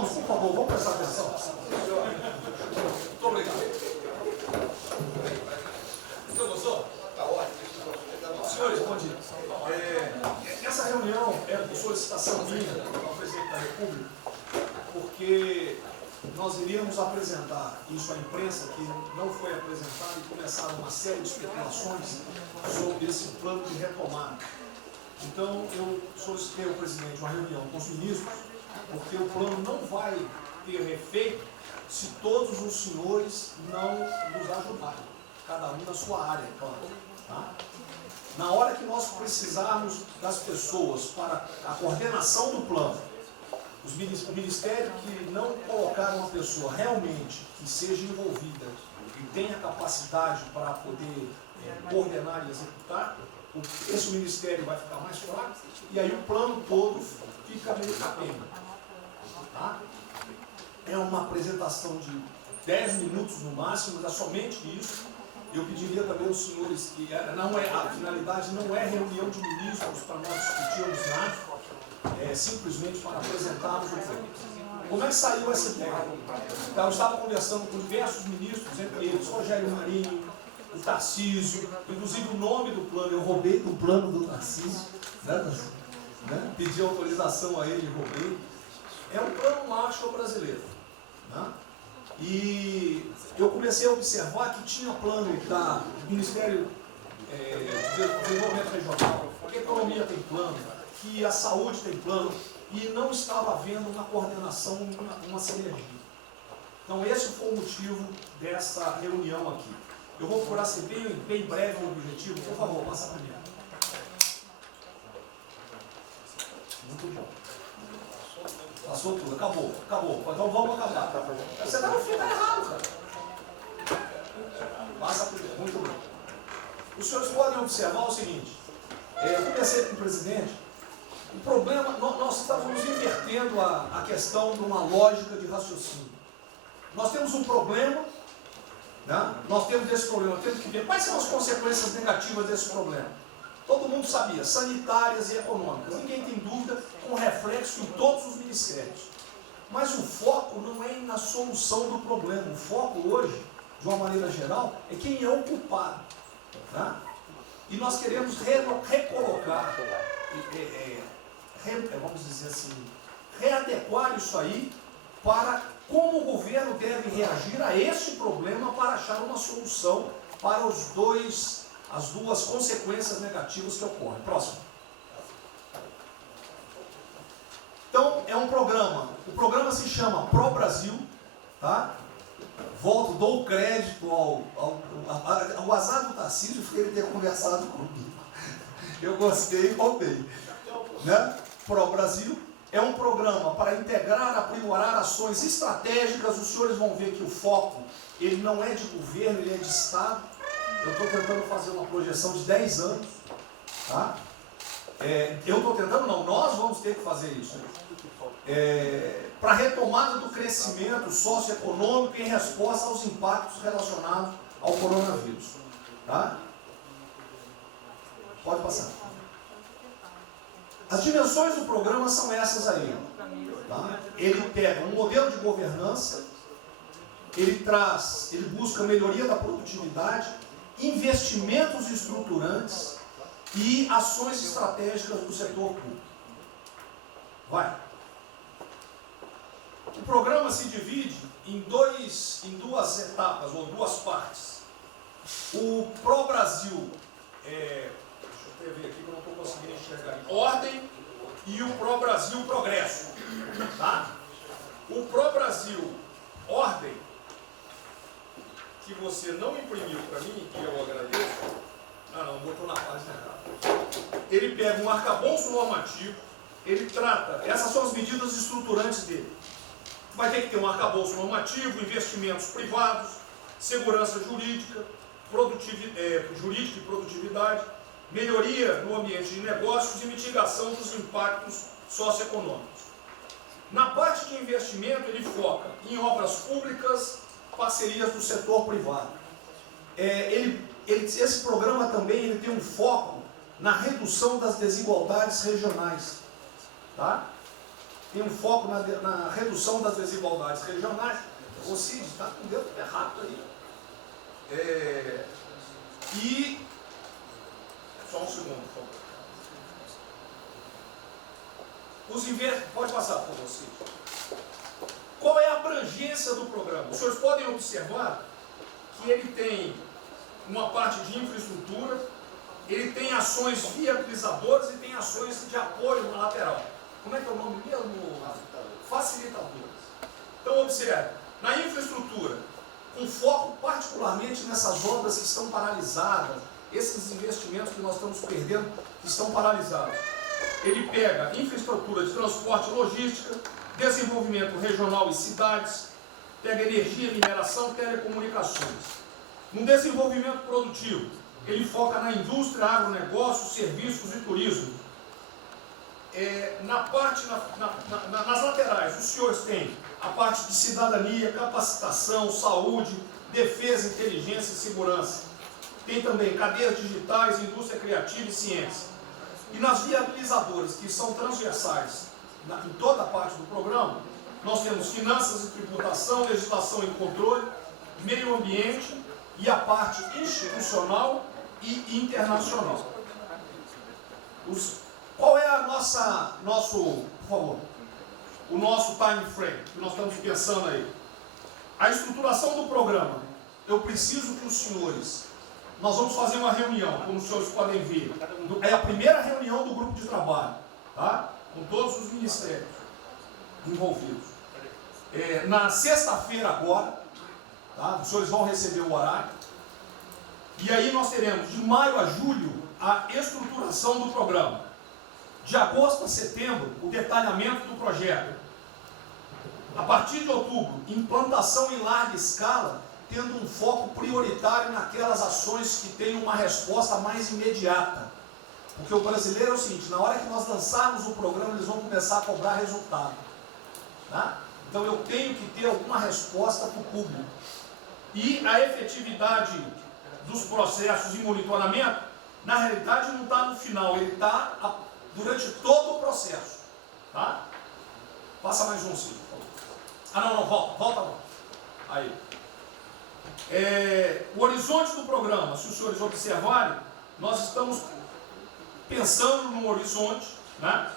Vamos, por favor, vamos prestar atenção. Muito obrigado. Você gostou? Está ótimo. Senhores, bom dia. Essa reunião é por solicitação minha ao presidente da República, porque nós iríamos apresentar isso à imprensa, que não foi apresentado, e começaram uma série de especulações sobre esse plano de retomada. Então, eu solicitei ao presidente uma reunião com os ministros, porque o plano não vai ter efeito se todos os senhores não nos ajudarem, cada um na sua área, claro. Tá? Na hora que nós precisarmos das pessoas para a coordenação do plano, o ministério que não colocar uma pessoa realmente que seja envolvida e tenha capacidade para poder coordenar e executar, esse ministério vai ficar mais fraco e aí o plano todo fica meio capenga. Tá? É uma apresentação de 10 minutos no máximo, mas é somente isso. Eu pediria também aos senhores que a finalidade não é reunião de ministros para nós discutirmos nada, é simplesmente para apresentarmos o plano. Como é que saiu essa ideia? Então, eu estava conversando com diversos ministros, entre eles Rogério Marinho, o Tarcísio, inclusive o nome do plano, eu roubei do plano do Tarcísio, né? Pedi autorização a ele e roubei. É um plano Marshall brasileiro. Né? E eu comecei a observar que tinha plano do Ministério de Desenvolvimento Regional, que a economia tem plano, que a saúde tem plano, e não estava havendo uma coordenação, uma sinergia. Então esse foi o motivo dessa reunião aqui. Eu vou procurar ser bem breve no objetivo. Por favor, passa para mim. Muito bom. Passou tudo, acabou. Então vamos acabar. Você está no fim, está errado, cara. Passa primeiro, muito bom. Os senhores podem observar o seguinte. Eu comecei com o presidente. O problema, nós estamos invertendo a questão de uma lógica de raciocínio. Nós temos um problema, né? Nós temos esse problema, temos que ver quais são as consequências negativas desse problema. Todo mundo sabia, sanitárias e econômicas. Ninguém tem dúvida, com reflexo em todos os ministérios. Mas o foco não é na solução do problema. O foco hoje, de uma maneira geral, é quem é o culpado. Tá? E nós queremos recolocar, vamos dizer assim, readequar isso aí para como o governo deve reagir a esse problema para achar uma solução para as duas consequências negativas que ocorrem. Próximo. Então, é um programa. O programa se chama Pro Brasil. Tá? Dou crédito ao azar do Tarcísio por ele ter conversado comigo. Eu gostei e voltei. Né? Pro Brasil é um programa para integrar, aprimorar ações estratégicas. Os senhores vão ver que o foco ele não é de governo, ele é de Estado. Eu estou tentando fazer uma projeção de 10 anos. Tá? Nós vamos ter que fazer isso. Para a retomada do crescimento socioeconômico em resposta aos impactos relacionados ao coronavírus. Tá? Pode passar. As dimensões do programa são essas aí. Tá? Ele pega um modelo de governança, ele busca melhoria da produtividade, investimentos estruturantes e ações estratégicas do setor público. Vai. O programa se divide em duas etapas, ou duas partes. O Pro Brasil, deixa eu ver aqui que eu não estou conseguindo enxergar. Ordem e o Pro Brasil Progresso. Tá? O Pro Brasil Ordem, que você não imprimiu para mim, e eu agradeço. Não, botou na página errada. Ele pega um arcabouço normativo, ele trata, essas são as medidas estruturantes dele. Vai ter que ter um arcabouço normativo, investimentos privados, segurança jurídica, jurídica e produtividade, melhoria no ambiente de negócios e mitigação dos impactos socioeconômicos. Na parte de investimento, ele foca em obras públicas, parcerias do setor privado. Esse programa também tem um foco na redução das desigualdades regionais. Tá? tem um foco na redução das desigualdades regionais. O Cid está com o dedo errado aí. E só um segundo, por favor. Pode passar, por favor, Cid. Qual é a abrangência do programa? Os senhores podem observar que ele tem uma parte de infraestrutura, ele tem ações viabilizadoras e tem ações de apoio na lateral. Como é que é o nome mesmo? Facilitadoras. Então, observe, na infraestrutura, com foco particularmente nessas obras que estão paralisadas, esses investimentos que nós estamos perdendo, que estão paralisados. Ele pega infraestrutura de transporte e logística, desenvolvimento regional e cidades, pega energia, mineração, telecomunicações. No desenvolvimento produtivo, ele foca na indústria, agronegócio, serviços e turismo. Nas laterais, os senhores têm a parte de cidadania, capacitação, saúde, defesa, inteligência e segurança. Tem também cadeias digitais, indústria criativa e ciência. E nas viabilizadoras, que são transversais em toda a parte do programa, nós temos finanças e tributação, legislação e controle, meio ambiente e a parte institucional e internacional. Qual é o nosso time frame que nós estamos pensando aí? A estruturação do programa. Eu preciso que os senhores, nós vamos fazer uma reunião, como os senhores podem ver, é a primeira reunião do grupo de trabalho, tá? Com todos os ministérios envolvidos. Na sexta-feira agora, tá? Os senhores vão receber o horário, e aí nós teremos de maio a julho a estruturação do programa. De agosto a setembro, o detalhamento do projeto. A partir de outubro, implantação em larga escala, tendo um foco prioritário naquelas ações que têm uma resposta mais imediata. Porque o brasileiro é o seguinte, na hora que nós lançarmos o programa, eles vão começar a cobrar resultado. Tá? Então eu tenho que ter alguma resposta para o público. E a efetividade dos processos de monitoramento, na realidade não está no final, ele está durante todo o processo. Tá? Passa mais um, Cid. Volta. Aí. O horizonte do programa, se os senhores observarem, nós estamos pensando no horizonte, né,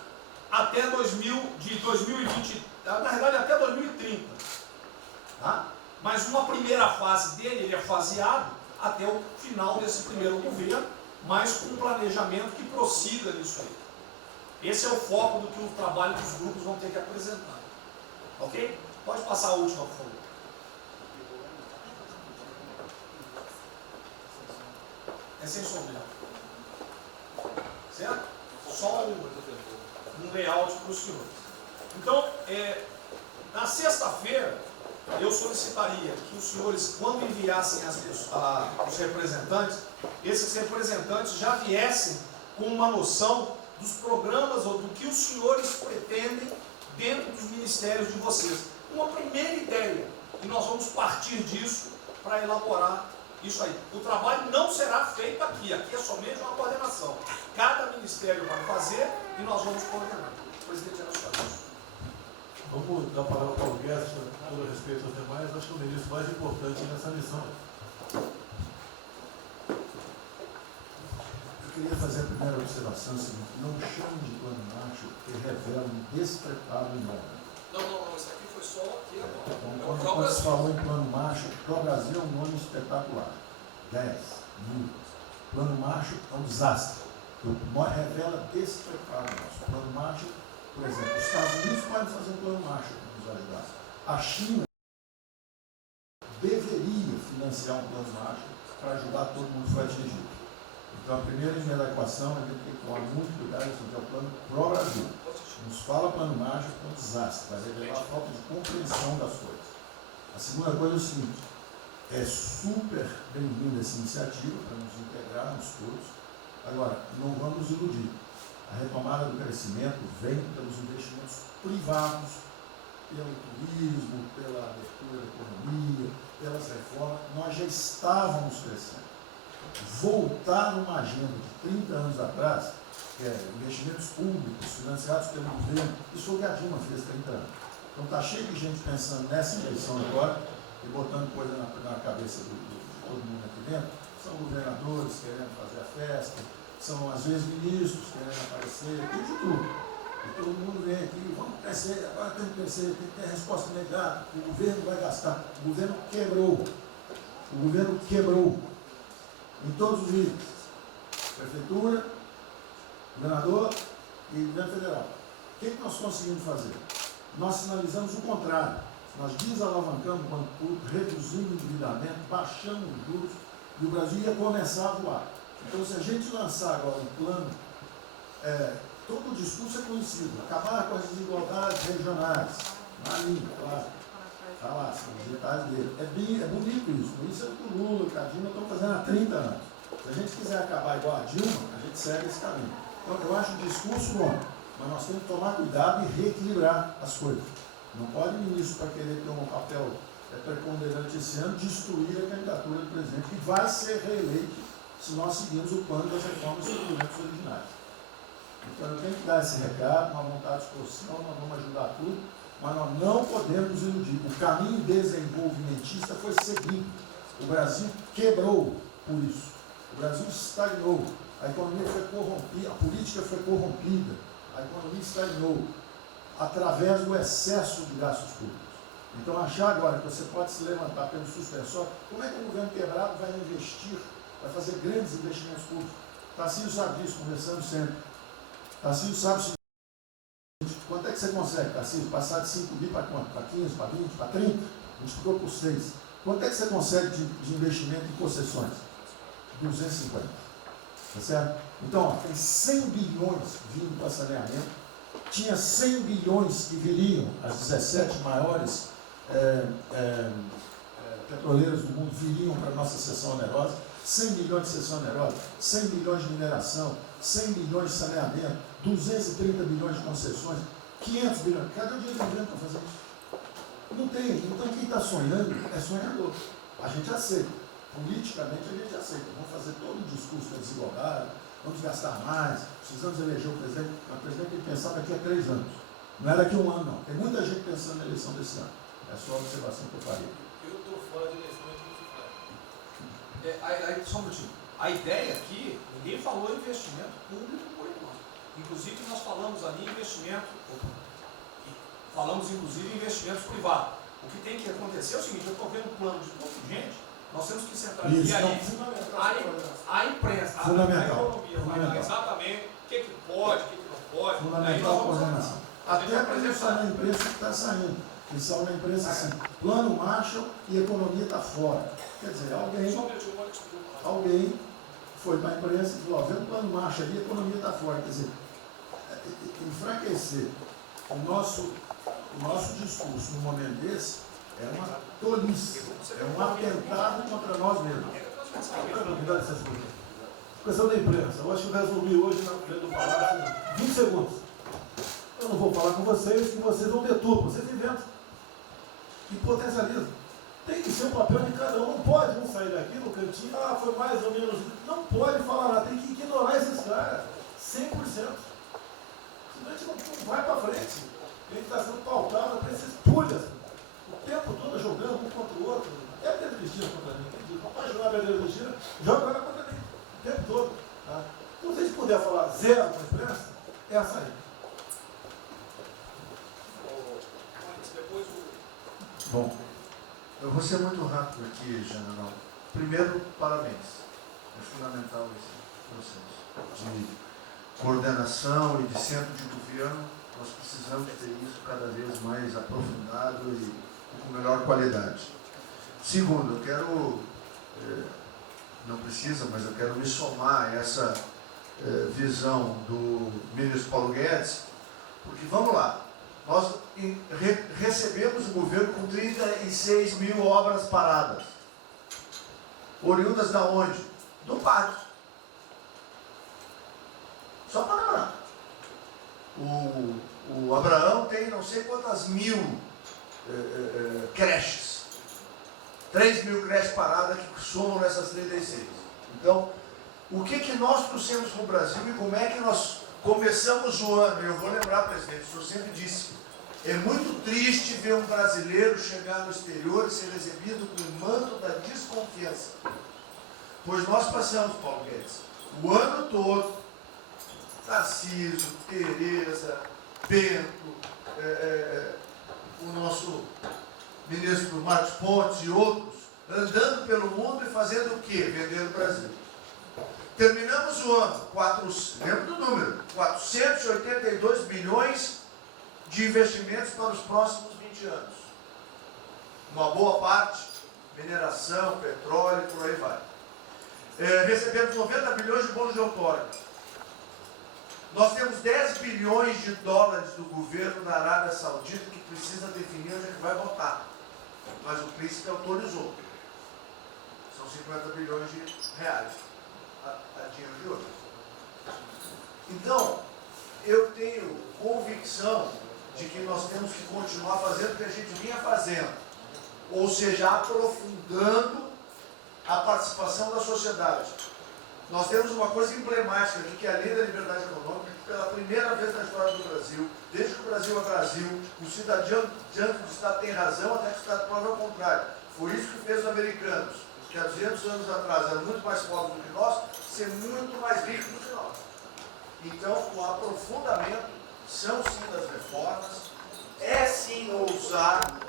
até 2020, na verdade até 2030. Tá? Mas uma primeira fase dele, ele é faseado até o final desse primeiro governo, mas com um planejamento que prossiga nisso aí. Esse é o foco do que o trabalho dos grupos vão ter que apresentar. Ok? Pode passar a última, por favor. É sem sombra. Certo? Só um layout para os senhores. Então, na sexta-feira, eu solicitaria que os senhores, quando enviassem os representantes, esses representantes já viessem com uma noção dos programas ou do que os senhores pretendem dentro dos ministérios de vocês. Uma primeira ideia, e nós vamos partir disso para elaborar isso aí. O trabalho não será feito aqui é somente uma coordenação. Cada ministério vai fazer e nós vamos coordenar. Presidente, era só isso. Vamos dar a palavra para o Guedes, com todo respeito aos demais, acho que o ministro mais importante nessa missão. Eu queria fazer a primeira observação seguinte: não chame de plano macho que revela um despreparo enorme. Não, isso aqui foi só aqui agora. Então, quando se falou em plano macho, para o Brasil é um nome espetacular. 10, 1000. Plano macho é um desastre. Revela despreparo nosso. Plano macho, por exemplo, os Estados Unidos podem fazer um plano macho para nos ajudar. A China deveria financiar um plano macho para ajudar todo mundo que foi atingido. Então, a primeira linha da equação, a gente tem que tomar muito cuidado, isso é o plano pro Brasil. Nos fala plano mágico, é um desastre, vai revelar a falta de compreensão das coisas. A segunda coisa é o seguinte: é super bem-vinda essa iniciativa para nos integrarmos todos. Agora, não vamos iludir. A retomada do crescimento vem pelos investimentos privados, pelo turismo, pela abertura da economia, pelas reformas. Nós já estávamos crescendo. Voltar numa agenda de 30 anos atrás que é investimentos públicos financiados pelo governo. Isso foi o que a Dilma fez 30 anos. Então está cheio de gente pensando nessa eleição agora e botando coisa na cabeça de todo mundo aqui dentro. São governadores querendo fazer a festa, são às vezes ministros querendo aparecer, tem de tudo. E todo mundo vem aqui, vamos crescer, agora tem que crescer, tem que ter resposta imediata, o governo vai gastar. O governo quebrou. O governo quebrou. Em todos os níveis. Prefeitura, governador e governo federal. O que nós conseguimos fazer? Nós sinalizamos o contrário. Nós desalavancamos o banco público, reduzimos o endividamento, baixamos os juros e o Brasil ia começar a voar. Então, se a gente lançar agora um plano, todo o discurso é conhecido, acabar com as desigualdades regionais, na língua, claro. Está lá, são os detalhes dele. É bonito isso. Isso é o que o Lula e a Dilma estão fazendo há 30 anos. Se a gente quiser acabar igual a Dilma, a gente segue esse caminho. Então, eu acho o discurso bom, mas nós temos que tomar cuidado e reequilibrar as coisas. Não pode o ministro, para querer ter um papel preponderante esse ano, destruir a candidatura do presidente, que vai ser reeleito se nós seguirmos o plano das reformas dos documentos originários. Então, eu tenho que dar esse recado, uma vontade de exposição, nós vamos ajudar tudo, mas nós não podemos nos iludir. O caminho desenvolvimentista foi seguido. O Brasil quebrou por isso. O Brasil estagnou. A economia foi corrompida, a política foi corrompida. A economia estagnou através do excesso de gastos públicos. Então, achar agora que você pode se levantar pelo suspensório, como é que um governo quebrado vai investir, vai fazer grandes investimentos públicos? Tarcísio sabe disso, conversamos sempre. Tarcísio sabe o seguinte: quanto é que você consegue, Tarcísio, passar de 5 bi para quanto? Para 15, para 20, para 30? Multiplicou por 6. Quanto é que você consegue de investimento em concessões? 250. Tá certo? Então, ó, tem 100 bilhões vindo para saneamento, tinha 100 bilhões que viriam, as 17 maiores petroleiras do mundo viriam para a nossa seção onerosa, 100 bilhões de seção onerosa, 100 bilhões de mineração, 100 bilhões de saneamento, 230 bilhões de concessões, 500 bilhões. Cadê o dinheiro do governo para fazer isso? Não tem. Então, quem está sonhando é sonhador. A gente aceita. Politicamente, a gente aceita. Vamos fazer todo o discurso da desigualdade, vamos gastar mais, precisamos eleger o presidente. Mas o presidente tem que pensar daqui a 3 anos. Não é daqui a 1 ano, não. Tem muita gente pensando na eleição desse ano. É só a observação que eu farei. Eu estou fora de eleição, mas não Só um minutinho. A ideia aqui, ninguém falou em investimento público por enquanto. Inclusive, nós falamos ali em investimento, falamos inclusive em investimentos privados. O que tem que acontecer é o seguinte: eu estou vendo um plano de tanta gente, nós temos que centrar aqui Isso, a imprensa, a economia, vai exatamente o que pode, o que não pode. Fundamental a coordenação. Até para isso na imprensa que está saindo. Que são na imprensa assim, plano Marshall e economia está fora. Quer dizer, alguém foi para a imprensa e falou: vê um plano Marshall ali, a economia está fora. Quer dizer, enfraquecer o nosso discurso num momento desse é uma tolice, é um atentado contra nós mesmos. Questão da imprensa. Eu acho que eu resumi hoje na frente do Palácio 20 segundos. Eu não vou falar com vocês, que vocês vão deturpar, vocês inventam e potencializam. Tem que ser o papel de cada um. Não pode um sair daqui no cantinho, foi mais ou menos. Não pode falar nada, tem que ignorar esses caras, 100%. Senão a gente não vai para frente. A gente está sendo pautado para esses pulhas. O tempo todo jogando um contra o outro. É a Pedro Cristina contra mim. Não pode jogar a Pedro Cristina, joga ela contra mim. O tempo todo. Tá? Então, se a gente puder falar zero com a imprensa, é a saída. Bom, eu vou ser muito rápido aqui, general. Primeiro, parabéns. É fundamental esse processo de coordenação e de centro de governo. Nós precisamos ter isso cada vez mais aprofundado e com melhor qualidade. Segundo, eu quero, não precisa, mas eu quero me somar a essa visão do ministro Paulo Guedes, porque vamos lá, nós recebemos o governo com 36 mil obras paradas. Oriundas da onde? Do pátio. Só para lembrar. O Abraão tem não sei quantas mil creches. 3 mil creches paradas que somam nessas 36. Então, o que nós trouxemos para o Brasil e como é que nós começamos o ano, e eu vou lembrar, presidente, o senhor sempre disse, é muito triste ver um brasileiro chegar no exterior e ser recebido com o manto da desconfiança. Pois nós passamos, Paulo Guedes, o ano todo, Tarcísio, Tereza, Bento, o nosso ministro Marcos Pontes e outros, andando pelo mundo e fazendo o quê? Vendendo o Brasil. Terminamos o ano, lembra do número, 482 bilhões de investimentos para os próximos 20 anos. Uma boa parte, mineração, petróleo, por aí vai. Recebemos 90 bilhões de bônus de outorga. Nós temos 10 bilhões de dólares do governo da Arábia Saudita que precisa definir onde é que vai votar. Mas o príncipe autorizou. São 50 bilhões de reais. A dinheiro de ouro. Então, eu tenho convicção de que nós temos que continuar fazendo o que a gente vinha fazendo. Ou seja, aprofundando a participação da sociedade. Nós temos uma coisa emblemática aqui, que é a Lei da Liberdade Econômica, que pela primeira vez na história do Brasil, desde que o Brasil é Brasil, o cidadão diante do Estado tem razão, até que o Estado prove ao contrário. Foi isso que fez os americanos, que há 200 anos atrás eram muito mais pobres do que nós, ser muito mais ricos do que nós. Então, o aprofundamento são sim das reformas, é sim ousar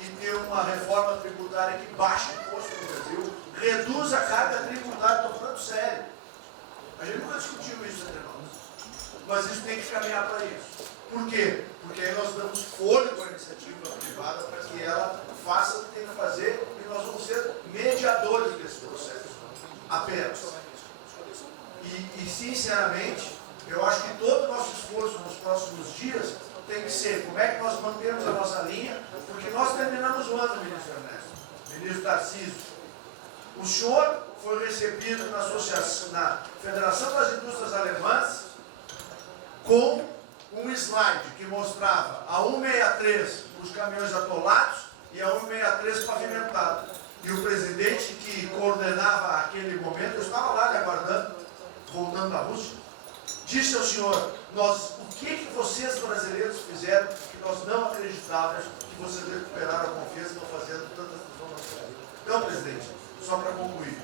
e ter uma reforma tributária que baixe o imposto no Brasil, reduz a carga tributária, estou falando sério. A gente nunca discutiu isso entre nós, mas isso tem que caminhar para isso. Por quê? Porque aí nós damos fôlego à iniciativa privada para que ela faça o que tem que fazer e nós vamos ser mediadores desse processo, apenas. E sinceramente, eu acho que todo o nosso esforço nos próximos dias tem que ser como é que nós mantemos a nossa linha, porque nós terminamos o ano, ministro Ernesto, ministro Tarcísio. O senhor foi recebido na Federação das Indústrias Alemãs com um slide que mostrava a 163 os caminhões atolados e a 163 pavimentado. E o presidente que coordenava aquele momento, eu estava lá lhe aguardando, voltando da Rússia, disse ao senhor, o que vocês brasileiros fizeram que nós não acreditávamos que vocês recuperaram a confiança e estão fazendo tantas transformações. Então, presidente, só para concluir,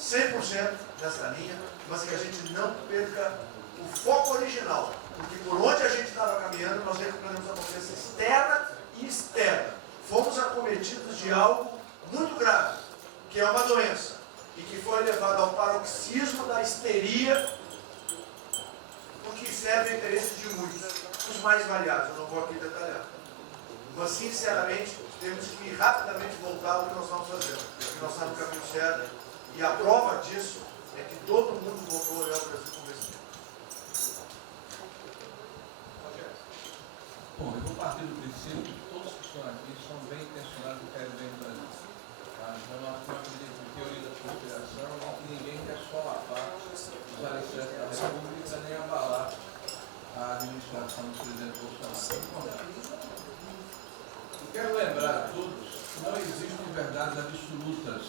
100% nessa linha, mas que a gente não perca o foco original, porque por onde a gente estava caminhando, nós recuperamos a confiança externa e externa. Fomos acometidos de algo muito grave, que é uma doença, e que foi levado ao paroxismo da histeria, o que serve ao interesse de muitos, os mais variados, eu não vou aqui detalhar. Mas, sinceramente, temos que rapidamente voltar ao que nós estamos fazendo, porque nós estamos no caminho certo, e a prova disso é que todo mundo voltou a olhar o Brasil com respeito. Bom, eu vou partir do princípio que todos que estão aqui são bem intencionados e querem bem do Brasil. Então, nós temos que teoria da conspiração e que ninguém quer solapar os alicerces da República nem abalar a administração do presidente Bolsonaro. Eu quero lembrar a todos que não existem verdades absolutas.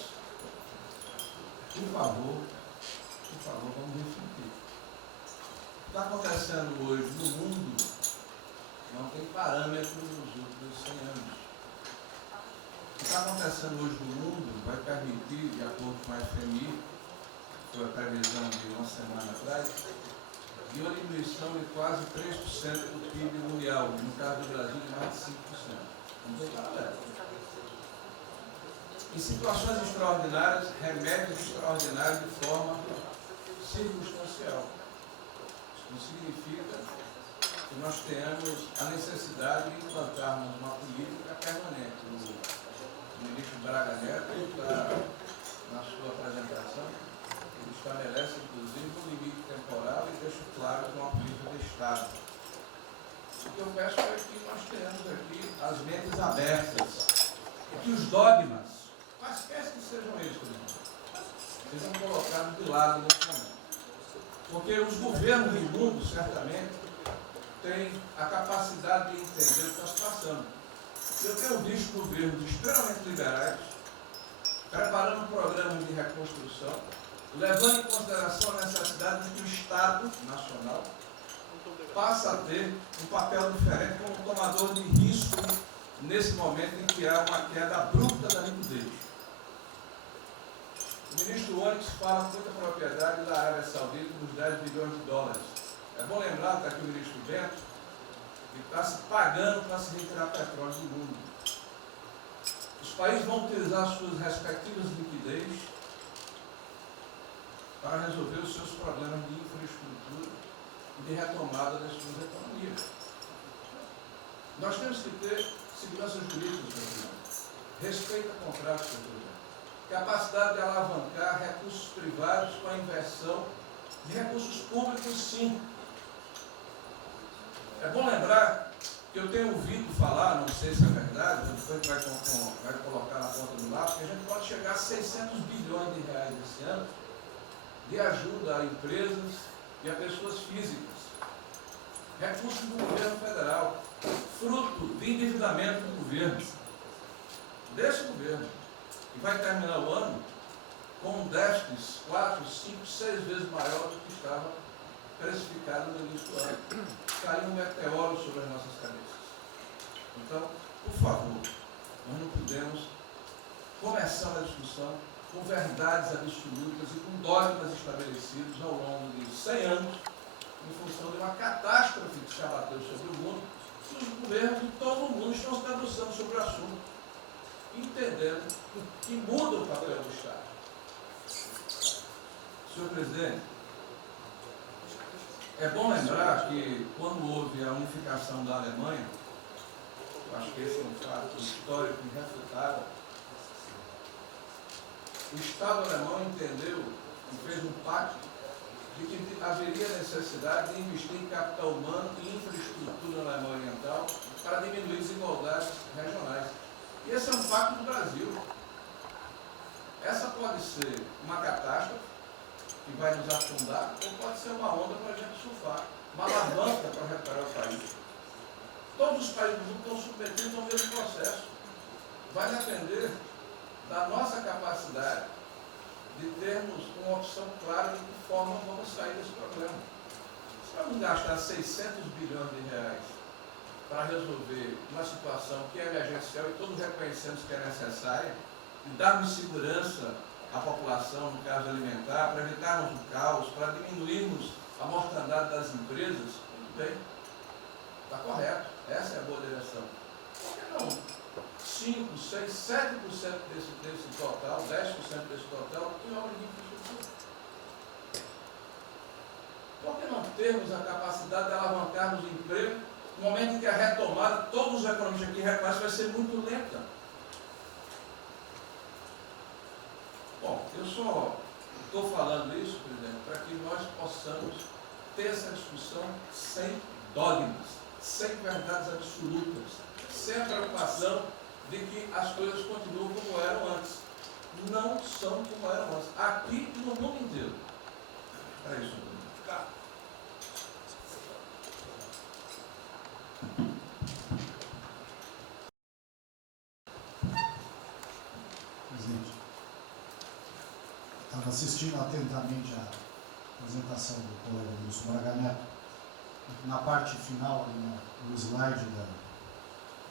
Por favor, vamos refletir. O que está acontecendo hoje no mundo não tem parâmetro nos últimos 100 anos. O que está acontecendo hoje no mundo vai permitir, de acordo com a FMI, que foi a previsão de uma semana atrás, de uma diminuição de quase 3% do PIB mundial, no caso do Brasil, de mais de 5%. Não tem paralelo. Em situações extraordinárias, remédios extraordinários de forma circunstancial. Isso não significa que nós tenhamos a necessidade de implantarmos uma política permanente. O ministro Braga Neto, na sua apresentação, ele estabelece, inclusive, um limite temporal e deixa claro que é uma política de Estado. O que eu peço é que nós tenhamos aqui as mentes abertas e que os dogmas, quaisquer que sejam eles, sejam colocados de lado nesse momento. Porque os governos do mundo, certamente, têm a capacidade de entender o que está se passando. Eu tenho visto governos extremamente liberais preparando programas de reconstrução, levando em consideração a necessidade de que o Estado Estado Nacional passa a ter um papel diferente como tomador de risco nesse momento em que há uma queda abrupta da liquidez. O ministro Onyx fala com muita propriedade da Arábia Saudita dos 10 bilhões de dólares. É bom lembrar, está aqui o ministro Bento, que está se pagando para se retirar petróleo do mundo. Os países vão utilizar suas respectivas liquidez para resolver os seus problemas de infraestrutura e de retomada das suas economias. Nós temos que ter segurança jurídica, senhor presidente, respeito a contratos, senhor presidente, capacidade de alavancar recursos privados com a inversão de recursos públicos, sim. É bom lembrar que eu tenho ouvido falar, não sei se é verdade, depois vai colocar na ponta do lápis, que a gente pode chegar a 600 bilhões de reais esse ano de ajuda a empresas e a pessoas físicas. Recursos do governo federal, fruto de endividamento do governo, desse governo, que vai terminar o ano com um déficit 4, 5, 6 vezes maior do que estava precificado no início do ano. Caiu um meteoro sobre as nossas cabeças. Então, por favor, nós não podemos começar a discussão com verdades absolutas e com dogmas estabelecidos ao longo de 100 anos, em função de uma catástrofe que se abateu sobre o mundo, que os governos de todo o mundo estão se debruçando sobre o assunto, entendendo que muda o papel do Estado. Senhor presidente, é bom lembrar que quando houve a unificação da Alemanha, eu acho que esse é um fato histórico irrefutável, o Estado alemão entendeu e fez um pacto de que haveria necessidade de investir em capital humano e infraestrutura na Alemanha Oriental para diminuir desigualdades regionais. E esse é um pacto do Brasil. Essa pode ser uma catástrofe que vai nos afundar, ou pode ser uma onda para a gente surfar, uma alavanca para recuperar o país. Todos os países do mundo estão submetidos ao mesmo processo. Vai depender da nossa capacidade de termos uma opção clara de que forma vamos sair desse problema. Se vamos gastar 600 bilhões de reais para resolver uma situação que é emergencial e todos reconhecemos que é necessária, e darmos segurança à população, no caso alimentar, para evitarmos o caos, para diminuirmos a mortandade das empresas, muito bem, está correto, essa é a boa direção. Por que não 5, 6, 7% desse total, 10% desse total, em obra de infraestrutura? Por que não termos a capacidade de alavancarmos o emprego no momento em que a retomada, todos os economistas aqui reconhecem, vai ser muito lenta? Bom, eu só estou falando isso, presidente, para que nós possamos ter essa discussão sem dogmas, sem verdades absolutas, sem a preocupação de que as coisas continuam como eram antes. Não são como eram antes. Aqui e no mundo inteiro. É isso. Presidente, estava assistindo atentamente a apresentação do colega Wilson Braga Neto. Na parte final, no slide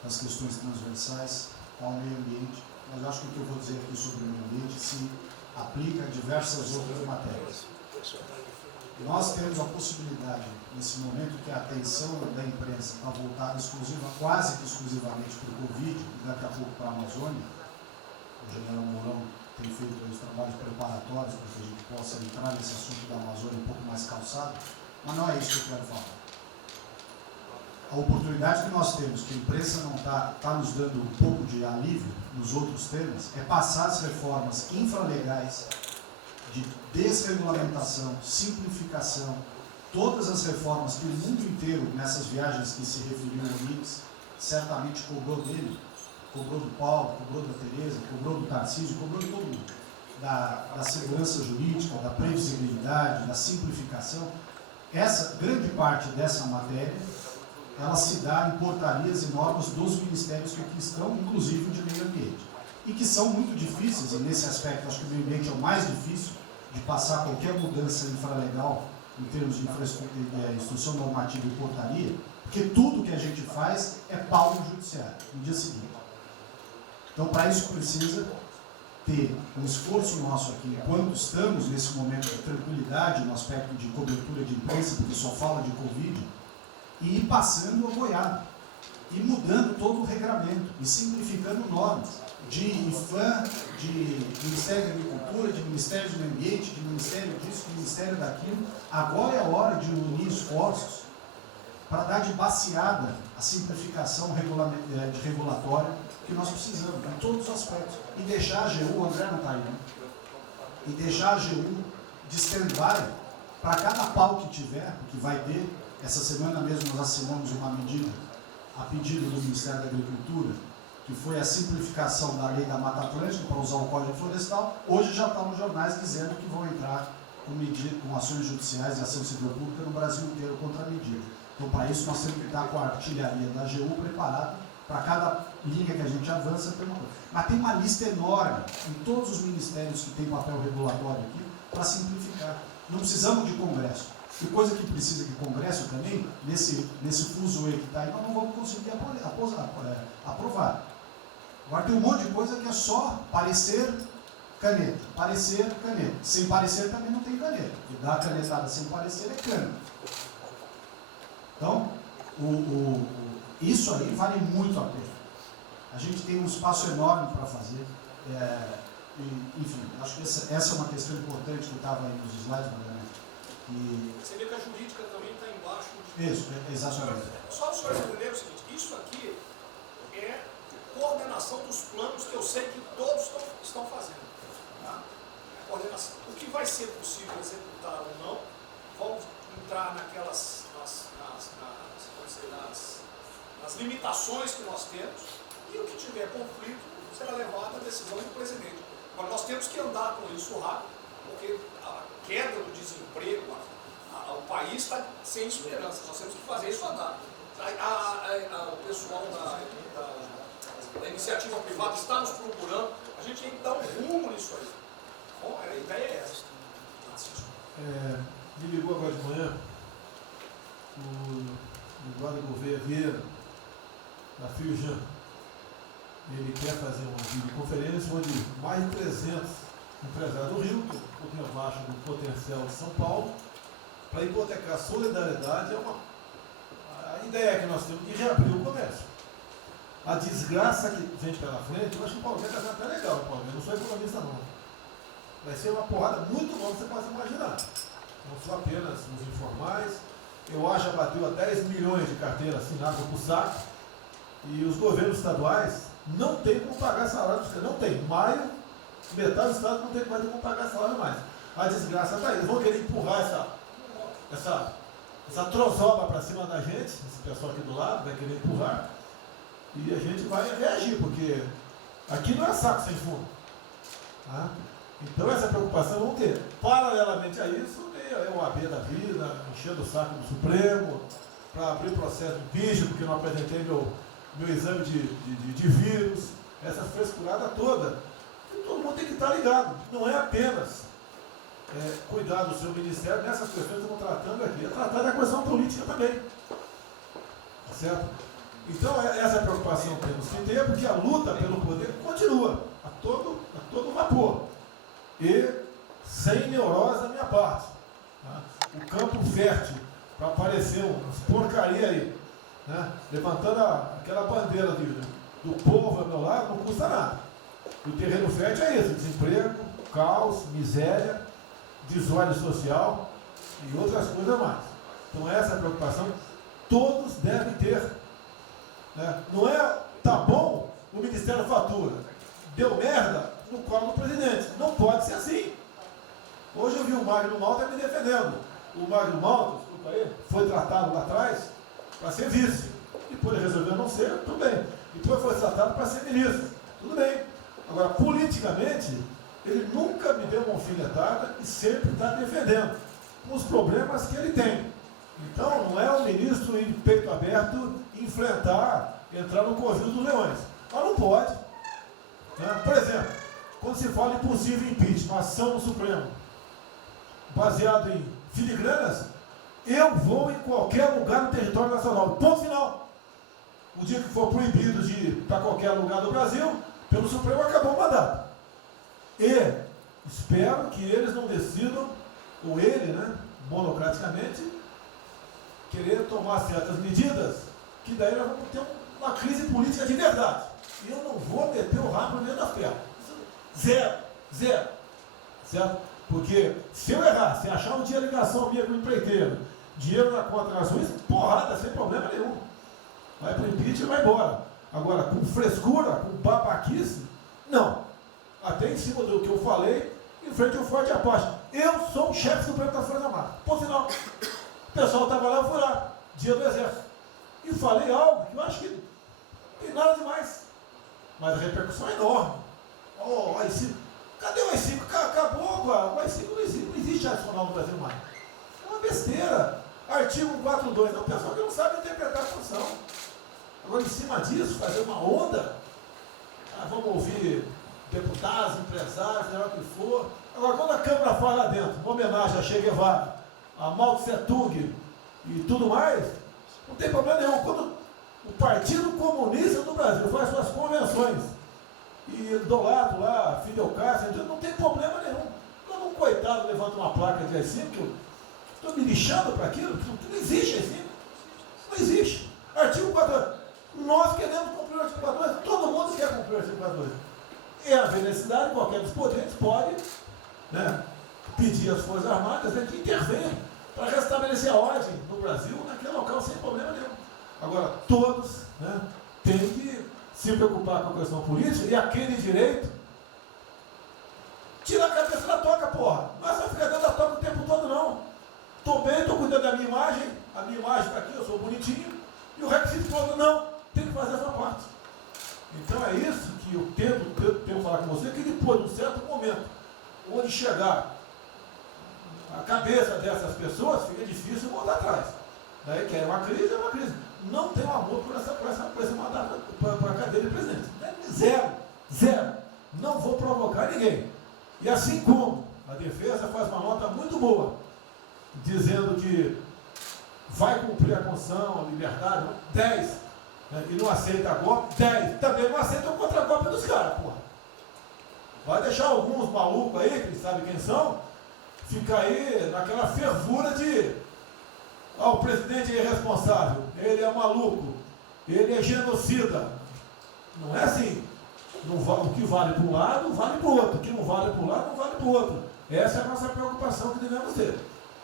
das questões transversais, ao meio ambiente, mas eu acho que o que eu vou dizer aqui sobre o meio ambiente se aplica a diversas outras matérias. Nós temos a possibilidade, nesse momento que a atenção da imprensa está voltada quase que exclusivamente para o Covid e daqui a pouco para a Amazônia, o general Mourão tem feito os trabalhos preparatórios para que a gente possa entrar nesse assunto da Amazônia um pouco mais calçado, mas não é isso que eu quero falar. A oportunidade que nós temos, que a imprensa não está nos dando um pouco de alívio nos outros temas, é passar as reformas infralegais de desregulamentação, simplificação, todas as reformas que o mundo inteiro, nessas viagens que se referiu ao Onix, certamente cobrou dele, cobrou do Paulo, cobrou da Tereza, cobrou do Tarcísio, cobrou de todo mundo, da segurança jurídica, da previsibilidade, da simplificação. Essa grande parte dessa matéria, ela se dá em portarias e normas dos ministérios que aqui estão, inclusive de meio ambiente, e que são muito difíceis, e nesse aspecto acho que o meio ambiente é o mais difícil de passar qualquer mudança infralegal em termos de instrução normativa e portaria, porque tudo que a gente faz é pau no judiciário, no dia seguinte. Então, para isso precisa ter um esforço nosso aqui, enquanto estamos nesse momento de tranquilidade, no aspecto de cobertura de imprensa, porque só fala de Covid, e ir passando a boiada, e mudando todo o regramento, e simplificando normas, de IFAM, de Ministério da Agricultura, de Ministério do Meio Ambiente, de Ministério disso, de Ministério daquilo. Agora é a hora de unir esforços para dar de baseada a simplificação de regulatória que nós precisamos, em todos os aspectos. E deixar a AGU, o André não está aí, né? E deixar a AGU de stand-by para cada pau que tiver, porque vai ter. Essa semana mesmo nós assinamos uma medida a pedido do Ministério da Agricultura, que foi a simplificação da lei da Mata Atlântica para usar o Código Florestal. Hoje já está nos jornais dizendo que vão entrar com ações judiciais e ação civil pública no Brasil inteiro contra a medida. Então, para isso, nós temos que estar com a artilharia da AGU preparada para cada linha que a gente avança. Tem uma coisa. Mas tem uma lista enorme em todos os ministérios que têm papel regulatório aqui para simplificar. Não precisamos de Congresso. E coisa que precisa de Congresso também, nesse fuzuê que está aí, nós não vamos conseguir aprovar. Agora tem um monte de coisa que é só parecer, caneta. Parecer, caneta. Sem parecer também não tem caneta. E dar canetada sem parecer é cana. Então, isso aí vale muito a pena. A gente tem um espaço enorme para fazer. Enfim, acho que essa é uma questão importante que estava aí nos slides, Você vê que a jurídica também está embaixo. Isso, exatamente. Só os senhores entenderem o seguinte, isso aqui é coordenação dos planos que eu sei que todos estão fazendo. Tá? Coordenação. O que vai ser possível executar ou não, vamos entrar naquelas nas limitações que nós temos, e o que tiver conflito será levado à decisão do presidente. Agora nós temos que andar com isso rápido, porque a queda do desemprego, o país está sem esperança, nós temos que fazer isso andar. O pessoal da iniciativa privada está nos procurando, a gente tem que dar um rumo nisso aí. Bom, a ideia é essa. Me ligou agora de manhã o Eduardo Gouveia Vieira, da Firjan. Ele quer fazer uma videoconferência onde mais de 300 empresários do Rio, que é um pouquinho abaixo do potencial de São Paulo, para hipotecar solidariedade. A ideia que nós temos de reabrir o comércio. A desgraça que vem pela frente, eu acho que o Paulo Guedes está até legal, Paulo Guedes, não sou economista não. Vai ser uma porrada muito longa, você pode imaginar. Não são apenas os informais. Eu acho que bateu a 10 milhões de carteiras assinadas por saco. E os governos estaduais não têm como pagar salário. Não tem. Maio, metade do estado não tem mais como pagar salário mais. A desgraça está aí. Eles vão querer empurrar essa trozoba para cima da gente. Esse pessoal aqui do lado vai querer empurrar. E a gente vai reagir, porque aqui não é saco sem fundo. Tá? Então essa preocupação vão ter. Paralelamente a isso, é o AB da vida, enchendo o saco do Supremo, para abrir o processo de bicho, porque não apresentei meu exame de vírus, essa frescurada toda. E todo mundo tem que estar ligado. Não é apenas cuidar do seu ministério nessas questões que estamos tratando aqui, é tratar da questão política também. Tá certo? Então essa preocupação temos que ter, porque a luta pelo poder continua a todo vapor. E sem neurose da minha parte. Tá? O campo fértil para aparecer umas porcaria aí, né? Levantando aquela bandeira do povo ao meu lado, não custa nada. E o terreno fértil é isso: desemprego, caos, miséria, desordem social e outras coisas mais. Então essa preocupação todos devem ter. Né? Não é, tá bom, o Ministério fatura, deu merda no colo do presidente. Não pode ser assim. Hoje eu vi o Magno Malta me defendendo. O Magno Malta, desculpa aí, foi tratado lá atrás para ser vice. Depois resolveu não ser, tudo bem. Depois foi tratado para ser ministro, tudo bem. Agora, politicamente, ele nunca me deu uma alfinetada e sempre está defendendo os problemas que ele tem. Então, não é o ministro ir de peito aberto entrar no covil dos leões. Mas não pode. Né? Por exemplo, quando se fala em possível impeachment, ação no Supremo, baseado em filigranas, eu vou em qualquer lugar no território nacional. Ponto final. O dia que for proibido de ir para qualquer lugar do Brasil, pelo Supremo acabou o mandato. E espero que eles não decidam, ou ele, né, monocraticamente, querer tomar certas medidas, que daí nós vamos ter uma crise política de verdade. E eu não vou meter o rabo dentro das pernas. Zero. Certo? Porque se eu errar, se achar um dia ligação minha com o empreiteiro, dinheiro na conta na Suíça, porrada, sem problema nenhum. Vai para o impeachment e vai embora. Agora, com frescura, com babaquice, não. Até em cima do que eu falei, em frente ao Forte Apache. Eu sou o chefe supremo das Forças Armadas. Por sinal, o pessoal estava lá, eu fui lá, dia do Exército. E falei algo que eu acho que não tem nada demais. Mas a repercussão é enorme. Oh, AI-5. Cadê o AI-5? Acabou, o AI-5 não existe adicional no Brasil mais. É uma besteira. Artigo 142. É o pessoal que não sabe interpretar a função. Agora, em cima disso, fazer uma onda. Vamos ouvir deputados, empresários, seja o que for. Agora, quando a Câmara fala lá dentro, uma homenagem a Che Guevara, a Mao Tse Tung e tudo mais, não tem problema nenhum. Quando o Partido Comunista do Brasil faz suas convenções e do lado lá, Fidel Castro, não tem problema nenhum. Quando um coitado levanta uma placa de AI-5, eu estou me lixando para aquilo, não existe AI-5. Não existe. Artigo 42. Nós queremos cumprir o artigo 42, todo mundo quer cumprir o artigo 42. É a necessidade, qualquer dos poderes pode, né, pedir às Forças Armadas, né, que intervenham para restabelecer a ordem no Brasil, naquele local, sem problema nenhum. Agora, todos, né, têm que se preocupar com a questão política e aquele direito, tira a cabeça da toca, porra. Não é só ficar dentro da toca o tempo todo, não. Estou bem, estou cuidando da minha imagem, a minha imagem está aqui, eu sou bonitinho, e o requisito todo, não, tem que fazer essa parte. Então é isso que eu tento falar com você, que depois de um certo momento, onde chegar a cabeça dessas pessoas, fica difícil voltar atrás. Daí que é uma crise, é uma crise. Não tenho amor por esse mandato, para a cadeira de presidente. Zero. Não vou provocar ninguém. E assim como a defesa faz uma nota muito boa, dizendo que vai cumprir a Constituição, a liberdade, 10, né, e não aceita golpe, 10, também não aceita o contra-golpe dos caras, porra. Vai deixar alguns malucos aí, que eles sabem quem são, ficar aí naquela fervura de o presidente é irresponsável, ele é maluco, ele é genocida. Não é assim. O que vale para um lado, vale para o outro. O que não vale para um lado, não vale para o outro. Essa é a nossa preocupação que devemos ter.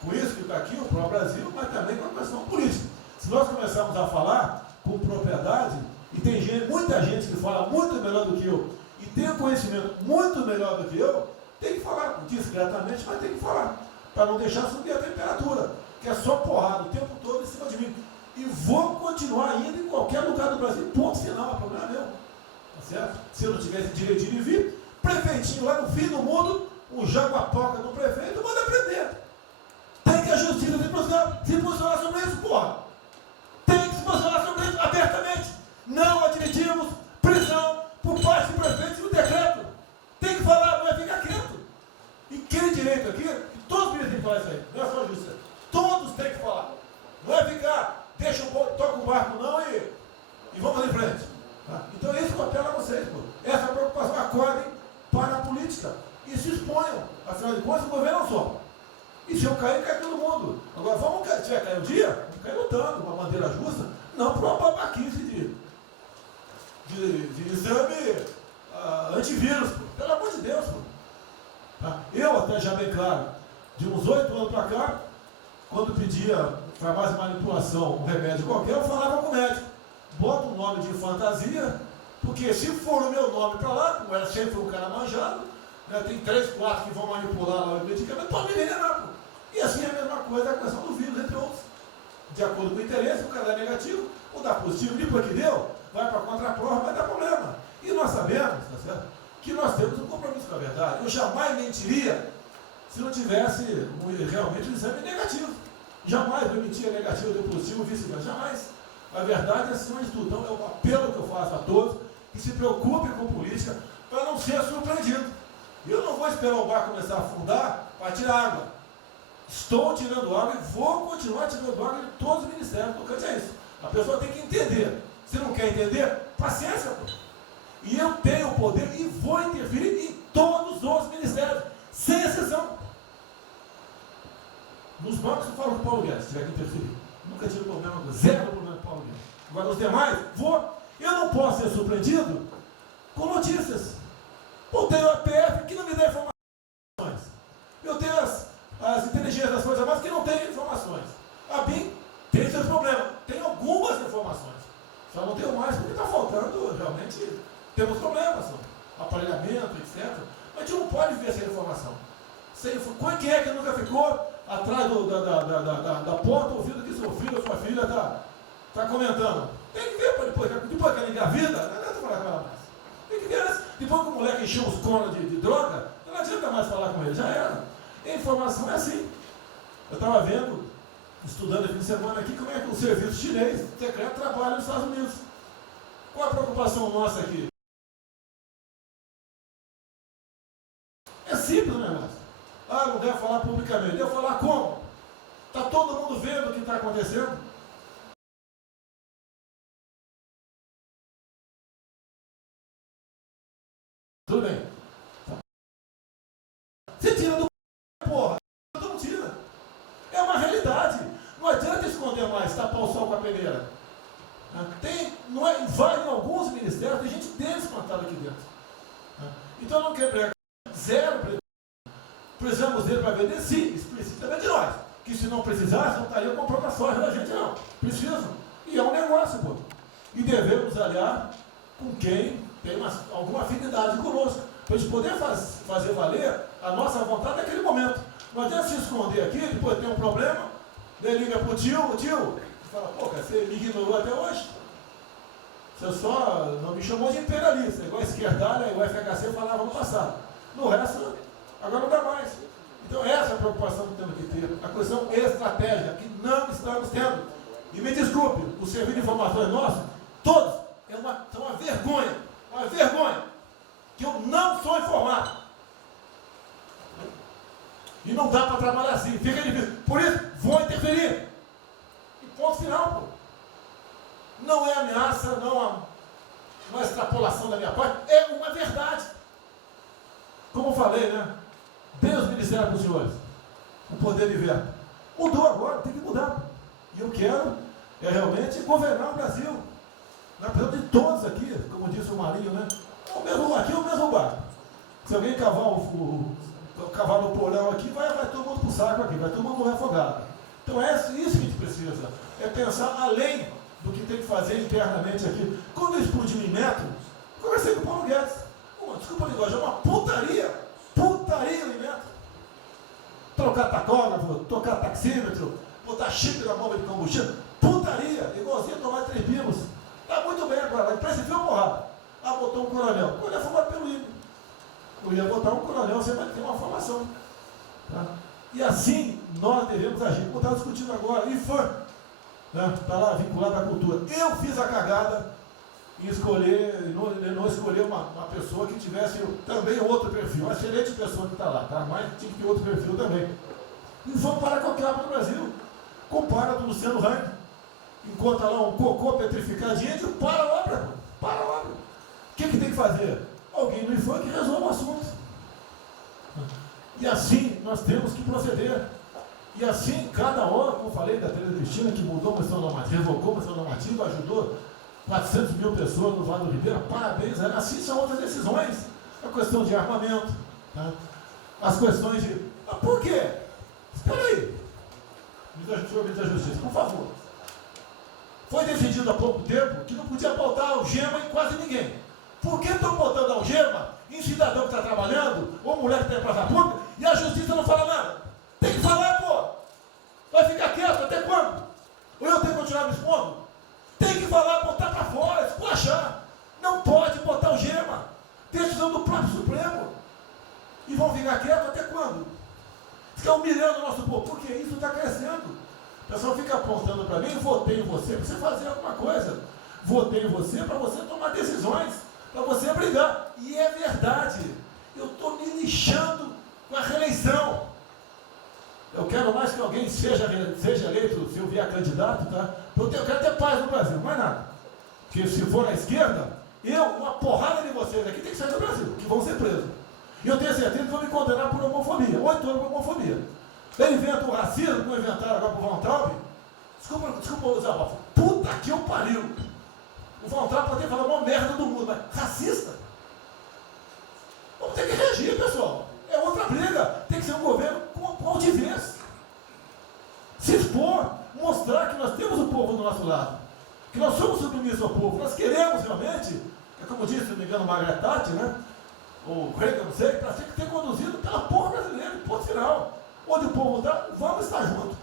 Por isso que está aqui o pró-Brasil, mas também com a questão política. Se nós começarmos a falar com propriedade, e tem muita gente que fala muito melhor do que eu, e tem um conhecimento muito melhor do que eu, tem que falar, discretamente, mas tem que falar, para não deixar subir a temperatura, que é só porrada o tempo todo em cima de mim. E vou continuar indo em qualquer lugar do Brasil, ponto final, é problema meu. Tá certo? Se eu não tivesse direitinho de vir, prefeitinho lá no fim do mundo, um jaguapoca do prefeito, manda prender. Tem que a justiça se posicionar sobre isso, porra. Tem que se posicionar sobre isso abertamente. Não admitimos prisão por parte do prefeito no decreto. Tem que falar, não é ficar quieto. E aquele direito aqui, todos têm que falar isso aí, não é só a justiça. Todos têm que falar. Não é ficar, deixa o povo, toca o barco não e vamos em frente. Tá? Então é isso que eu apelo a vocês, pô. Essa preocupação, acordem para a política e se exponham. Afinal de contas, o governo não só. E se eu cair, cai todo mundo. Agora, se vai cair um dia, vamos cair lutando, uma bandeira justa, não por uma babaquice de exame antivírus, pô. Pelo amor de Deus, pô. Tá? Eu até já bem claro, de uns 8 anos para cá, quando pedia farmácia de manipulação, um remédio qualquer, eu falava com o médico, bota um nome de fantasia, porque se for o meu nome para lá, como era sempre um cara manjado, né, tem 3, 4 que vão manipular lá o medicamento, pode me envenenar, pô. E assim é a mesma coisa a questão do vírus, entre outros. De acordo com o interesse, o cara dá negativo, ou dá positivo, depois que deu, vai para a contraprova, vai dar problema. E nós sabemos, tá certo, que nós temos um compromisso com a verdade. Eu jamais mentiria se não tivesse realmente um exame negativo. Jamais eu mentia negativo, deu positivo, vice-versa. Jamais. A verdade é acima de tudo. Então é o apelo que eu faço a todos que se preocupem com política para não ser surpreendido. Eu não vou esperar o barco começar a afundar para tirar água. Estou tirando água e vou continuar tirando água de todos os ministérios. Tocante a isso. A pessoa tem que entender. Se não quer entender, paciência, pô. E eu tenho o poder e vou interferir em todos os ministérios, sem exceção. Nos bancos eu falo com o Paulo Guedes, se tiver que interferir. Nunca tive problema, zero problema com o Paulo Guedes. Agora os demais, vou. Eu não posso ser surpreendido com notícias. Eu tenho a PF que não me dá informações. Eu tenho as inteligências das Forças Armadas que não têm informações. A BIM tem seus problemas. Tem algumas informações. Só não tenho mais porque está faltando, realmente, temos problemas. Aparelhamento, etc. Mas a gente não pode viver sem informação. Quem é que nunca ficou atrás da porta ouvindo que seu filho ou sua filha está comentando? Tem que ver, depois que ela engravida, não adianta falar com ela mais. Tem que ver antes. Depois que o moleque encheu os cornos de droga, não adianta mais falar com ele, já era. A informação é assim. Eu estava vendo, estudando esse fim de semana aqui, como é que o serviço chinês secreto trabalha nos Estados Unidos. Qual a preocupação nossa aqui? É simples o negócio. Ah, não deve falar publicamente. Deve falar como? Está todo mundo vendo o que está acontecendo? Tudo bem. Você tira do porra. Não tira. É uma realidade. Não adianta esconder mais, tapar o sol com a peneira. Vai em alguns ministérios, tem gente desplantada aqui dentro. Então não quer pregar. Zero. Precisamos dele para vender? Sim, isso precisa também de nós. Que se não precisasse, não estaria comprando a soja da gente, não. Precisam. E é um negócio, pô. E devemos aliar com quem tem alguma afinidade conosco. Para a gente poder fazer valer a nossa vontade naquele momento. Não adianta se esconder aqui, depois tem um problema, daí liga para o tio, fala, pô, cara, você me ignorou até hoje? Você só não me chamou de imperialista, igual a esquerdalha e o FHC falava no passado. No resto, agora não dá mais. Então essa é a preocupação que temos que ter, a questão estratégica, que não estamos tendo. E me desculpe, o serviço de informações nosso, todos, são uma vergonha, que eu não sou informado. E não dá para trabalhar assim, fica difícil. Por isso, vou interferir. E ponto final, pô. Não é ameaça, não é extrapolação da minha parte, é uma verdade. Como eu falei, né? Dê os ministérios para os senhores. O poder de veto. Mudou agora, tem que mudar. E eu quero realmente governar o Brasil. Nós precisamos de todos aqui, como disse o Marinho, né? Aqui é o mesmo barco. Se alguém cavar no porão aqui, vai todo mundo para o saco aqui, vai todo mundo morrer afogado. Então é isso que a gente precisa. É pensar além do que tem que fazer internamente aqui. Quando eu explodi em metro, conversei com o Paulo Guedes. Desculpa a linguagem, é uma putaria em metro. Trocar tacógrafo, trocar taxímetro, botar chip na bomba de combustível, putaria, igualzinho a tomar 3 pinos. Está muito bem agora, parece que foi uma porrada. Ah, botou um coronel. O coronel é formado pelo INE. Eu ia botar um coronel, você vai ter uma formação. Tá? E assim nós devemos agir. Como está discutindo agora, IFAM, está lá vinculado à cultura. Eu fiz a cagada em escolher, não escolher uma pessoa que tivesse também outro perfil. Uma excelente pessoa que está lá, tá? Mas tinha que ter outro perfil também. E vamos parar com a capa no Brasil. Compara do Luciano Hang. Encontra lá um cocô petrificado de índio, para a obra. Para a obra. O que tem que fazer? Alguém no IFAM que resolva o assunto. E assim nós temos que proceder. E assim, cada hora, como eu falei da Tereza Cristina, que mudou a questão normativa, revocou a questão normativa, ajudou 400 mil pessoas no Vale do Ribeira, parabéns. Assim são outras decisões. A questão de armamento, tá? As questões de... por quê? Espera aí. Ministro da Justiça, por favor. Foi decidido há pouco tempo que não podia botar algema em quase ninguém. Por que estão botando algema em cidadão que está trabalhando, ou mulher que tem praça pública, e a justiça não fala nada? Tem que falar, pô! Vai ficar quieto até quando? Ou eu tenho que continuar me expondo? Tem que falar, botar para fora, esculachar. Não pode botar algema. Decisão do próprio Supremo. E vão ficar quietos até quando? Fica humilhando o nosso povo, porque isso está crescendo. O pessoal fica apontando para mim, votei em você para você fazer alguma coisa. Votei em você para você tomar decisões, para você brigar. E é verdade. Eu estou me lixando com a reeleição. Eu quero mais que alguém seja eleito, se eu vier candidato, tá? Eu quero ter paz no Brasil, mais nada. Porque se for na esquerda, uma porrada de vocês aqui tem que sair do Brasil, que vão ser presos. E eu tenho certeza que vão me condenar por homofobia, 8 anos por homofobia. Ele inventa o racismo, como inventaram agora por Von Traub. Desculpa usar a puta que eu pariu. O Von Traub pode falar uma merda do mundo, mas racista? Vamos ter que reagir, pessoal. É outra briga. Tem que ser um governo com altivez. Se expor, mostrar que nós temos o povo do nosso lado. Que nós somos submissos ao povo. Nós queremos realmente, é como disse, se não me engano, Margaret Thatcher, né? Ou Reagan, não sei, para ter conduzido pela porra brasileira, ponto final. Onde o povo está, vamos estar juntos.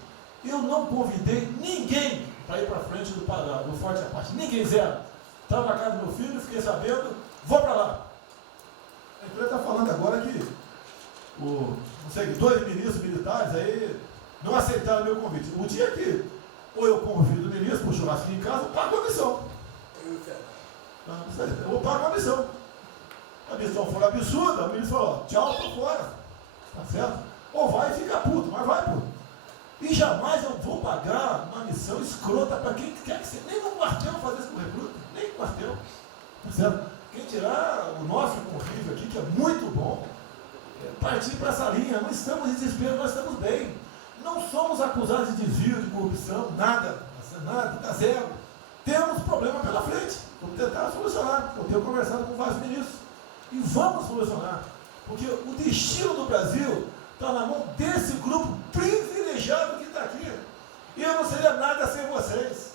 Eu não convidei ninguém para ir para frente do Forte Apache. Ninguém, zero. Estava na casa do meu filho, fiquei sabendo, vou para lá. A empresa está falando agora que não sei, 2 ministros militares aí não aceitaram meu convite. O dia que ou eu convido o ministro para o churrasco em casa, eu pago a missão. Eu vou pagar a missão. A missão for absurda, o ministro falou, tchau, estou fora. Tá certo? Ou vai e fica puto, mas vai puto. E jamais eu vou pagar uma missão escrota para quem quer que seja. Nem no quartel fazer isso com o recruta, nem no quartel. Tá certo? Quem tirar o nosso convívio aqui, que é muito bom, partir para essa linha. Não estamos em desespero, nós estamos bem. Não somos acusados de desvio, de corrupção, nada, está zero. Temos problema pela frente, vamos tentar solucionar. Eu tenho conversado com vários ministros e vamos solucionar, porque o destino do Brasil está na mão desse grupo privilegiado que está aqui. E eu não seria nada sem vocês.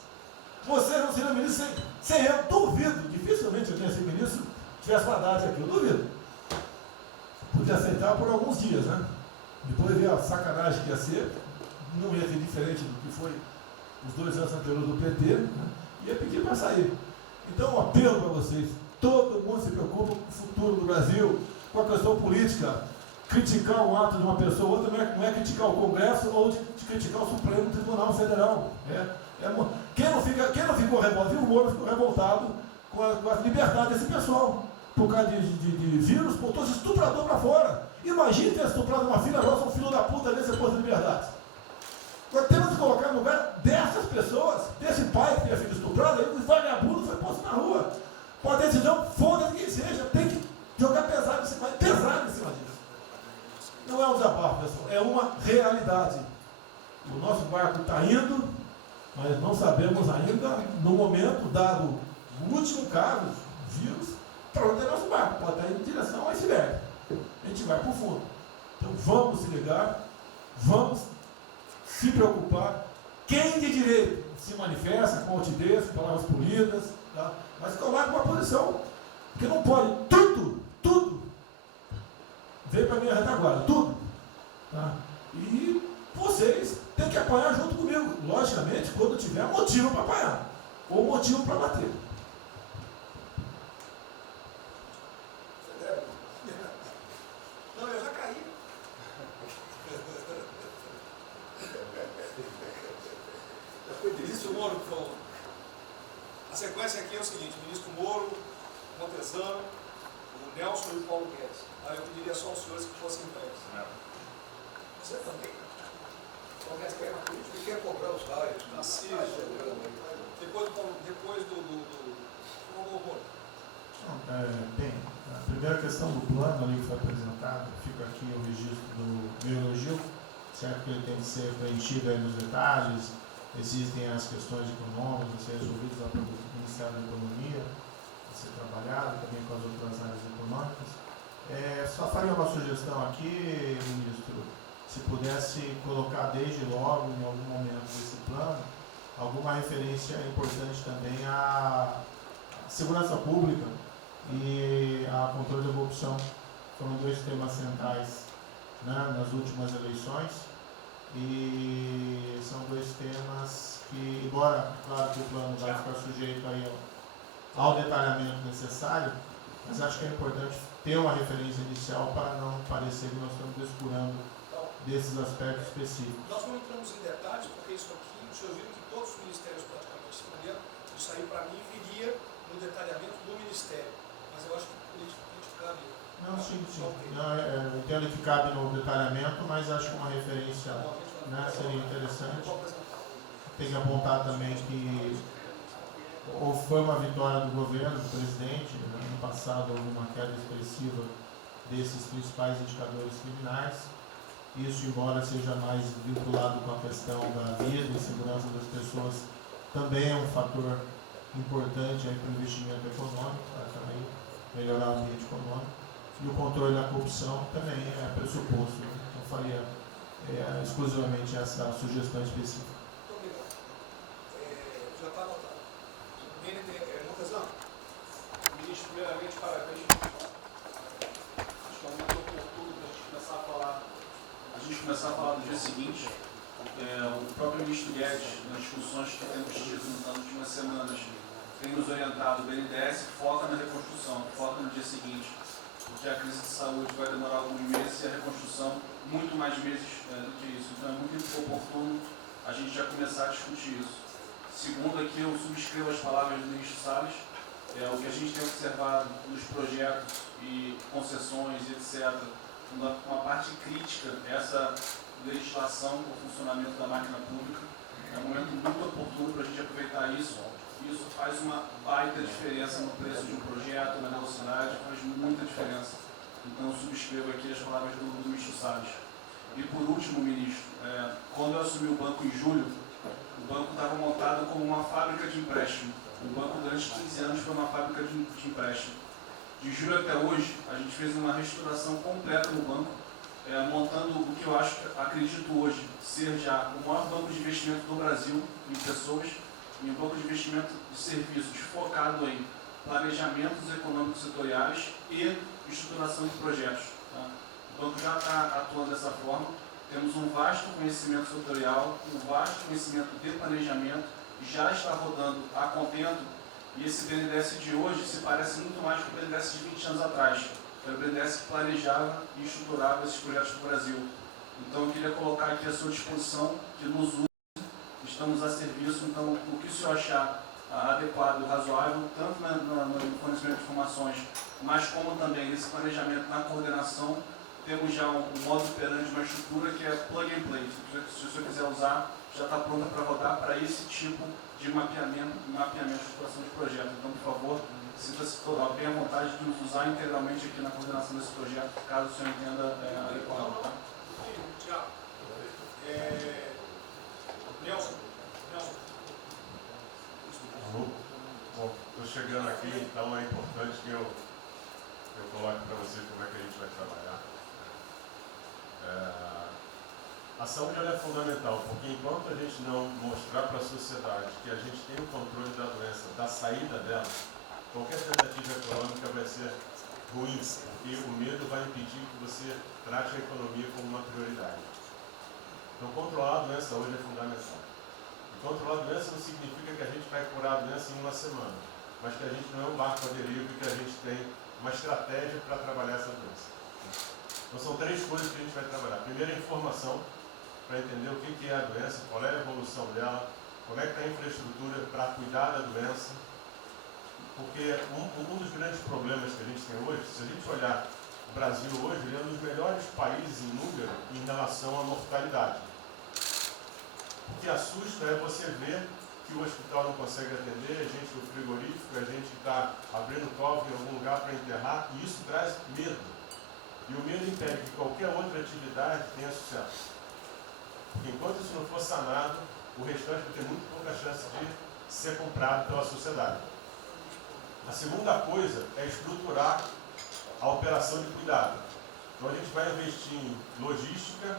Vocês não seriam ministros sem eu, duvido. Dificilmente eu tenha sido ministro se tivesse uma data aqui, eu duvido. Podia aceitar por alguns dias, né? Depois ver a sacanagem que ia ser, não ia ser diferente do que foi os 2 anos anteriores do PT, né? Ia pedir para sair. Então, um apelo para vocês: todo mundo se preocupa com o futuro do Brasil, com a questão política. Criticar um ato de uma pessoa ou outra não é criticar o Congresso ou de criticar o Supremo Tribunal Federal. Quem não ficou revoltado, viu o Moro ficou revoltado com a liberdade desse pessoal. Por causa de vírus, botou esse estuprador para fora. Imagine ter estuprado uma filha nossa, um filho da puta desse posto de liberdade. Nós temos que colocar no lugar dessas pessoas, desse pai que tinha sido estuprado, aí o vagabundo foi posto na rua. Com a decisão, foda-se quem seja, tem que jogar pesado em cima disso. Não é um desabafo, pessoal, é uma realidade. O nosso barco está indo, mas não sabemos ainda, no momento, dado o último caso, vírus, para onde é nosso barco. Pode estar indo em direção ao iceberg. A gente vai para o fundo. Então vamos se ligar, vamos se preocupar. Quem de direito se manifesta com altivez, com palavras polidas, tá? Mas coloca uma posição, porque não pode tudo veio para a minha retaguarda, tudo. Tá? E vocês têm que apanhar junto comigo, logicamente, quando tiver motivo para apanhar, ou motivo para bater. Não, eu já caí. Ministro Moro, por favor. A sequência aqui é o seguinte: ministro Moro, Montezano, o Nelson e o Paulo Guedes. Aí eu pediria só aos senhores que fossem em pé. Você também? Paulo Guedes quer uma política e quer cobrar os raios. Depois do Moro. Bem, a primeira questão do plano ali que foi apresentado, fica aqui o registro do meu elogio, certo que ele tem que ser preenchido aí nos detalhes, existem as questões econômicas a ser resolvidas lá pelo Ministério da Economia, a ser trabalhado também com as outras áreas econômicas. Só faria uma sugestão aqui, ministro, se pudesse colocar desde logo, em algum momento desse plano, alguma referência importante também à segurança pública e a controle da corrupção. Foram 2 temas centrais, né, nas últimas eleições, e são 2 temas que, embora, claro que o plano vai ficar sujeito aí ao detalhamento necessário, mas acho que é importante ter uma referência inicial para não parecer que nós estamos descurando desses aspectos específicos. Nós não entramos em detalhes, porque isso aqui, os senhores viram que todos os ministérios praticamente responderam. Isso aí, para mim, viria no detalhamento do ministério. Mas eu acho que politicamente cabe Não, sim. Não, eu entendo que cabe no detalhamento, mas acho que uma referência, né, seria interessante. Tem que apontar também que foi uma vitória do governo, do presidente. No passado houve uma queda expressiva desses principais indicadores criminais. Isso, embora seja mais vinculado com a questão da vida e segurança das pessoas, também é um fator importante para o investimento econômico, para também melhorar o ambiente econômico. E o controle da corrupção também é pressuposto. Né? Então, faria exclusivamente essa sugestão específica. Muito obrigado. Já está anotado. Montezano? Ministro, primeiramente, parabéns. Acho que é um momento oportuno para a gente começar a falar do dia seguinte. O próprio ministro Guedes, nas discussões que temos tido nas últimas semanas, tem nos orientado. O BNDES foca na reconstrução, foca no dia seguinte, porque a crise de saúde vai demorar alguns meses e a reconstrução muito mais meses do que isso. Então é muito oportuno a gente já começar a discutir isso. Segundo, aqui eu subscrevo as palavras do ministro Salles. O que a gente tem observado nos projetos e concessões, etc., uma parte crítica, essa legislação para o funcionamento da máquina pública. É um momento muito oportuno para a gente aproveitar isso. Isso faz uma baita diferença no preço de um projeto, na velocidade, faz muita diferença. Então, eu subscrevo aqui as palavras do ministro Salles. E, por último, ministro, quando eu assumi o banco em julho, o banco estava montado como uma fábrica de empréstimo. O banco, durante 15 anos, foi uma fábrica de empréstimo. De julho até hoje, a gente fez uma reestruturação completa no banco, montando o que eu acredito hoje ser já o maior banco de investimento do Brasil em pessoas, e um banco de investimento de serviços focado em planejamentos econômicos setoriais e estruturação de projetos. Tá? O banco já está atuando dessa forma. Temos um vasto conhecimento setorial, um vasto conhecimento de planejamento, já está rodando a contento, e esse BNDES de hoje se parece muito mais com o BNDES de 20 anos atrás. Era o BNDES que planejava e estruturava esses projetos do Brasil. Então, eu queria colocar aqui à sua disposição, que nos use, estamos a serviço. Então, o que o senhor achar adequado, razoável, tanto no fornecimento de informações, mas como também nesse planejamento, na coordenação, temos já um modo operante, uma estrutura que é plug and play. Se o senhor quiser usar, já está pronta para rodar para esse tipo de mapeamento e estruturação de projeto. Então, por favor, sinta-se bem à vontade de nos usar integralmente aqui na coordenação desse projeto, caso o senhor entenda adequado. Tá? Tiago. Nelson. Bom, estou chegando aqui, então é importante que eu coloque para você como é que a gente vai trabalhar. A saúde ela é fundamental, porque enquanto a gente não mostrar para a sociedade que a gente tem o controle da doença, da saída dela, qualquer tentativa econômica vai ser ruim, porque o medo vai impedir que você trate a economia como uma prioridade. Então, controlar a doença hoje é fundamental. E controlar a doença não significa que a gente vai curar a doença em uma semana, mas que a gente não é um barco à deriva e que a gente tem uma estratégia para trabalhar essa doença. Então, são 3 coisas que a gente vai trabalhar. Primeiro, a informação, para entender o que é a doença, qual é a evolução dela, como é que está a infraestrutura para cuidar da doença. Porque um dos grandes problemas que a gente tem hoje, se a gente olhar o Brasil hoje, ele é um dos melhores países em número em relação à mortalidade. O que assusta é você ver que o hospital não consegue atender, a gente no frigorífico, a gente está abrindo cofre em algum lugar para enterrar, e isso traz medo. E o medo impede que qualquer outra atividade tenha sucesso. Porque enquanto isso não for sanado, o restante vai ter muito pouca chance de ser comprado pela sociedade. A segunda coisa é estruturar a operação de cuidado. Então a gente vai investir em logística,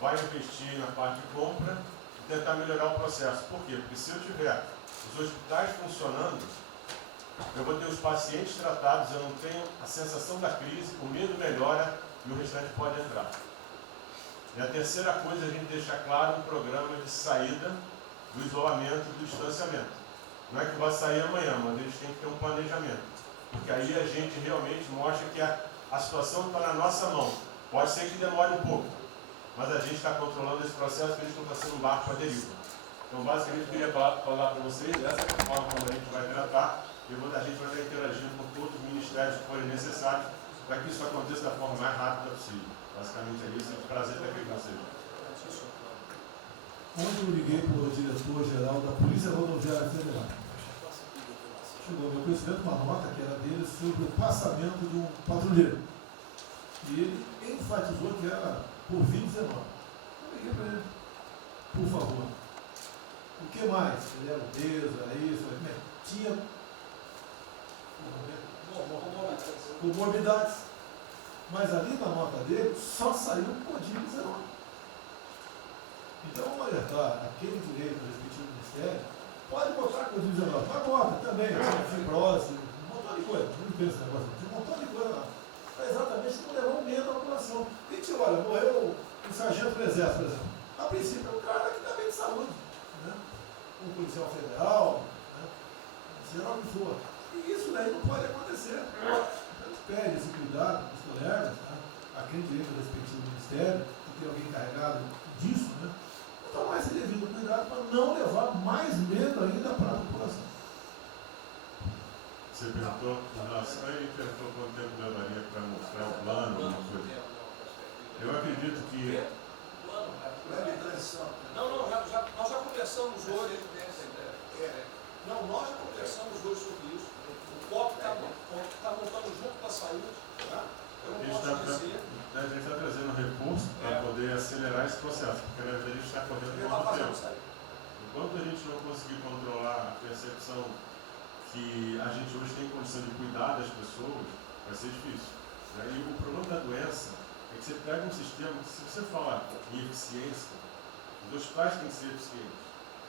vai investir na parte de compra e tentar melhorar o processo. Por quê? Porque se eu tiver os hospitais funcionando, eu vou ter os pacientes tratados, eu não tenho a sensação da crise, o medo melhora e o restante pode entrar. E a terceira coisa é a gente deixar claro um programa de saída do isolamento e do distanciamento. Não é que vai sair amanhã, mas eles têm que ter um planejamento. Porque aí a gente realmente mostra que a situação está na nossa mão. Pode ser que demore um pouco, mas a gente está controlando esse processo, que a gente não está sendo um barco à deriva. Então, basicamente, eu queria falar para vocês, essa é a forma como a gente vai tratar. A gente vai estar interagindo com todos os ministérios que forem necessários para que isso aconteça da forma mais rápida possível. Basicamente é isso. É um prazer estar aqui com vocês. Ontem eu liguei para o diretor-geral da Polícia Rodoviária Federal. Chegou ao meu conhecimento uma nota que era dele sobre o passamento de um patrulheiro. E ele enfatizou que era por 2019. Eu liguei para ele, por favor. O que mais? Ele era obeso, era isso, tinha comorbidades. Mas ali na nota dele só saiu Covid-19. Então vamos alertar aquele direito do respectivo ministério, pode botar Covid-19, mas bota também, fibrose, um montão de coisa, não pensa nesse negócio, tem um montão de coisa lá. Para exatamente não levar um medo à população. E que, olha, morreu um sargento do exército, por exemplo. A princípio é um cara que está bem de saúde, né? Um policial federal, né? Seja lá o que for. E isso daí não pode acontecer. Então, pede esse cuidado dos colegas, tá? A quem direito do respectivo ministério, que tem alguém encarregado disso, né? Tomar esse devido cuidado para não levar mais medo ainda para a população. Você perguntou, nossa, aí perguntou quanto tempo levaria para mostrar o plano, alguma coisa. Eu acredito que. Não, nós já conversamos hoje. Não, nós já conversamos hoje sobre isso. O COP está montando junto com a saúde. Tá? Eu não posso dizer. A gente está trazendo recurso para poder acelerar esse processo, porque na verdade a gente está correndo muito tempo. Enquanto a gente não conseguir controlar a percepção que a gente hoje tem condição de cuidar das pessoas, vai ser difícil. E o problema da doença é que você pega um sistema que, se você falar em eficiência, os hospitais têm que ser eficientes.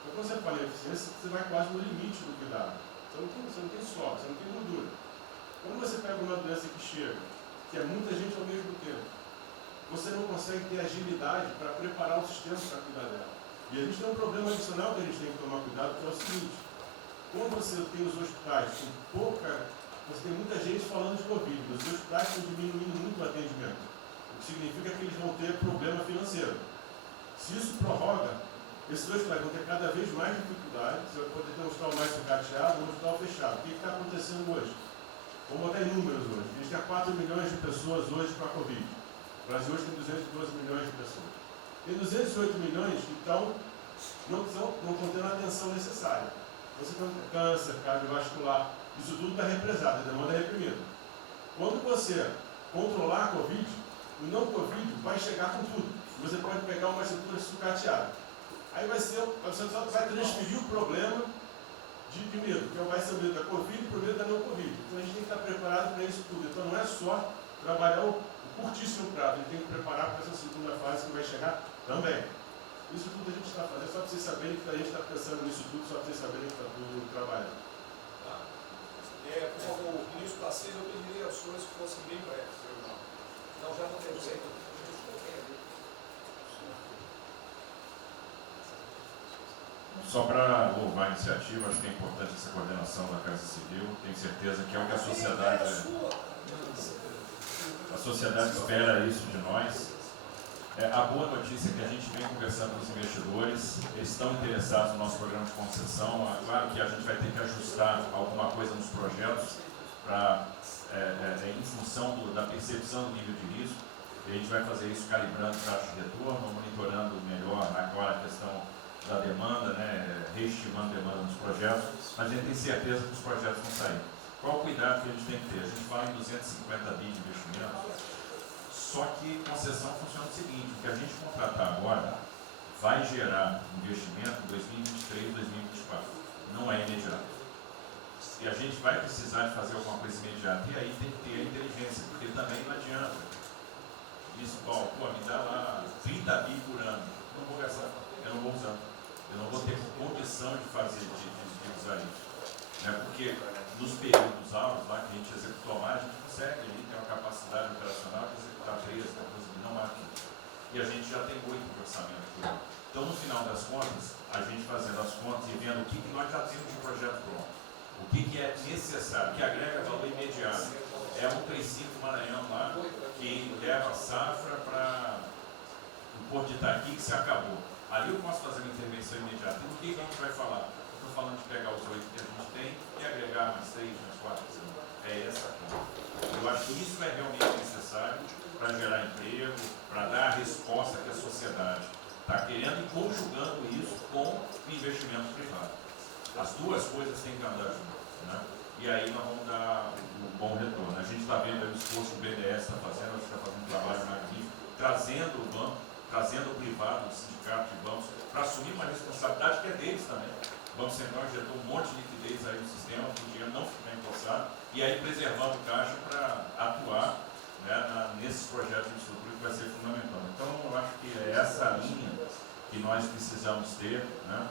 Então, quando você fala em eficiência, você vai quase no limite do cuidado. Você não tem sobra, você não tem gordura. Quando você pega uma doença que chega, que é muita gente ao mesmo tempo, você não consegue ter agilidade para preparar o sistema para cuidar dela. E a gente tem um problema adicional que a gente tem que tomar cuidado, que é o seguinte: como você tem os hospitais com pouca, você tem muita gente falando de Covid, os hospitais estão diminuindo muito o atendimento, o que significa que eles vão ter problema financeiro. Se isso prorroga, esses hospitais vão ter cada vez mais dificuldade, você vai poder ter um hospital mais sucateado, um hospital fechado. O que está acontecendo hoje? Vamos botar em números hoje. A gente tem 4 milhões de pessoas hoje com a Covid. O Brasil hoje tem 212 milhões de pessoas. Tem 208 milhões que não estão tendo a atenção necessária. Você tem câncer, cardiovascular, isso tudo está represado, a demanda é reprimida. Quando você controlar a Covid, o não Covid vai chegar com tudo. Você pode pegar uma estrutura sucateada. Aí você só vai transferir o problema de medo, que vai ser o medo da Covid e o medo da não Covid. Então a gente tem que estar preparado para isso tudo. Então não é só trabalhar o curtíssimo prazo, a gente tem que preparar para essa segunda fase que vai chegar também. Isso tudo a gente está fazendo, só para vocês saberem que a gente está pensando nisso tudo, só para vocês saberem que está tudo trabalhando. Tá? Por favor, o ministro Tarcísio, eu pediria às senhores que fossem bem breves. Não, já não tem jeito. Só para louvar a iniciativa, acho que é importante essa coordenação da Casa Civil. Tenho certeza que é o que a sociedade espera isso de nós. A boa notícia é que a gente vem conversando com os investidores, eles estão interessados no nosso programa de concessão. Claro que a gente vai ter que ajustar alguma coisa nos projetos em função da percepção do nível de risco. E a gente vai fazer isso calibrando taxa de retorno, monitorando melhor agora a questão da demanda, reestimando a demanda nos projetos, mas a gente tem certeza que os projetos vão sair. Qual o cuidado que a gente tem que ter? A gente fala em 250 bi de investimento, só que concessão funciona o seguinte: o que a gente contratar agora vai gerar investimento em 2023, 2024, não é imediato. E a gente vai precisar de fazer alguma coisa imediata, e aí tem que ter a inteligência, porque também não adianta. Isso, me dá lá 30 bi por ano, não vou gastar, eu não vou usar. Eu não vou ter condição de fazer, de usar isso. Porque nos períodos altos, lá que a gente executou mais, a gente consegue ali ter uma capacidade operacional de executar 13, 14 mil, não mais. E a gente já tem 8 de orçamento aqui. Então, no final das contas, a gente fazendo as contas e vendo o que nós já temos de projeto pronto, o que é necessário, que agrega valor imediato. É um princípio Maranhão lá, que leva a safra para o Porto de Itaqui, que se acabou. Ali eu posso fazer uma intervenção imediata. E do que a gente vai falar? estou falando de pegar os 8 que a gente tem e agregar mais 3, mais 4. É essa a conta. Eu acho que isso é realmente necessário para gerar emprego, para dar a resposta que a sociedade está querendo e conjugando isso com o investimento privado. As duas coisas têm que andar juntas, né? E aí nós vamos dar um bom retorno. A gente está vendo aí o esforço que o BNDES está fazendo, a gente está fazendo um trabalho magnífico, trazendo o banco, trazendo o privado, o sindicato de bancos, para assumir uma responsabilidade que é deles também. O Banco Central injetou um monte de liquidez aí no sistema, para o dinheiro não ficar empossado, e aí preservando o caixa para atuar, né, nesses projetos de infraestrutura que vai ser fundamental. Então, eu acho que é essa linha que nós precisamos ter, né?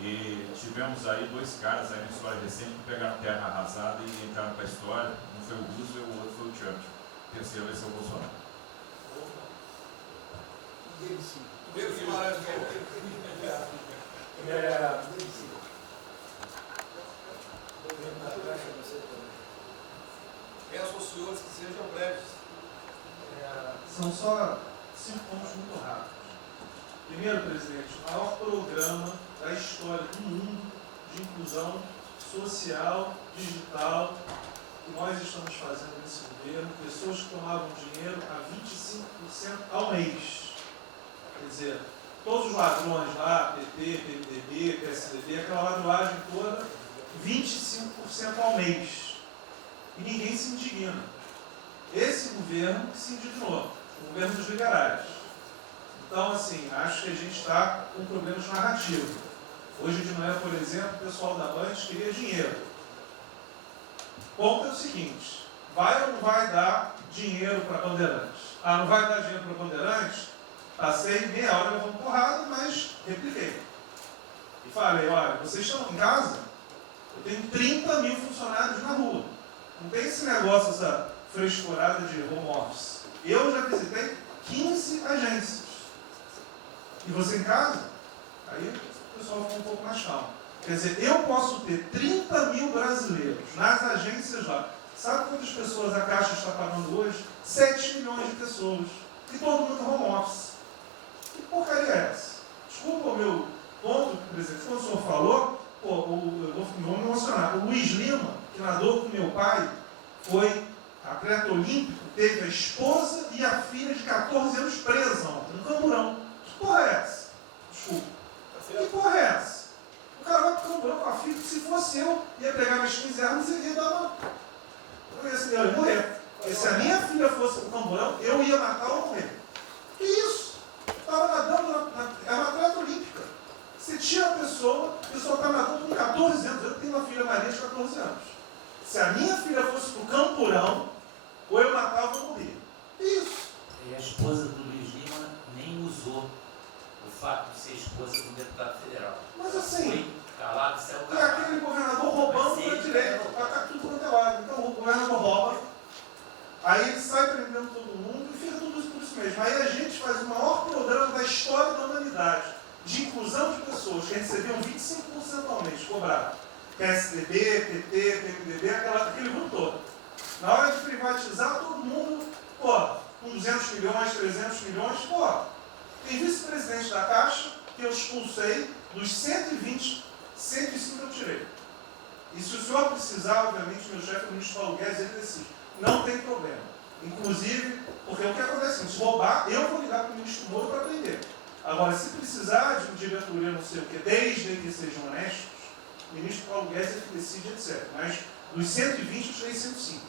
E tivemos aí 2 caras aí na história recente que pegaram terra arrasada e entraram para a história. Um foi o Roosevelt, o outro foi o Churchill. O terceiro vai ser o Bolsonaro. Peço aos senhores que sejam breves. São só 5 pontos muito rápidos. Primeiro, presidente, o maior programa da história do mundo de inclusão social, digital, que nós estamos fazendo nesse governo, pessoas que tomavam dinheiro a 25% ao mês. Quer dizer, todos os ladrões lá, PT, PMDB, PSDB, aquela ladroagem toda, 25% ao mês. E ninguém se indigna. Esse governo que se indignou, o governo dos liberais. Então, assim, acho que a gente está com problemas narrativos. Hoje de manhã, por exemplo, o pessoal da Band queria dinheiro. O ponto é o seguinte, vai ou não vai dar dinheiro para Bandeirantes? Ah, não vai dar dinheiro para Bandeirantes? Passei meia hora levando porrada, mas repliquei. E falei, olha, vocês estão em casa? Eu tenho 30 mil funcionários na rua. Não tem esse negócio, essa frescurada de home office. Eu já visitei 15 agências. E você em casa? Aí o pessoal ficou um pouco mais calmo. Quer dizer, eu posso ter 30 mil brasileiros nas agências lá. Sabe quantas pessoas a Caixa está pagando hoje? 7 milhões de pessoas. E todo mundo home office. Que porcaria é essa? Desculpa o meu ponto, presidente. Quando o senhor falou, eu vou me emocionar. O Luiz Lima, que nadou com meu pai, foi atleta olímpico, teve a esposa e a filha de 14 anos presas ontem, no Camburão. Que porra é essa? Desculpa. Que porra é essa? O cara vai pro Camburão com a filha, que se fosse eu, ia pegar meus 15 anos e ia dar uma... Eu ia morrer. Porque se a minha filha fosse pro Camburão, eu ia matar ou morrer. Que isso? Estava nadando, é uma atleta olímpica. Você tira a pessoa está nadando com 14 anos. Eu tenho uma filha Maria de 14 anos. Se a minha filha fosse pro Campurão, ou eu matava ou morria. Isso. E a esposa do Luiz Lima nem usou o fato de ser esposa do deputado federal. Mas assim, foi calado, saiu e aquele governador roubando para a direita, está tudo quanto é lado. Então o governador rouba, aí ele sai prendendo todo mundo e fica tudo isso por isso mesmo. Aí a gente faz o maior programa da história da humanidade de inclusão de pessoas que recebiam 25% ao mês, cobrado. PSDB, PT, PMDB, aquele grupo todo. Na hora de privatizar, todo mundo, com 200 milhões, 300 milhões, tem vice-presidente da Caixa que eu expulsei, dos 120, 105 eu tirei. E se o senhor precisar, obviamente, meu chefe, o ministro Paulo Guedes, ele decide. Não tem problema. Inclusive, porque o que acontece? Se roubar, eu vou ligar para o ministro Moro para prender. Agora, se precisar de um diretoria, não sei o quê, desde que sejam honestos, o ministro Paulo Guedes é que decide, etc. Mas dos 120, eu tirei 105.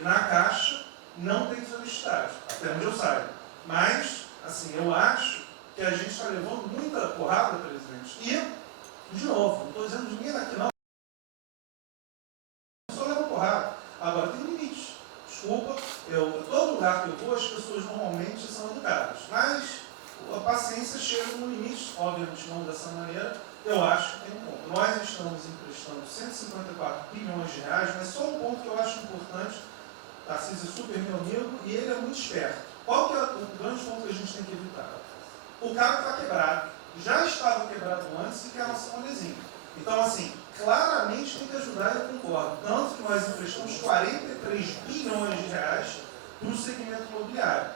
E na Caixa não tem desonestidade, até onde eu saiba. Mas, assim, eu acho que a gente está levando muita porrada, presidente. E, de novo, não estou dizendo ninguém daqui não. Eu só levo porrada. Agora, tem limite. Desculpa, todo lugar que eu vou, as pessoas normalmente são educadas. Mas a paciência chega no limite, obviamente não dessa maneira. Eu acho que tem um ponto. Nós estamos emprestando 154 bilhões de reais, mas só um ponto que eu acho importante. Tarcísio é super meu amigo e ele é muito esperto. Qual que é o grande ponto que a gente tem que evitar? O cara está quebrado. Já estava quebrado antes e quer lançar um molezinho. Então, assim, claramente tem que ajudar e eu concordo. Tanto que nós emprestamos 43 bilhões de reais para o segmento imobiliário.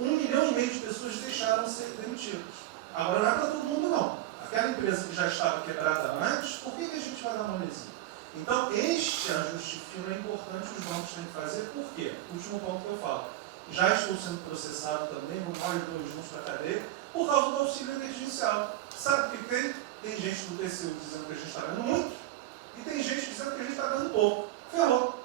1,5 milhão de pessoas deixaram de ser demitidas. Agora não é para todo mundo, não. Aquela empresa empresa que já estava quebrada antes, por que a gente vai dar molezinha? Então, este ajuste fino é importante, os bancos têm que fazer. Por quê? Último ponto que eu falo. Já estou sendo processado também, nós dois juntos para a cadeia, por causa do auxílio emergencial. Sabe o que tem? Tem gente do TCU dizendo que a gente está dando muito, e tem gente dizendo que a gente está dando pouco. Ferrou.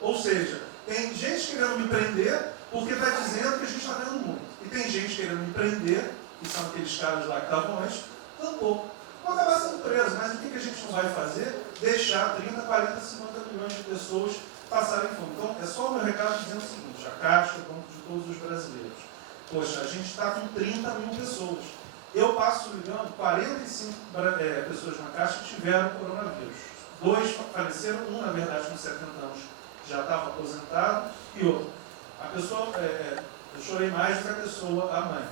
Ou seja, tem gente querendo me prender porque está dizendo que a gente está dando muito. E tem gente querendo me prender, que são aqueles caras lá que estavam antes, dando pouco. Vão acabar sendo presos, mas o que a gente não vai fazer? Deixar 30, 40, 50 milhões de pessoas passarem fome. Então, é só o meu recado dizendo o seguinte: a Caixa, o Banco de todos os brasileiros. Poxa, a gente está com 30 mil pessoas. Eu passo ligando, 45 pessoas na Caixa tiveram coronavírus. 2 faleceram, um, na verdade, com 70 anos já estava aposentado, e outro. A pessoa, eu chorei mais do que a pessoa, a mãe.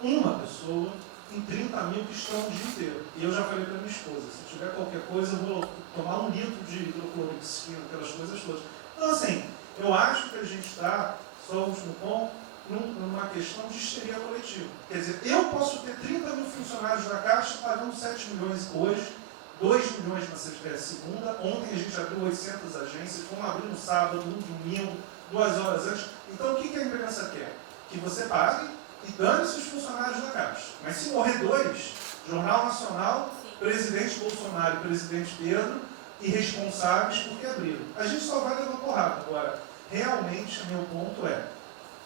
Uma pessoa em 30 mil que estão o dia inteiro. E eu já falei para minha esposa, se tiver qualquer coisa, eu vou tomar 1 litro de hidrocloroquina, aquelas coisas todas. Então, assim, eu acho que a gente está, só o último ponto, numa questão de histeria coletiva. Quer dizer, eu posso ter 30 mil funcionários da Caixa pagando 7 milhões hoje, 2 milhões na segunda, ontem a gente abriu 800 agências, vamos abrir no sábado, no domingo, 2 horas antes. Então, o que a imprensa quer? Que você pague e dane-se os funcionários da Caixa. Mas se morrer 2, Jornal Nacional, presidente Bolsonaro e presidente Pedro, irresponsáveis porque abriram. A gente só vai levar porrada. Agora, realmente, meu ponto é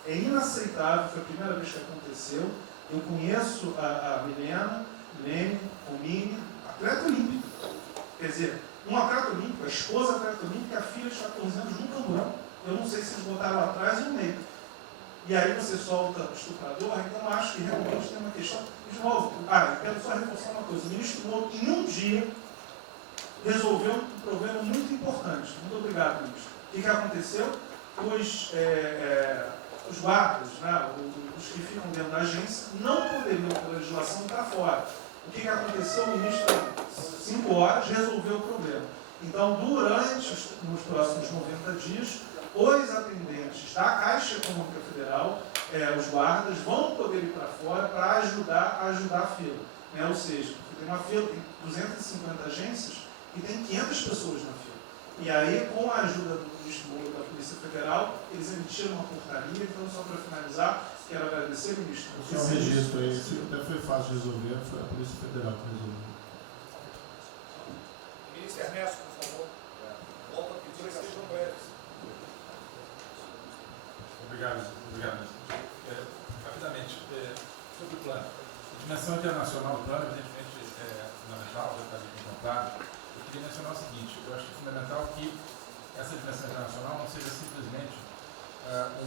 inaceitável, foi a primeira vez que aconteceu. Eu conheço a Milena, Lene, Romine, atleta olímpico. Quer dizer, um atleta olímpico, a esposa atleta olímpica, a filha de 14 anos no camburão. Eu não sei se eles botaram lá atrás ou no meio. E aí você solta o estuprador, então acho que realmente tem uma questão. De novo, eu quero só reforçar uma coisa. O ministro Moro, em um dia, resolveu um problema muito importante. Muito obrigado, ministro. O que aconteceu? Os guardas, né, os que ficam dentro da agência, não poderiam, pela legislação, estar fora. O que aconteceu? O ministro, 5 horas, resolveu o problema. Então, nos próximos 90 dias, os atendentes da Caixa Econômica Federal, os guardas, vão poder ir para fora para ajudar a fila. Ou seja, tem uma fila, tem 250 agências e tem 500 pessoas na fila. E aí, com a ajuda do ministro Moro da Polícia Federal, eles emitiram uma portaria. Então, só para finalizar, quero agradecer, ministro. O seu registro aí, até foi fácil de resolver, foi a Polícia Federal que resolveu. Ministro Ernesto, por favor. Volta a pedir que sejam breves. Obrigado. Rapidamente, sobre o plano. A dimensão internacional do plano, evidentemente, é fundamental, já está aqui contemplado. Eu queria mencionar o seguinte: eu acho que é fundamental que essa dimensão internacional não seja simplesmente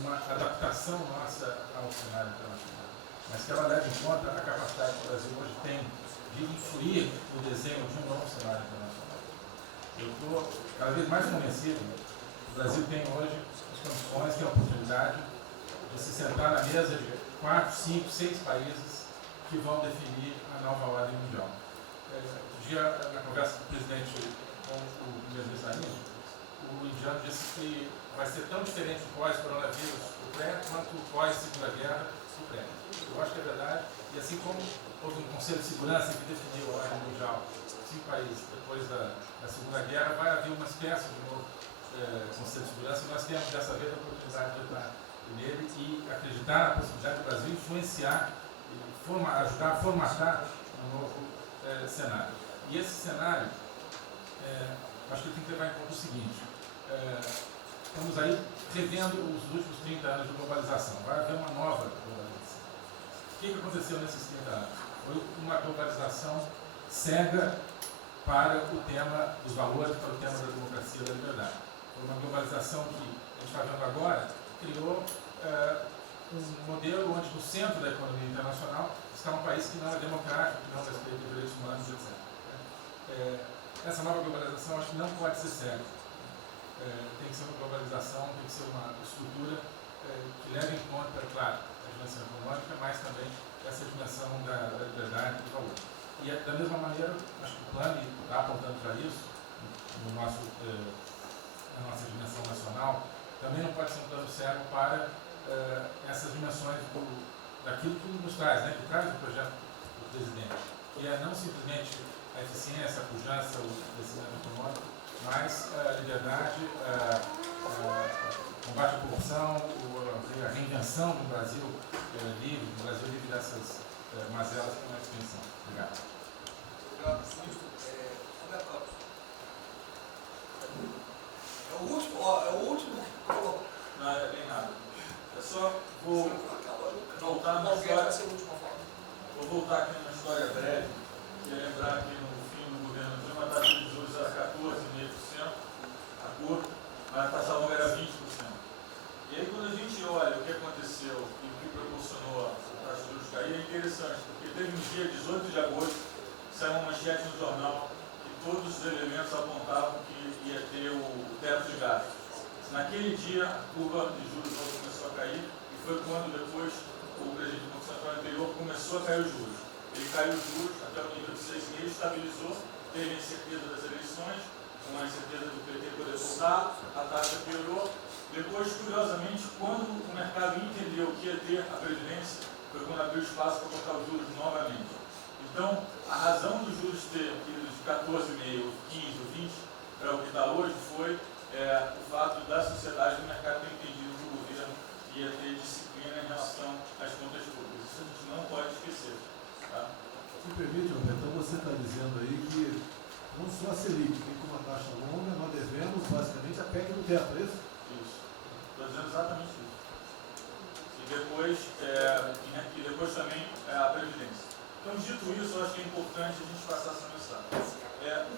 uma adaptação nossa ao cenário internacional, mas que ela leve em conta a capacidade que o Brasil hoje tem de influir no desenho de um novo cenário internacional. Eu estou cada vez mais convencido que o Brasil tem hoje as condições e a oportunidade de se sentar na mesa de 4, 5, 6 países que vão definir a nova ordem mundial. Outro dia, na conversa do presidente com o primeiro-ministro, o indiano disse que vai ser tão diferente o pós-coronavírus, o pré, quanto o pós-segunda guerra, o pré. Eu acho que é verdade. E assim como houve um Conselho de Segurança que definiu a ordem mundial, 5 países depois da Segunda Guerra, vai haver uma espécie de novo Conselho de Segurança, e nós temos dessa vez a oportunidade de entrar nele e acreditar na possibilidade do Brasil influenciar e ajudar a formatar um novo cenário. E esse cenário, acho que tem que levar em conta o seguinte: estamos aí revendo os últimos 30 anos de globalização. Vai haver uma nova globalização. O que aconteceu nesses 30 anos? Foi uma globalização cega para o tema dos valores, para o tema da democracia e da liberdade. Foi uma globalização que a gente está vendo agora, criou um modelo onde no centro da economia internacional está um país que não é democrático, que não respeita os direitos humanos, etc. Essa nova globalização acho que não pode ser cega. Tem que ser uma globalização, tem que ser uma estrutura que leve em conta, claro, a dimensão econômica, mas também essa dimensão da liberdade e do valor. E da mesma maneira, acho que o plano está apontando para isso, na nossa dimensão nacional, também não pode ser um plano cego para essas dimensões daquilo que nos traz, que traz o projeto do presidente. que é não simplesmente a eficiência, a pujança, o crescimento econômico, mas a liberdade, combate à corrupção, a reinvenção do Brasil livre dessas mazelas que estão na extinção. Obrigado. Obrigado, ministro. Roberto Campos. É o último que colocou. Não é nem nada. É só vou voltar na história. Vou voltar aqui numa história breve, que é lembrar que no fim do governo Dilma a taxa de juros era 14,5%, a curva, mas a taxa longa era 20%. E aí quando a gente olha o que aconteceu e o que proporcionou a taxa de juros cair, é interessante, porque teve um dia, 18 de agosto, saiu uma manchete no jornal que todos os elementos apontavam que ia ter o teto de gastos. Naquele dia, a curva de juros começou a cair e foi quando depois o presidente do Banco Central anterior começou a cair os juros. Ele caiu os juros até o nível de 6,5%, estabilizou, teve a incerteza das eleições, com a incerteza do PT poder voltar, a taxa piorou. Depois, curiosamente, quando o mercado entendeu que ia ter a Previdência, foi quando abriu espaço para botar os juros novamente. Então, a razão dos juros ter ido de 14,5%, 15%, 20% para o que está hoje foi o fato da sociedade e do mercado ter entendido que o governo ia ter disciplina em relação às contas públicas. Isso a gente não pode esquecer. Tá? Se permite, Roberto, então você está dizendo aí que não só a Selic tem como uma taxa longa, nós devemos basicamente a PEC do teto, é isso? Isso. Estou dizendo exatamente isso. E depois também a Previdência. Então, dito isso, eu acho que é importante a gente passar essa mensagem.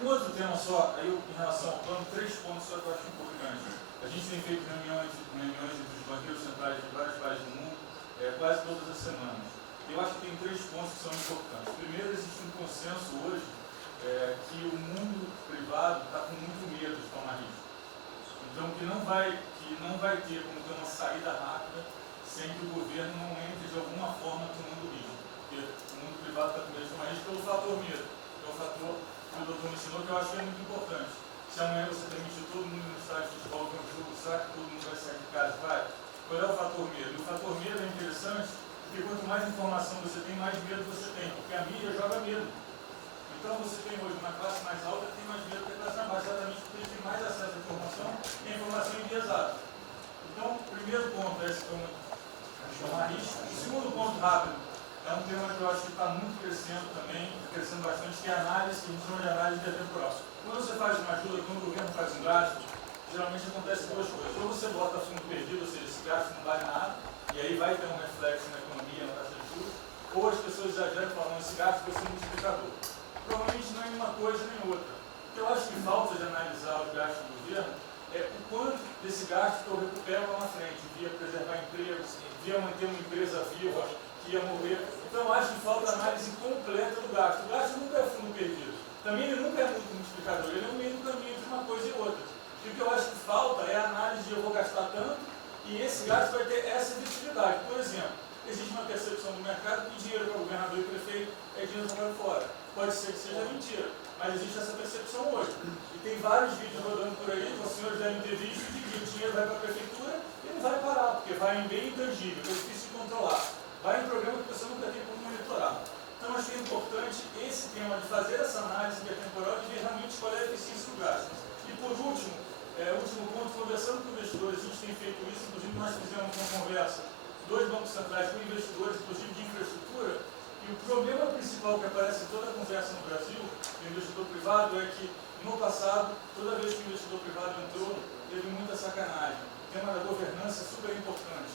Um outro tema só, aí em relação ao plano, 3 pontos só que eu acho importantes. A gente tem feito reuniões entre os banqueiros centrais de vários países do mundo, quase todas as semanas. Eu acho que tem 3 pontos que são importantes. Primeiro, existe um consenso hoje que o mundo privado está com muito medo de tomar risco. Então, que não vai ter como ter uma saída rápida sem que o governo não entre de alguma forma tomando risco. Porque o mundo privado está com medo de tomar risco pelo fator medo, que é o fator que o doutor mencionou, que eu acho que é muito importante. Se amanhã você permitir todo mundo no estádio de futebol ver um jogo, será que todo mundo vai sair de casa? Vai. Qual é o fator medo? O fator medo é interessante porque quanto mais informação você tem, mais medo você tem, porque a mídia joga medo. Então você tem hoje uma classe mais alta que tem mais medo que a classe mais baixa, exatamente porque eles têm mais acesso à informação e a informação enviesada. Então, o primeiro ponto é esse tomar risco. O segundo ponto rápido é um tema que eu acho que está muito crescendo também, crescendo bastante, que é a análise, que a gente chama de análise intertemporal. Quando você faz uma ajuda, quando o governo faz um gasto, geralmente acontece 2 coisas. Ou você bota fundo perdido, ou seja, esse gasto não vale nada, e aí vai ter um reflexo na economia, na taxa de juros, ou as pessoas exageram falando esse gasto vai ser um multiplicador. Provavelmente não é nenhuma coisa nem outra. O que eu acho que falta de analisar os gastos do governo é o quanto desse gasto eu recupero lá na frente, via preservar empregos, via manter uma empresa viva, que ia morrer. Então eu acho que falta análise completa do gasto. O gasto nunca é fundo perdido. Também ele nunca é muito multiplicador, ele é um meio do caminho entre uma coisa e outra. E o que eu acho que falta é a análise de eu vou gastar tanto e esse gasto vai ter essa efetividade. Por exemplo, existe uma percepção do mercado que dinheiro para governador e prefeito é dinheiro jogado fora. Pode ser que seja mentira, mas existe essa percepção hoje. E tem vários vídeos rodando por aí, que os senhores devem ter visto, de que o dinheiro vai para a prefeitura e não vai parar, porque vai em bem intangível, que é difícil de controlar. Vai em programa que a pessoa nunca tem como monitorar. Então, acho que é importante esse tema de fazer essa análise intertemporal e ver realmente qual é a eficiência do gasto. E, por último, último ponto, conversando com investidores, a gente tem feito isso, inclusive nós fizemos uma conversa, 2 bancos centrais com investidores, inclusive de infraestrutura, e o problema principal que aparece em toda a conversa no Brasil, do investidor privado, é que, no passado, toda vez que o investidor privado entrou, teve muita sacanagem. O tema da governança é super importante.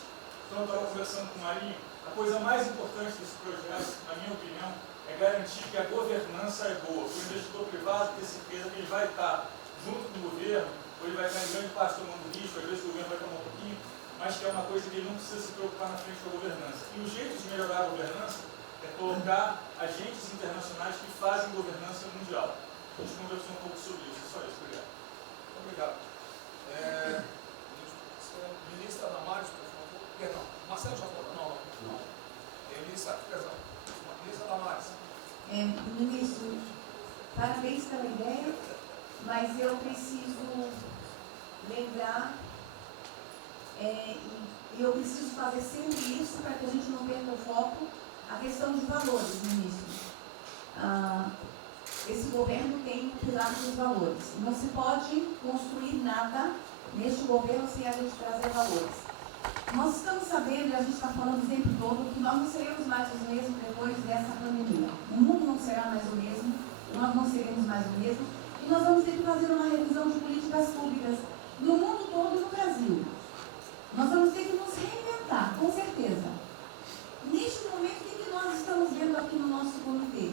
Então, eu estava conversando com o Marinho, a coisa mais importante desse projeto, na minha opinião, é garantir que a governança é boa. O investidor privado ter certeza que ele vai estar junto com o governo, ou ele vai estar em grande parte tomando risco, às vezes o governo vai tomar um pouquinho, mas que é uma coisa que ele não precisa se preocupar na frente da governança. E o jeito de melhorar a governança é colocar agentes internacionais que fazem governança mundial. A gente conversou um pouco sobre isso, só isso. Obrigado. Obrigado. Ministra Damares, por favor. Perdão, Marcelo já falou. Não. Ministra Damares. Ministro, parabéns pela ideia, mas eu preciso lembrar e eu preciso fazer sempre isso para que a gente não perca o foco, a questão de valores, ministro. esse governo tem o pilar dos valores. Não se pode construir nada neste governo sem a gente trazer valores. Nós estamos sabendo, e a gente está falando o tempo todo, que nós não seremos mais os mesmos depois dessa pandemia. O mundo não será mais o mesmo, nós não seremos mais o mesmo, e nós vamos ter que fazer uma revisão de políticas públicas no mundo todo e no Brasil. Nós vamos ter que nos reinventar, com certeza. Neste momento, o que nós estamos vendo aqui no nosso comitê?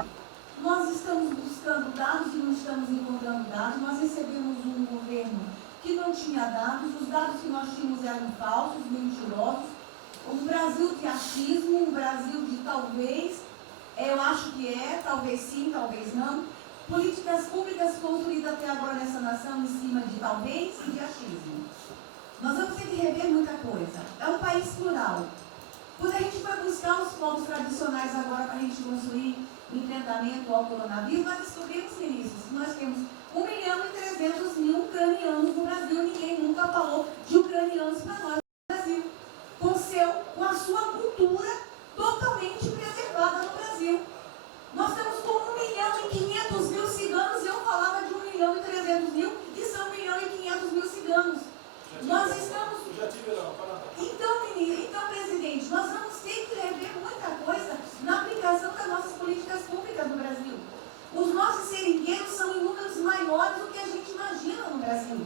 Nós estamos buscando dados e não estamos encontrando dados. Nós recebemos um governo que não tinha dados, os dados que nós tínhamos eram falsos, mentirosos. Um Brasil de achismo, um Brasil de talvez, eu acho que é, talvez sim, talvez não. Políticas públicas construídas até agora nessa nação em cima de talvez e de achismo. Nós vamos ter que rever muita coisa. É um país plural. Quando a gente foi buscar os povos tradicionais agora para a gente construir enfrentamento ao coronavírus, nós descobrimos, ministros, que nós temos 1.300.000 ucranianos no Brasil. Ninguém nunca falou de ucranianos para nós no Brasil. Com a sua cultura totalmente preservada no Brasil. Nós estamos com 1.500.000 ciganos, e eu falava de 1.300.000, e são 1.500.000 ciganos. Nós estamos... Então, presidente, nós vamos ter que rever muita coisa na aplicação das nossas políticas públicas no Brasil. Os nossos seringueiros são em números maiores do que a gente imagina no Brasil.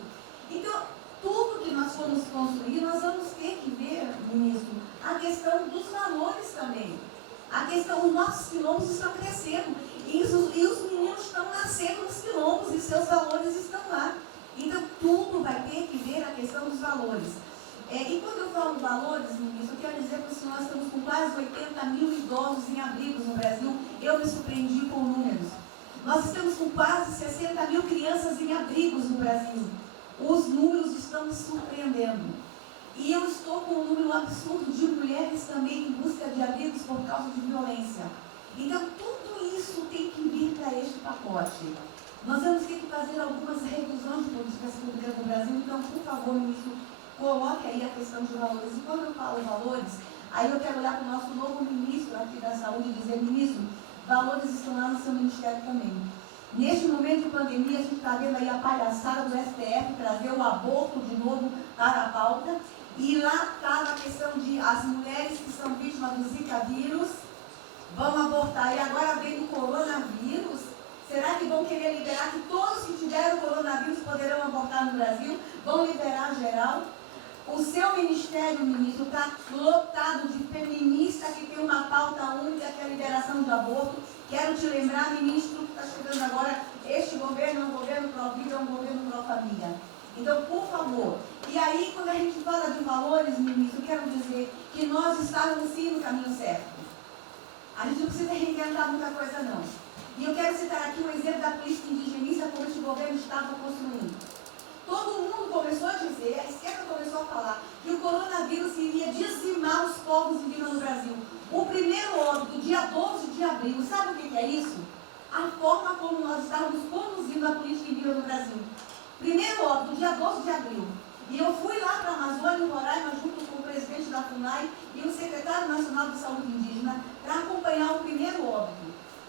Então, tudo que nós formos construir, nós vamos ter que ver, ministro, a questão dos valores também. A questão, os nossos quilombos estão crescendo, e os meninos estão nascendo nos quilombos, e seus valores estão lá. Então, tudo vai ter que ver a questão dos valores. E quando eu falo valores, ministro, eu quero dizer para o senhor, nós estamos com quase 80.000 idosos em abrigos no Brasil. Eu me surpreendi com números. Nós estamos com quase 60.000 crianças em abrigos no Brasil. Os números estão me surpreendendo. E eu estou com um número absurdo de mulheres também em busca de abrigos por causa de violência. Então, tudo isso tem que vir para este pacote. Nós vamos ter que fazer algumas revisões de políticas públicas no Brasil. Então, por favor, ministro, coloque aí a questão de valores. E quando eu falo valores, aí eu quero olhar para o nosso novo ministro aqui da Saúde e dizer, ministro, valores estão lá no seu ministério também. Neste momento de pandemia, a gente está vendo aí a palhaçada do STF trazer o aborto de novo para a pauta. E lá está a questão de as mulheres que são vítimas do Zika vírus vão abortar. E agora vem do coronavírus. Será que vão querer liberar que todos que tiveram coronavírus poderão abortar no Brasil? Vão liberar geral? O seu ministério, ministro, está lotado de feminista que tem uma pauta única, que é a liberação de aborto. Quero te lembrar, ministro, que está chegando agora, este governo é um governo pró-vida, é um governo pró-família. Então, por favor. E aí, quando a gente fala de valores, ministro, quero dizer que nós estávamos sim no caminho certo. A gente não precisa reinventar muita coisa, não. E eu quero citar aqui um exemplo da política indigenista como este governo estava construindo. Todo mundo começou a dizer, a esquerda começou a falar, que o coronavírus iria dizimar os povos indígenas no Brasil. O primeiro óbito, dia 12 de abril, sabe o que é isso? A forma como nós estávamos conduzindo a política indígena no Brasil. Primeiro óbito, dia 12 de abril. E eu fui lá para a Amazônia, em Roraima, junto com o presidente da FUNAI e o secretário nacional de saúde indígena, para acompanhar o primeiro óbito.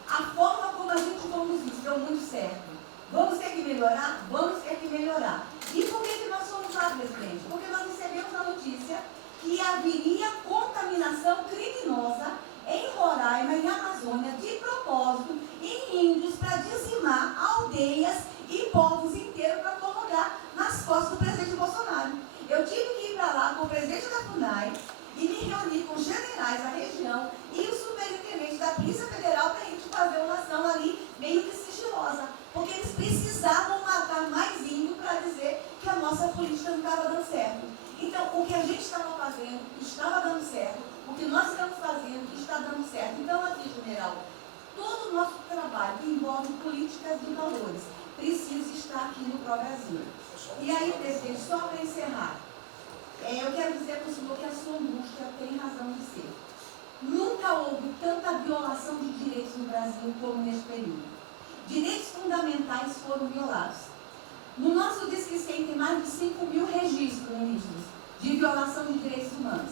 A forma como a gente conduziu deu muito certo. Vamos ter que melhorar? Vamos ter que melhorar. E por que nós fomos lá, presidente? Porque nós recebemos a notícia que haveria contaminação criminosa em Roraima, em Amazônia, de propósito, em índios, para dizimar aldeias e povos inteiros para colocar nas costas do presidente Bolsonaro. Eu tive que ir para lá com o presidente da FUNAI e me reunir com os generais da região e o superintendente da Polícia Federal para a gente fazer uma ação ali meio que sigilosa, porque eles precisavam matar mais índio para dizer que a nossa política não estava dando certo. Então, o que a gente estava fazendo estava dando certo, o que nós estamos fazendo está dando certo. Então, aqui, general, todo o nosso trabalho que envolve políticas de valores precisa estar aqui no Pró-Brasil. E aí, presidente, só para encerrar, eu quero dizer para o senhor que a sua angústia tem razão de ser. Nunca houve tanta violação de direitos no Brasil como neste período. Direitos fundamentais foram violados. No nosso Disque 100 tem mais de 5.000 registros, ministros, de violação de direitos humanos.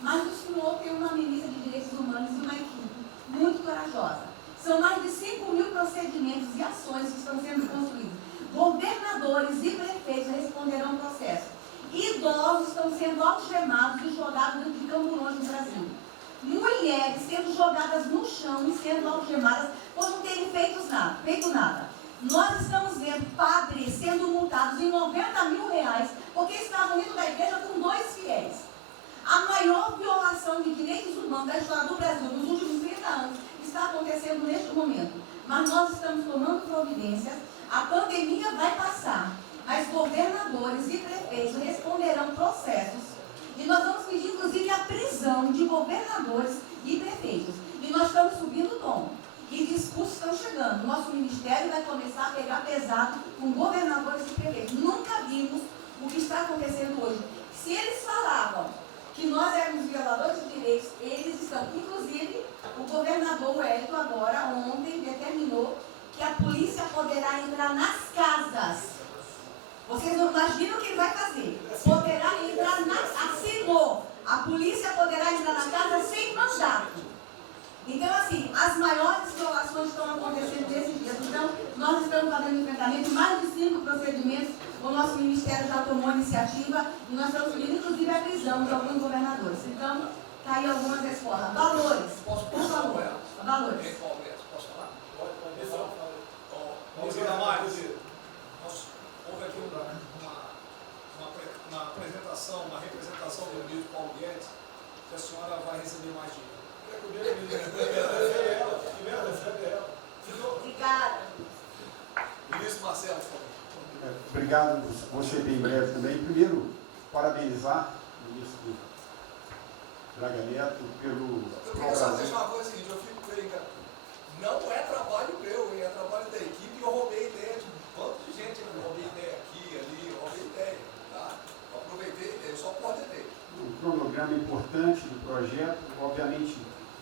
Mas o senhor tem uma ministra de direitos humanos e uma equipe muito corajosa. São mais de 5 mil procedimentos e ações que estão sendo construídos. Governadores e prefeitos responderão processo. Idosos estão sendo algemados e jogados dentro de camburões no Brasil. Mulheres sendo jogadas no chão e sendo algemadas por não terem feito nada. Nós estamos vendo padres sendo multados em R$90 mil porque estavam dentro da igreja com 2 fiéis. A maior violação de direitos humanos da história do Brasil nos últimos 30 anos está acontecendo neste momento. Mas nós estamos tomando providências, a pandemia vai passar, mas governadores e prefeitos responderão processos. E nós vamos pedir, inclusive, a prisão de governadores e prefeitos. E nós estamos subindo o tom. E discursos estão chegando. Nosso ministério vai começar a pegar pesado com governadores e prefeitos. Nunca vimos o que está acontecendo hoje. Se eles falavam que nós éramos violadores de direitos, eles estão. Inclusive, o governador Wellington agora, ontem, determinou que a polícia poderá entrar nas casas. Vocês não imaginam o que ele vai fazer. Poderá entrar assinou. A polícia poderá entrar na casa sem mandato. Então, assim, as maiores violações estão acontecendo nesses dias. Então, nós estamos fazendo enfrentamento de mais de 5 procedimentos. O nosso ministério já tomou a iniciativa e nós estamos pedindo, inclusive, a prisão de alguns governadores. Então, está aí algumas respostas. Valores. Por favor. Valores. Posso falar? Pode falar. Vamos dar mais. Houve aqui uma apresentação, uma representação do ministro Paulo Guedes, que a senhora vai receber mais dinheiro. Obrigada. Ministro Marcelo, por favor. Obrigado, vou ser bem breve também. Primeiro, parabenizar o ministro Braga Neto pelo... Eu queria só dizer uma coisa seguinte, eu fico bem, cara. Não é trabalho meu, é trabalho da equipe e eu roubei ideia de um tanto de gente. Eu roubei ideia aqui, ali, eu roubei ideia, tá? Eu aproveitei a ideia, eu só coordenei. Um cronograma importante do projeto, obviamente,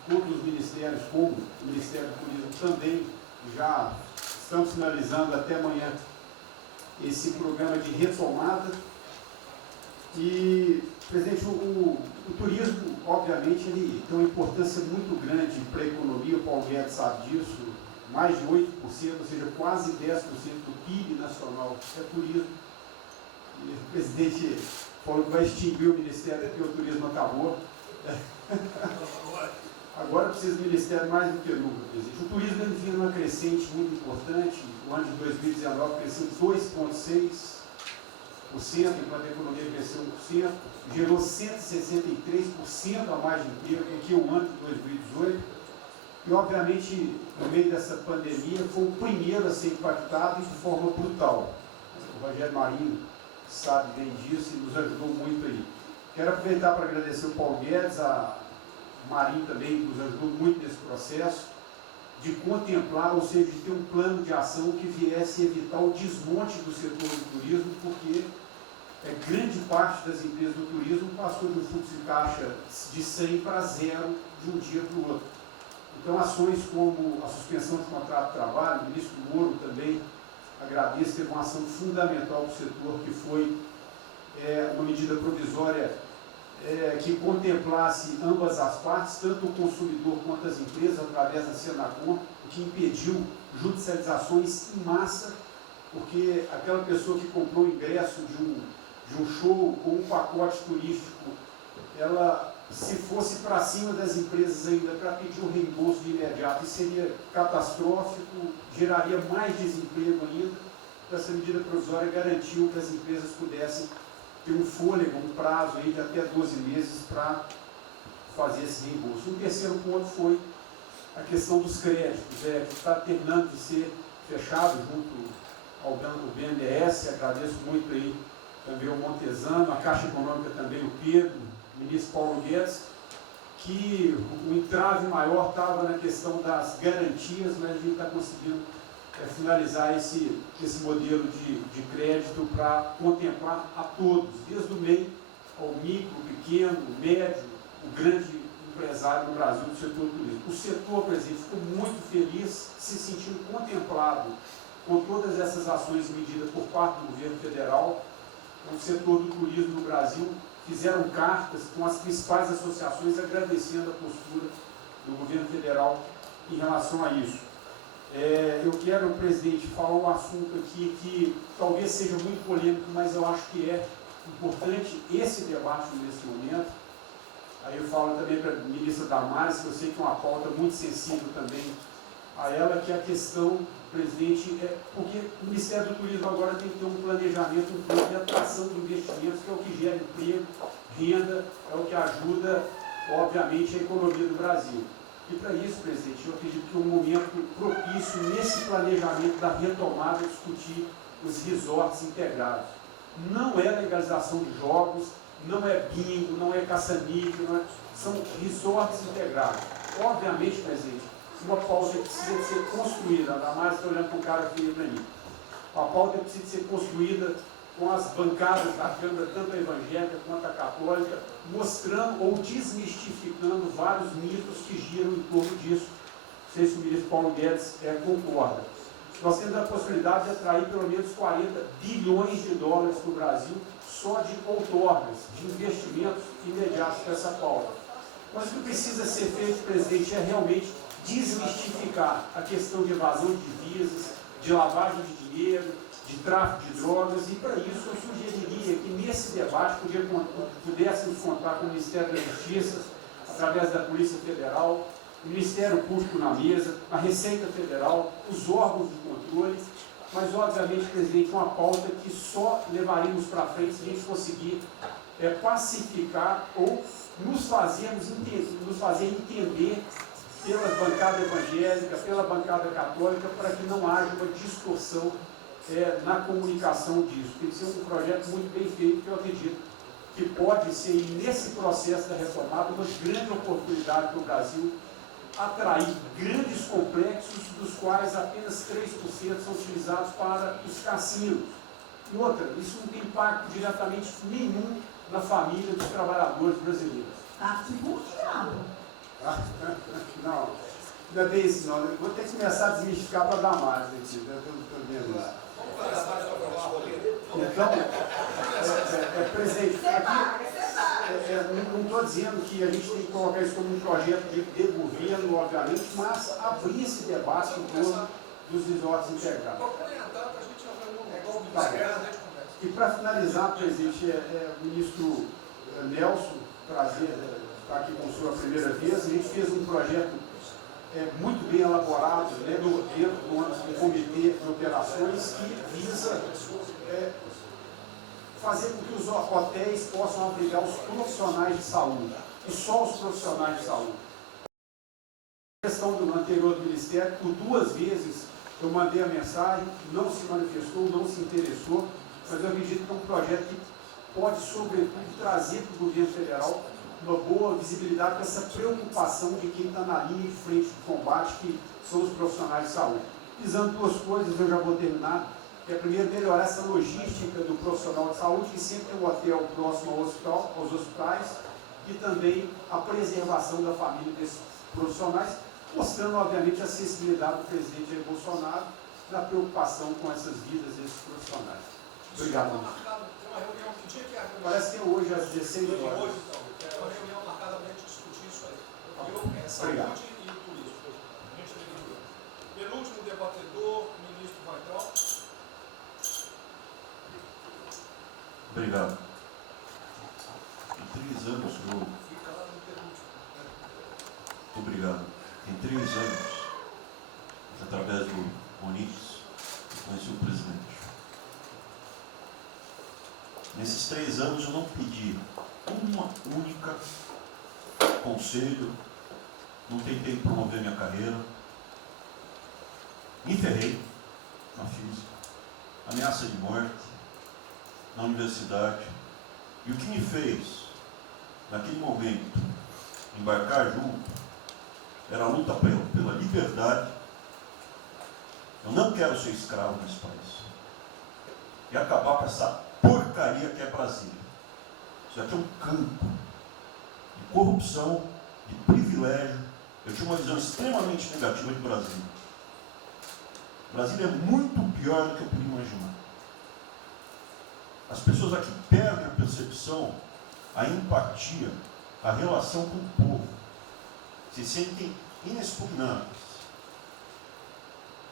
todos os ministérios, como o Ministério do Turismo também, já estamos finalizando até amanhã esse programa de retomada. E, presidente, o turismo, obviamente, ele tem uma importância muito grande para a economia, o Paulo Guedes sabe disso, mais de 8%, ou seja, quase 10% do PIB nacional é turismo. E o presidente falou que vai extinguir o Ministério porque o turismo acabou. Agora precisa do Ministério mais do que nunca, presidente. O turismo ele vinha numa crescente muito importante. O ano de 2019 cresceu 2,6%, enquanto a economia cresceu 1%, gerou 163% a mais de emprego do que o ano de 2018. E, obviamente, no meio dessa pandemia, foi o primeiro a ser impactado de forma brutal. O Rogério Marinho sabe bem disso e nos ajudou muito aí. Quero aproveitar para agradecer o Paulo Guedes, a Marinho também nos ajudou muito nesse processo, de contemplar, ou seja, de ter um plano de ação que viesse evitar o desmonte do setor do turismo, porque grande parte das empresas do turismo passou de um fluxo de caixa de 100 para 0 de um dia para o outro. Então, ações como a suspensão de contrato de trabalho, o ministro Moro também agradeço, teve uma ação fundamental para o setor, que foi uma medida provisória que contemplasse ambas as partes, tanto o consumidor quanto as empresas, através da Senacom, que impediu judicializações em massa, porque aquela pessoa que comprou o ingresso de um show ou um pacote turístico, ela, se fosse para cima das empresas ainda para pedir o reembolso de imediato, isso seria catastrófico, geraria mais desemprego ainda. Essa medida provisória garantiu que as empresas pudessem ter um fôlego, um prazo aí de até 12 meses para fazer esse reembolso. O terceiro ponto foi a questão dos créditos, que está terminando de ser fechado junto ao BNDES. Agradeço muito aí também o Montesano, a Caixa Econômica também, o Pedro, o ministro Paulo Guedes, que o entrave maior estava na questão das garantias, mas a gente está conseguindo finalizar esse modelo de crédito para contemplar a todos, desde o MEI ao micro, pequeno, médio, o grande empresário no Brasil do setor do turismo. O setor, presidente, ficou muito feliz, se sentindo contemplado com todas essas ações e medidas por parte do governo federal. O setor do turismo no Brasil fizeram cartas com as principais associações agradecendo a postura do governo federal em relação a isso. Eu quero, presidente, falar um assunto aqui que talvez seja muito polêmico, mas eu acho que é importante esse debate nesse momento. Aí eu falo também para a ministra Damares, que eu sei que é uma pauta muito sensível também a ela, que é a questão, presidente, porque o Ministério do Turismo agora tem que ter um planejamento, um plano de atração de investimentos, que é o que gera emprego, renda, é o que ajuda, obviamente, a economia do Brasil. E para isso, presidente, eu acredito que é um momento propício nesse planejamento da retomada discutir os resorts integrados. Não é legalização de jogos, não é bingo, não é caça-níquel, são resorts integrados. Obviamente, presidente, uma pauta precisa ser construída, ainda mais estou olhando para o cara aqui para mim. A pauta precisa ser construída com as bancadas da Câmara, tanto a evangélica quanto a católica, mostrando ou desmistificando vários mitos que giram em torno disso. Não sei se o ministro Paulo Guedes concorda. Nós temos a possibilidade de atrair pelo menos 40 bilhões de dólares para o Brasil só de outorgas, de investimentos imediatos para essa pauta. Mas o que precisa ser feito, presidente, é realmente desmistificar a questão de evasão de divisas, de lavagem de dinheiro, de tráfico de drogas, e para isso eu sugeriria que nesse debate pudéssemos contar com o Ministério da Justiça, através da Polícia Federal, o Ministério Público na mesa, a Receita Federal, os órgãos de controle, mas obviamente, presidente, uma pauta que só levaremos para frente se a gente conseguir pacificar ou nos fazer entender pela bancada evangélica, pela bancada católica, para que não haja uma distorção na comunicação disso. Tem que ser um projeto muito bem feito, que eu acredito que pode ser, nesse processo da retomada, uma grande oportunidade para o Brasil atrair grandes complexos, dos quais apenas 3% são utilizados para os cassinos. E outra, isso não tem impacto diretamente nenhum na família dos trabalhadores brasileiros. Tá diabo. Não, ainda tem isso não. Eu vou ter que começar a desmistificar para dar mais aqui. Estou vendo isso. Então, presidente, aqui, não estou dizendo que a gente tem que colocar isso como um projeto de governo, obviamente, mas abrir esse debate em torno dos resorts integrados. E para finalizar, presidente, o ministro Nelson, prazer estar aqui com a sua primeira vez. A gente fez um projeto muito bem elaborado, dentro do comitê de operações, que visa fazer com que os hotéis possam abrigar os profissionais de saúde, e só os profissionais de saúde. A questão do anterior do Ministério, por 2 vezes eu mandei a mensagem, não se manifestou, não se interessou, mas eu acredito que é um projeto que pode, sobretudo, trazer para o governo federal uma boa visibilidade com essa preocupação de quem está na linha de frente de combate, que são os profissionais de saúde. Visando 2 coisas, eu já vou terminar, que é primeiro melhorar essa logística do profissional de saúde, que sempre tem um hotel próximo ao hospital, aos hospitais, e também a preservação da família desses profissionais, mostrando, obviamente, a sensibilidade do presidente Jair Bolsonaro na preocupação com essas vidas desses profissionais. Obrigado. Parece que é hoje, às 16 horas. Hoje, então, é uma reunião marcada para a gente discutir isso aí. Obrigado. Saúde e turismo. A gente dividiu. Penúltimo debatedor, ministro Vaidal. Obrigado. Em 3 anos, Fica lá no penúltimo. Obrigado. Em 3 anos, através do Onix, eu conheci o presidente. Nesses 3 anos eu não pedi uma única conselho, não tentei promover minha carreira, me ferrei na física, ameaça de morte, na universidade, e o que me fez, naquele momento, embarcar junto, era a luta pela liberdade. Eu não quero ser escravo nesse país. E acabar com essa porcaria que é Brasília. Isso aqui é um campo de corrupção, de privilégio. Eu tinha uma visão extremamente negativa de Brasília. Brasília é muito pior do que eu podia imaginar. As pessoas aqui perdem a percepção, a empatia, a relação com o povo. Se sentem inexpugnáveis.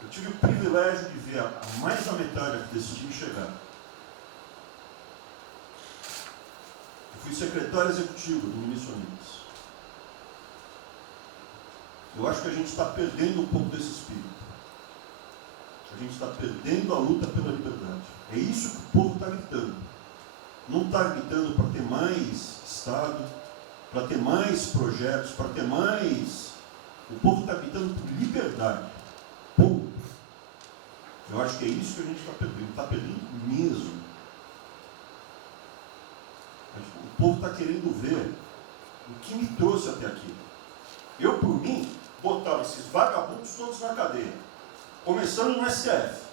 Eu tive o privilégio de ver a mais da metade aqui desse time chegar. Eu fui secretário executivo do ministro Onix. Eu acho que a gente está perdendo um pouco desse espírito. A gente está perdendo a luta pela liberdade. É isso que o povo está gritando. Não está gritando para ter mais Estado, para ter mais projetos, para ter mais... O povo está gritando por liberdade. Ponto. Eu acho que é isso que a gente está perdendo. Está perdendo mesmo. O povo está querendo ver o que me trouxe até aqui. Eu, por mim, botava esses vagabundos todos na cadeia. Começando no STF.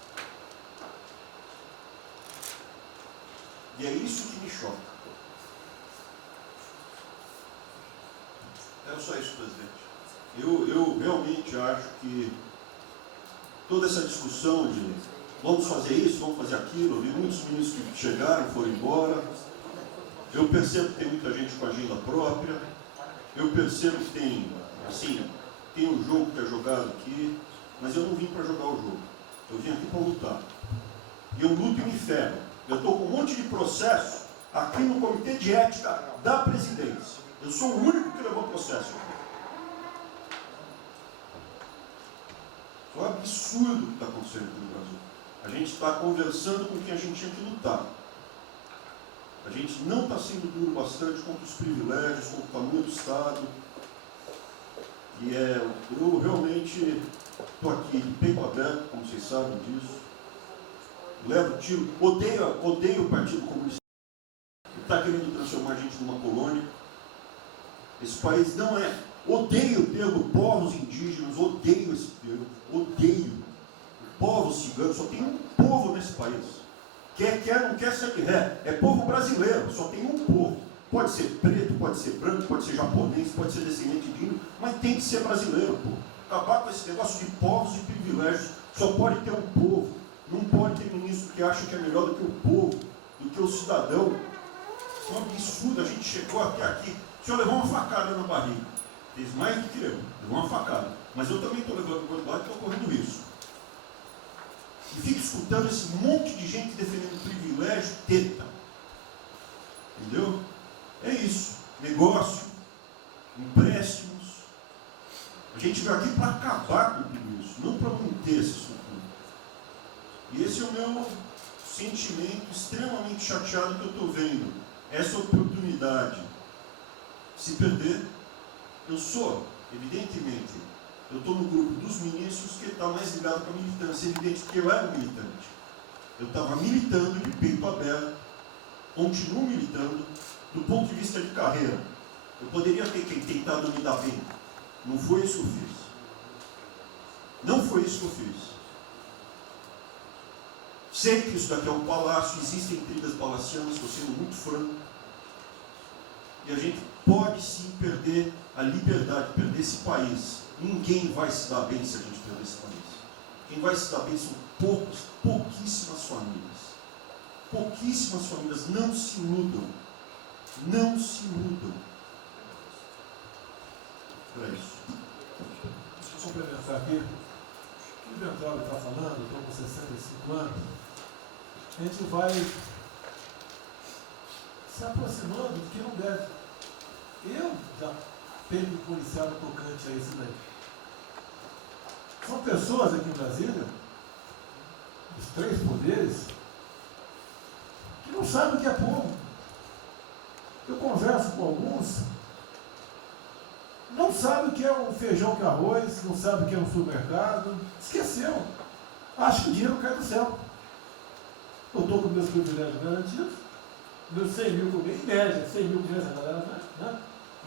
E é isso que me choca. É só isso, presidente. Eu realmente acho que toda essa discussão de vamos fazer isso, vamos fazer aquilo, eu vi muitos ministros que chegaram, foram embora. Eu percebo que tem muita gente com agenda própria. Eu percebo que tem, assim, tem um jogo que é jogado aqui, mas eu não vim para jogar o jogo. Eu vim aqui para lutar. E eu luto e me ferro. Eu estou com um monte de processo aqui no Comitê de Ética da Presidência. Eu sou o único que levou processo. É um absurdo o que está acontecendo aqui no Brasil. A gente está conversando com quem a gente tinha que lutar. A gente não está sendo duro bastante contra os privilégios, contra o tamanho do Estado. E eu realmente estou aqui de peito aberto, como vocês sabem disso. Levo tiro, odeio o Partido Comunista. Ele está querendo transformar a gente numa colônia. Esse país não é. Odeio o termo povos indígenas, odeio esse termo, odeio. Povos ciganos, só tem um povo nesse país. Quer, não quer ser de ré. É povo brasileiro, só tem um povo. Pode ser preto, pode ser branco, pode ser japonês, pode ser descendente de índio, mas tem que ser brasileiro, pô. Acabar com esse negócio de povos e privilégios. Só pode ter um povo. Não pode ter ministro que acha que é melhor do que o povo, do que o cidadão. É um absurdo, a gente chegou até aqui. O senhor levou uma facada na barriga. Fez mais do que eu, levou uma facada. Mas eu também estou levando quantidade e estou correndo risco. E fico escutando esse monte de gente defendendo privilégio, teta. Entendeu? É isso. Negócio, empréstimos. A gente veio aqui para acabar com tudo isso, não para manter essa estrutura. E esse é o meu sentimento extremamente chateado que eu estou vendo. Essa oportunidade se perder. Eu sou, evidentemente, eu estou no grupo dos ministros que está mais ligado com a militância. É evidente que eu era militante. Eu estava militando de peito aberto, continuo militando, do ponto de vista de carreira. Eu poderia ter tentado me dar bem. Não foi isso que eu fiz. Não foi isso que eu fiz. Sei que isso daqui é um palácio, existem intrigas palacianas, estou sendo muito franco. E a gente pode sim perder a liberdade, perder esse país. Ninguém vai se dar bem se a gente perder esse país. Quem vai se dar bem são pouquíssimas famílias. Pouquíssimas famílias. Não se iludam. Não se iludam. É isso. Deixa eu complementar aqui. O que o Ventório está falando, eu estou com 65 anos, a gente vai se aproximando do que não deve. Eu já tenho me policiado tocante a isso daí. São pessoas aqui em Brasília, os três poderes, que não sabem o que é povo. Eu converso com alguns, não sabem o que é um feijão com arroz, não sabem o que é um supermercado, esqueceu. Acho que o dinheiro cai do céu. Eu estou com meus privilégios garantidos, meus 100 mil por mês, em média, 100 mil por mês, né?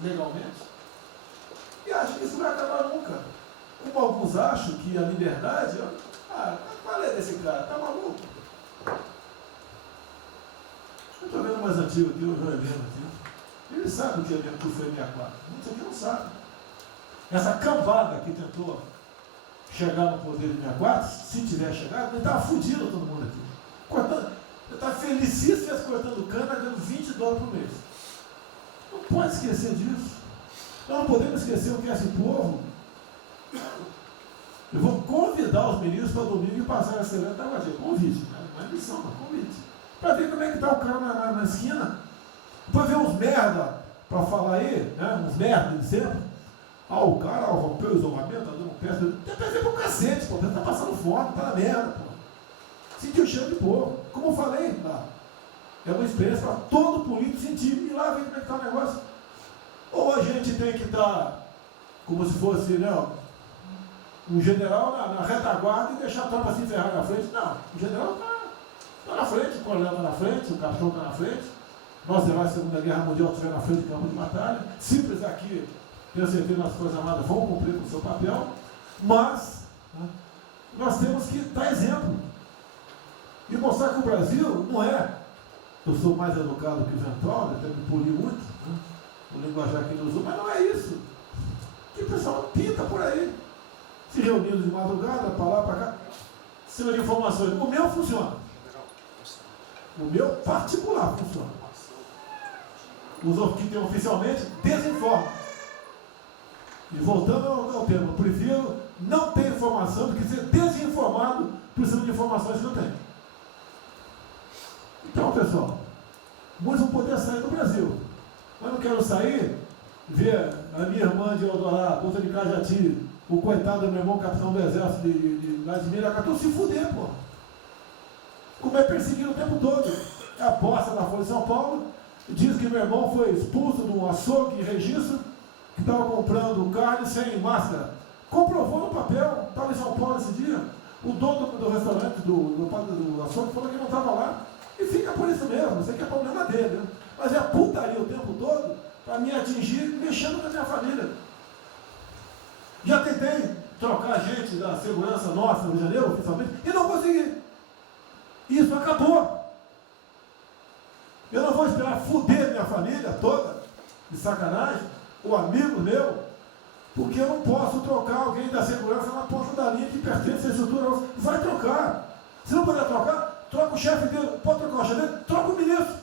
Legalmente. E acho que isso não vai acabar nunca. Como alguns acham que a liberdade, qual é desse cara? Tá maluco? Eu estou vendo mais antigo aqui, o João Helena aqui. Ele sabe o que foi 64. Muitos aqui não sabem. Essa cambada que tentou chegar no poder de 64, se tiver chegado, ele estava fudido todo mundo aqui. Cortando, ele estava felicíssimo cortando cana, ganhando $20 por mês. Não pode esquecer disso. Nós não podemos esquecer o que é esse povo. Eu vou convidar os ministros para domingo e passar essa evento da Guadia. Convite, né? Não é missão, mas convite. Para ver como é que está o cara na esquina. Depois ver uns merda para falar aí, né? Uns merda de sempre. O cara rompeu o isolamento, tá dando peça. Tem peça pro cacete, pô. Tá passando fome, tá na merda, pô. Sentiu o cheiro de povo. Como eu falei, lá. É uma experiência para todo político sentir. E lá ver como é que está o negócio. Ou a gente tem que estar como se fosse, né, um general na retaguarda e deixar a tropa se ferrar na frente. Não, o general está na frente, o coronel está na frente, o capitão está na frente. Nós, heróis da Segunda Guerra Mundial, estiver na frente do campo de batalha. Simples aqui, tenho certeza, nas Forças Armadas vão cumprir com o seu papel, mas, né, nós temos que dar exemplo e mostrar que o Brasil não é. Eu sou mais educado que o Ventral, até me polir muito, né, o linguajar que ele usou, mas não é isso. Que o pessoal pinta por aí, se reunindo de madrugada, para lá, para cá, cima de informações. O meu funciona. O meu particular funciona. Os que tem oficialmente desinformam. E voltando ao tema, eu prefiro não ter informação do que ser desinformado por cima de informações que eu tenho. Então, pessoal, muitos vão poder sair do Brasil. Mas não quero sair, ver a minha irmã de Eldorado, outra de Cajati, o coitado do meu irmão, capitão do exército de Miracatu, se fuder, pô. Como é perseguido o tempo todo. É a posta da Folha de São Paulo, diz que meu irmão foi expulso de um açougue em Registro, que estava comprando carne sem máscara. Comprovou no papel, estava em São Paulo esse dia. O dono do restaurante, do açougue, falou que não estava lá. E fica por isso mesmo, isso aqui é problema dele, né? Mas é putaria o tempo todo para me atingir, mexendo com a minha família. Já tentei trocar gente da segurança nossa no Rio de Janeiro, oficialmente, e não consegui. Isso acabou. Eu não vou esperar fuder minha família toda, de sacanagem, ou amigo meu, porque eu não posso trocar alguém da segurança na ponta da linha que pertence à estrutura. Vai trocar. Se não puder trocar, troca o chefe dele. Pode trocar o chefe dele? Troca o ministro.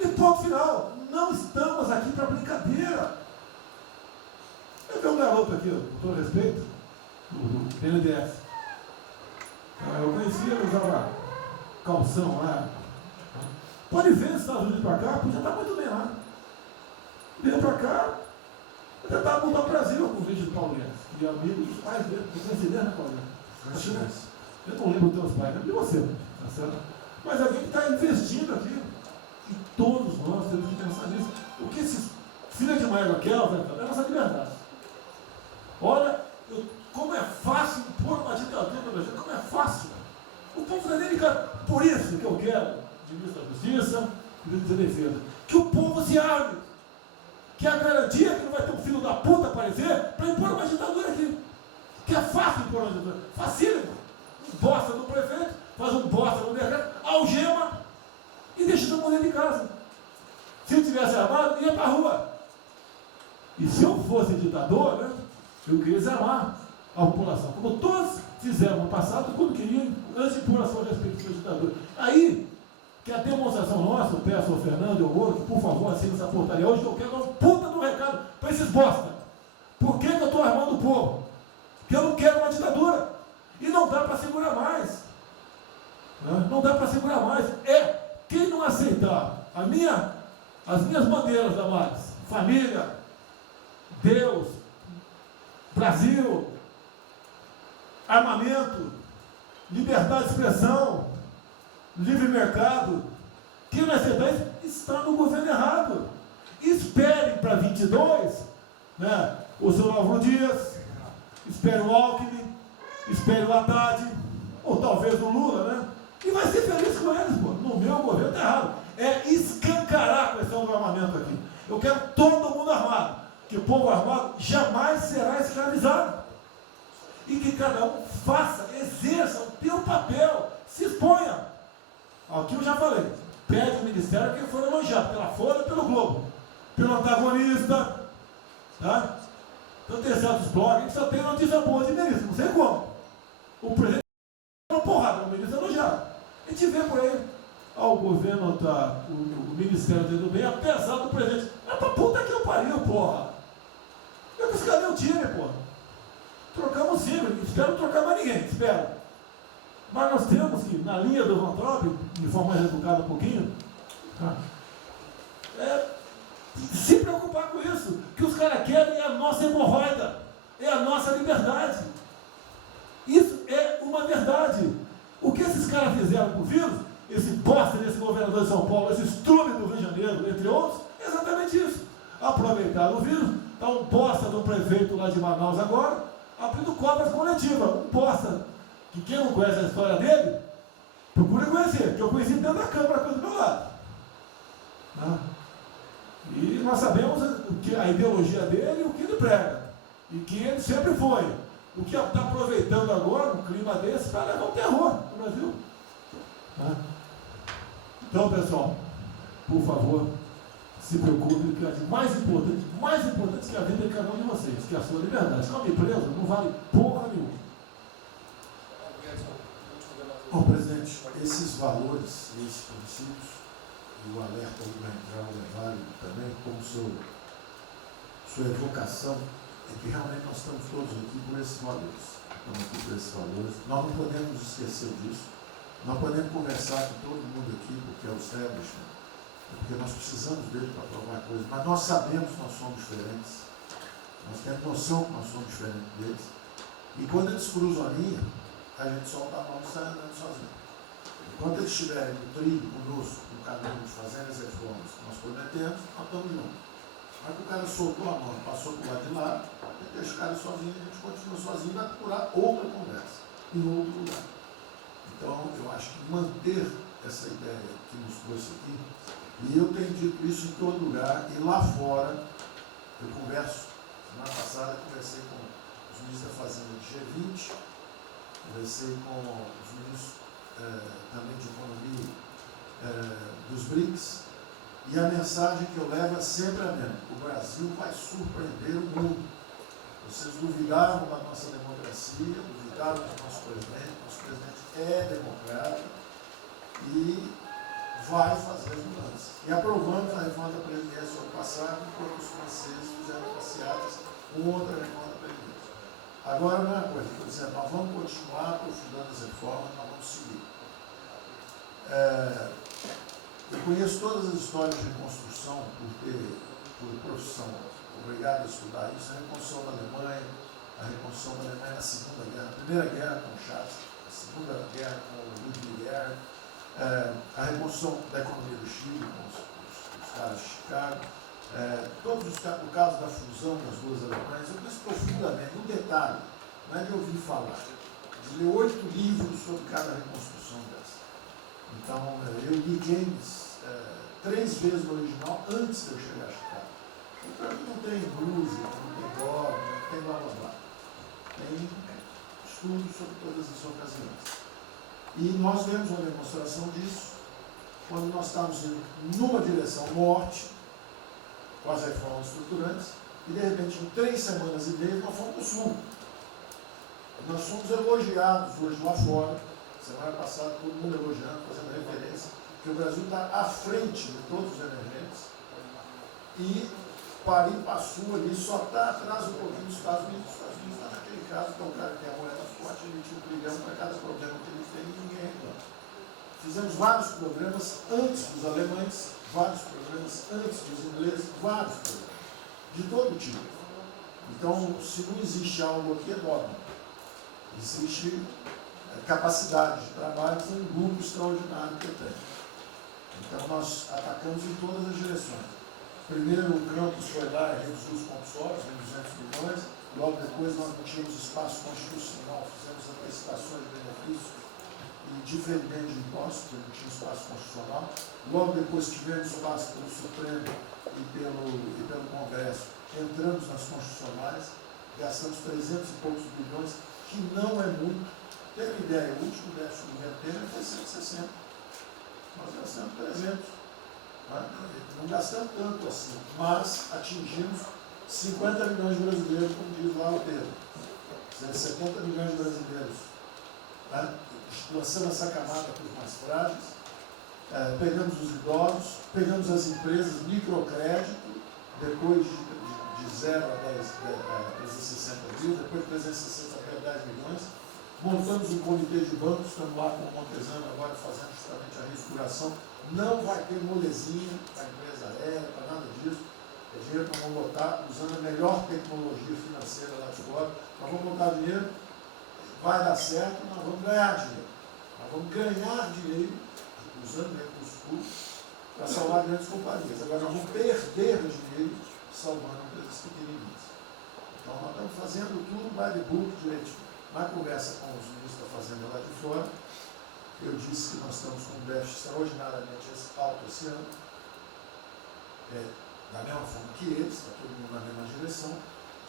E ponto final. Não estamos aqui para brincadeira. Eu vi um garoto aqui, com todo respeito, do BNDES. Eu conhecia, ele usava calção lá. Pode ver nos Estados Unidos para cá, podia estar muito bem lá. Veio para cá, eu tentava mudar o Brasil com o vídeo do Paulo Guedes. E amigos dos pais dele, coincidência, né, Paulo Guedes? Eu não lembro dos teus pais, não de você, tá certo? Mas alguém que está investindo aqui. E todos nós temos que pensar nisso. O que esses filhos de Maia Raquel, é a nossa liberdade. Olha, como é fácil impor uma ditadura no Brasil, como é fácil. O povo não é nem ligado. Por isso que eu quero, de ministro da Justiça, ministro da Defesa, que o povo se arme. Que a garantia que não vai ter um filho da puta aparecer para impor uma ditadura aqui. Que é fácil impor uma ditadura. Facílimo. Um bosta no prefeito, faz um bosta no decreto, algema e deixa todo mundo dentro de casa. Se eu tivesse armado, ia para a rua. E se eu fosse ditador, né, eu queria desarmar a população. Como todos fizeram no passado, quando queriam, antes de impor a sua respeito da ditadura. Aí, que a demonstração nossa, eu peço ao Fernando e ao outro, que por favor assine essa portaria hoje, que eu quero dar um puta do recado para esses bosta. Por que eu estou armando o povo? Porque eu não quero uma ditadura. E não dá para segurar mais. Não dá para segurar mais. Quem não aceitar as minhas bandeiras, Damares, família, Deus, Brasil, armamento, liberdade de expressão, livre mercado, quem não aceitar isso está no governo errado. Espere para 22, né, o seu Álvaro Dias, espere o Alckmin, espere o Haddad, ou talvez o Lula, né? E vai ser feliz com eles, pô. No meu governo está errado. É escancarar a questão do armamento aqui. Eu quero todo mundo armado. Que o povo armado jamais será escravizado. E que cada um faça, exerça o seu papel, se exponha. Aqui eu já falei. Pede o ministério quem for elogiado, pela Folha e pelo Globo. Pelo antagonista, tá? Então tem certos blogs que só tem notícia boa de ministro, não sei como. O presidente é uma porrada, o ministro é elogiado. A gente vê por aí, o governo, o Ministério do Bem, apesar do presidente. É pra puta que eu pariu, porra. Eu disse, cadê o time, porra? trocamos sim, espero trocar mais ninguém, espero. Mas nós temos que, na linha do Van Trump, de forma mais educada um pouquinho, se preocupar com isso. O que os caras querem é a nossa hemorroida, é a nossa liberdade. Isso é uma verdade. O que esses caras fizeram com o vírus, esse bosta desse governador de São Paulo, esse estrume do Rio de Janeiro, entre outros, é exatamente isso. Aproveitaram o vírus, está um bosta do prefeito lá de Manaus agora, abrindo cobras coletivas. Um bosta, que quem não conhece a história dele, procure conhecer, que eu conheci dentro da Câmara com do meu lado. E nós sabemos que a ideologia dele e o que ele prega. E que ele sempre foi. O que está aproveitando agora, um clima desse, para levar o terror no Brasil. Então, pessoal, por favor, se preocupe, que é mais importante que a vida de cada um de vocês, que é a sua liberdade. Se não me preso, não vale porra nenhuma. Bom, presidente, esses valores, esses princípios, e o alerta do Grande é válido também, como sua evocação, é que realmente nós estamos todos aqui por esses valores. Estamos aqui por esses valores. Nós não podemos esquecer disso. Nós podemos conversar com todo mundo aqui, porque é o establishment, porque nós precisamos dele para provar coisas, mas nós sabemos que nós somos diferentes. Nós temos noção que nós somos diferentes deles. E quando eles cruzam a linha, a gente solta a mão e sai andando sozinho. Enquanto eles estiverem no trilho conosco, no caminho, fazendo as reformas que nós prometemos, nós estamos juntos. Mas que o cara soltou a mão, passou para o lado de lá, deixa o cara sozinho, a gente continua sozinho e vai procurar outra conversa, em outro lugar. Então, eu acho que manter essa ideia que nos trouxe aqui, e eu tenho dito isso em todo lugar, e lá fora, eu converso, semana passada eu conversei com os ministros da Fazenda do G20, conversei com os ministros também de Economia dos BRICS, e a mensagem que eu levo é sempre a mesma: o Brasil vai surpreender o mundo. Vocês duvidaram da nossa democracia, duvidaram do nosso presidente é democrata e vai fazer as mudanças. E aprovamos a reforma da Previdência no ano passado, enquanto os franceses fizeram passeadas com outra reforma da Previdência. Agora, não é uma coisa, por exemplo, nós vamos continuar aprofundando as reformas, nós vamos seguir. Eu conheço todas as histórias de reconstrução por profissão, obrigado a estudar isso, a reconstrução da Alemanha, na Segunda Guerra, a Primeira Guerra com Chaves, a Segunda Guerra com o Ludwig Erhard, a reconstrução da economia do Chile com os caras de Chicago, todos os casos, o caso da fusão das duas Alemanhas. Eu conheço profundamente, um detalhe, não é de ouvir falar, de ler 8 livros sobre cada reconstrução dessa. Então, eu li James 3 vezes no original antes de eu chegar a Chicago. Então, não tem blues, não tem dog, não tem blá blá blá. Tem estudos sobre todas as ocasiões. E nós vemos uma demonstração disso quando nós estávamos indo numa direção norte, com as reformas estruturantes, e de repente, em 3 semanas e meia, nós fomos para o sul. Nós fomos elogiados hoje lá fora, semana passada, todo mundo elogiando, fazendo referência, que o Brasil está à frente de todos os emergentes, e Paris passou ali, só está atrás um pouquinho dos Estados Unidos. Os Estados Unidos está naquele caso, que é um cara que tem a moeda forte, ele tinha 1 trilhão para cada problema que ele tem e ninguém reclama. Fizemos vários programas antes dos alemães, vários programas antes dos ingleses, vários programas, de todo tipo. Então, se não existe algo aqui, é dogma. Existe capacidade de trabalho, tem um grupo extraordinário que eu tenho. Então, nós atacamos em todas as direções. Primeiro, o campus foi lá e reduziu os compulsórios em 200 milhões. Logo depois, nós não tínhamos espaço constitucional, fizemos antecipações de benefícios e diferimento de impostos, porque não tinha espaço constitucional. Logo depois, tivemos espaço pelo Supremo e pelo Congresso. Entramos nas constitucionais, gastamos 300 e poucos bilhões, que não é muito. Tem uma ideia, o último déficit do governo Temer foi 160. Nós gastamos 300. Não gastamos tanto assim, mas atingimos 50 milhões de brasileiros, como diz lá o Pedro. 70 milhões de brasileiros. Lançando essa camada para os mais frágeis, pegamos os idosos, pegamos as empresas, microcrédito, depois de de 0 a 360 mil, depois de 360 a 10 milhões. Montamos um comitê de bancos, estamos lá com o Montezano agora fazendo justamente a reestruturação. Não vai ter molezinha para a empresa aérea, para nada disso. É dinheiro que nós vamos botar usando a melhor tecnologia financeira lá de fora. Nós vamos botar dinheiro, vai dar certo, nós vamos ganhar dinheiro. Nós vamos ganhar dinheiro usando recursos públicos para salvar grandes companhias. Agora nós vamos perder dinheiro salvando empresas pequenininhas. Então nós estamos fazendo tudo by the book direitinho. Na conversa com os ministros da Fazenda lá de fora, eu disse que nós estamos com um déficit extraordinariamente alto esse ano, da mesma forma que eles, está todo mundo na mesma direção,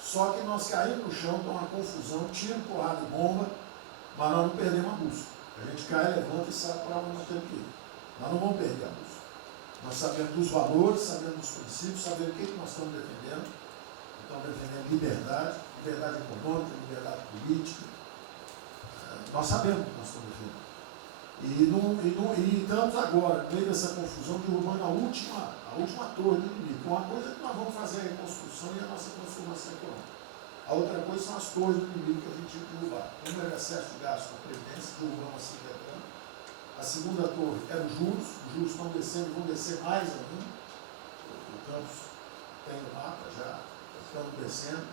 só que nós caímos no chão, então uma confusão, tiro, porrada e bomba, mas nós não perdemos a busca. A gente cai, levanta e sabe para onde nós temos que ir. Nós não vamos perder a busca. Nós sabemos dos valores, sabemos dos princípios, sabemos o que nós estamos defendendo. Estamos defendendo liberdade, liberdade econômica, liberdade política. Nós sabemos o que nós estamos defendendo. E estamos agora, no meio dessa confusão, derrubando a última torre do inimigo. Uma coisa é que nós vamos fazer a reconstrução e a nossa transformação econômica. A outra coisa são as torres do inimigo que a gente tinha que derrubar. Uma era excesso de gasto com a Previdência, derrubamos assim quebrando. A segunda torre era os juros estão descendo, vão descer mais ainda. O Campos tem o mapa já, estamos descendo.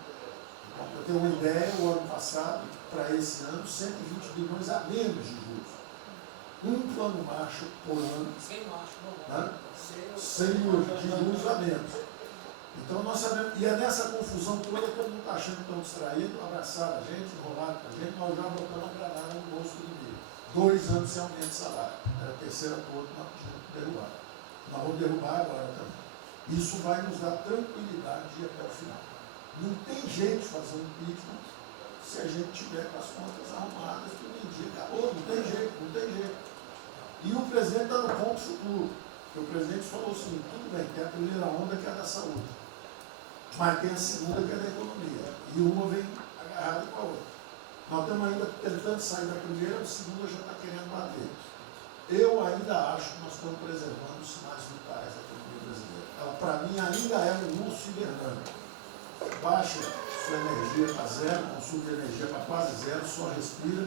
Então, eu tenho uma ideia, o ano passado, para esse ano, 120 bilhões a menos de juros. Um plano Marshall por ano, sem de juros a menos. Então nós sabemos, e é nessa confusão toda, todo mundo está achando que estão distraídos, abraçaram a gente, enrolaram com a gente, nós já botamos a granada no bolso do inimigo. 2 anos sem aumento de salário. Era a terceira torre que nós tínhamos que derrubar. Nós vamos derrubar agora também. Isso vai nos dar tranquilidade de ir até o final. Não tem jeito de fazer um impeachment se a gente tiver com as contas arrumadas, tudo em dia. Acabou, não tem jeito, não tem jeito. E o presidente está no ponto futuro. Porque o presidente falou assim, tudo bem, tem a primeira onda que é da saúde, mas tem a segunda que é da economia. E uma vem agarrada com a outra. Nós estamos ainda tentando sair da primeira, a segunda já está querendo bater. Eu ainda acho que nós estamos preservando os sinais vitais da economia brasileira. Ela, para mim, ainda é um urso hibernando. Baixa sua energia para zero, consumo de energia para quase zero, só respira.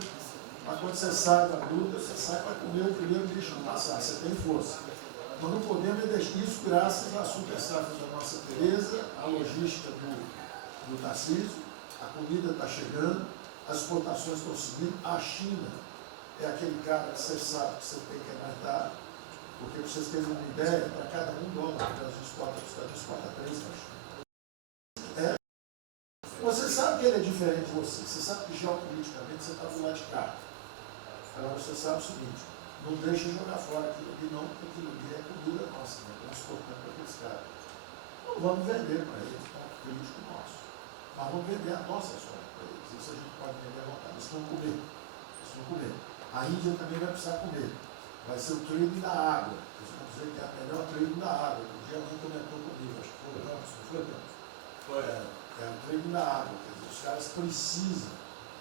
Mas quando você sai da luta, você sai para comer o primeiro bicho não passar, você tem força. Nós não podemos deixar isso graças à super safra da nossa Tereza, à logística do Tarcísio, a comida está chegando, as exportações estão subindo, a China é aquele cara que você sabe que você tem que aguentar, porque para vocês terem uma ideia, para cada $1 que a gente exporta 3 na China. Você sabe que ele é diferente de você, você sabe que geopoliticamente você está do lado de cá. Agora você sabe o seguinte, não deixa jogar fora aquilo ali não, porque aquilo ali é comida nossa, né? Estamos exportando para aqueles caras. Não vamos vender para eles, é um político nosso. Mas vamos vender a nossa soja para eles. Isso a gente pode vender à vontade. Eles vão comer. Eles vão comer. A Índia também vai precisar comer. Vai ser o trading da água. Eles vão dizer que é a melhor trading da água. Um dia alguém comentou comigo, acho que foi o Ramos, não foi, Ramos? Foi. É o trading da água. Quer dizer, os caras precisam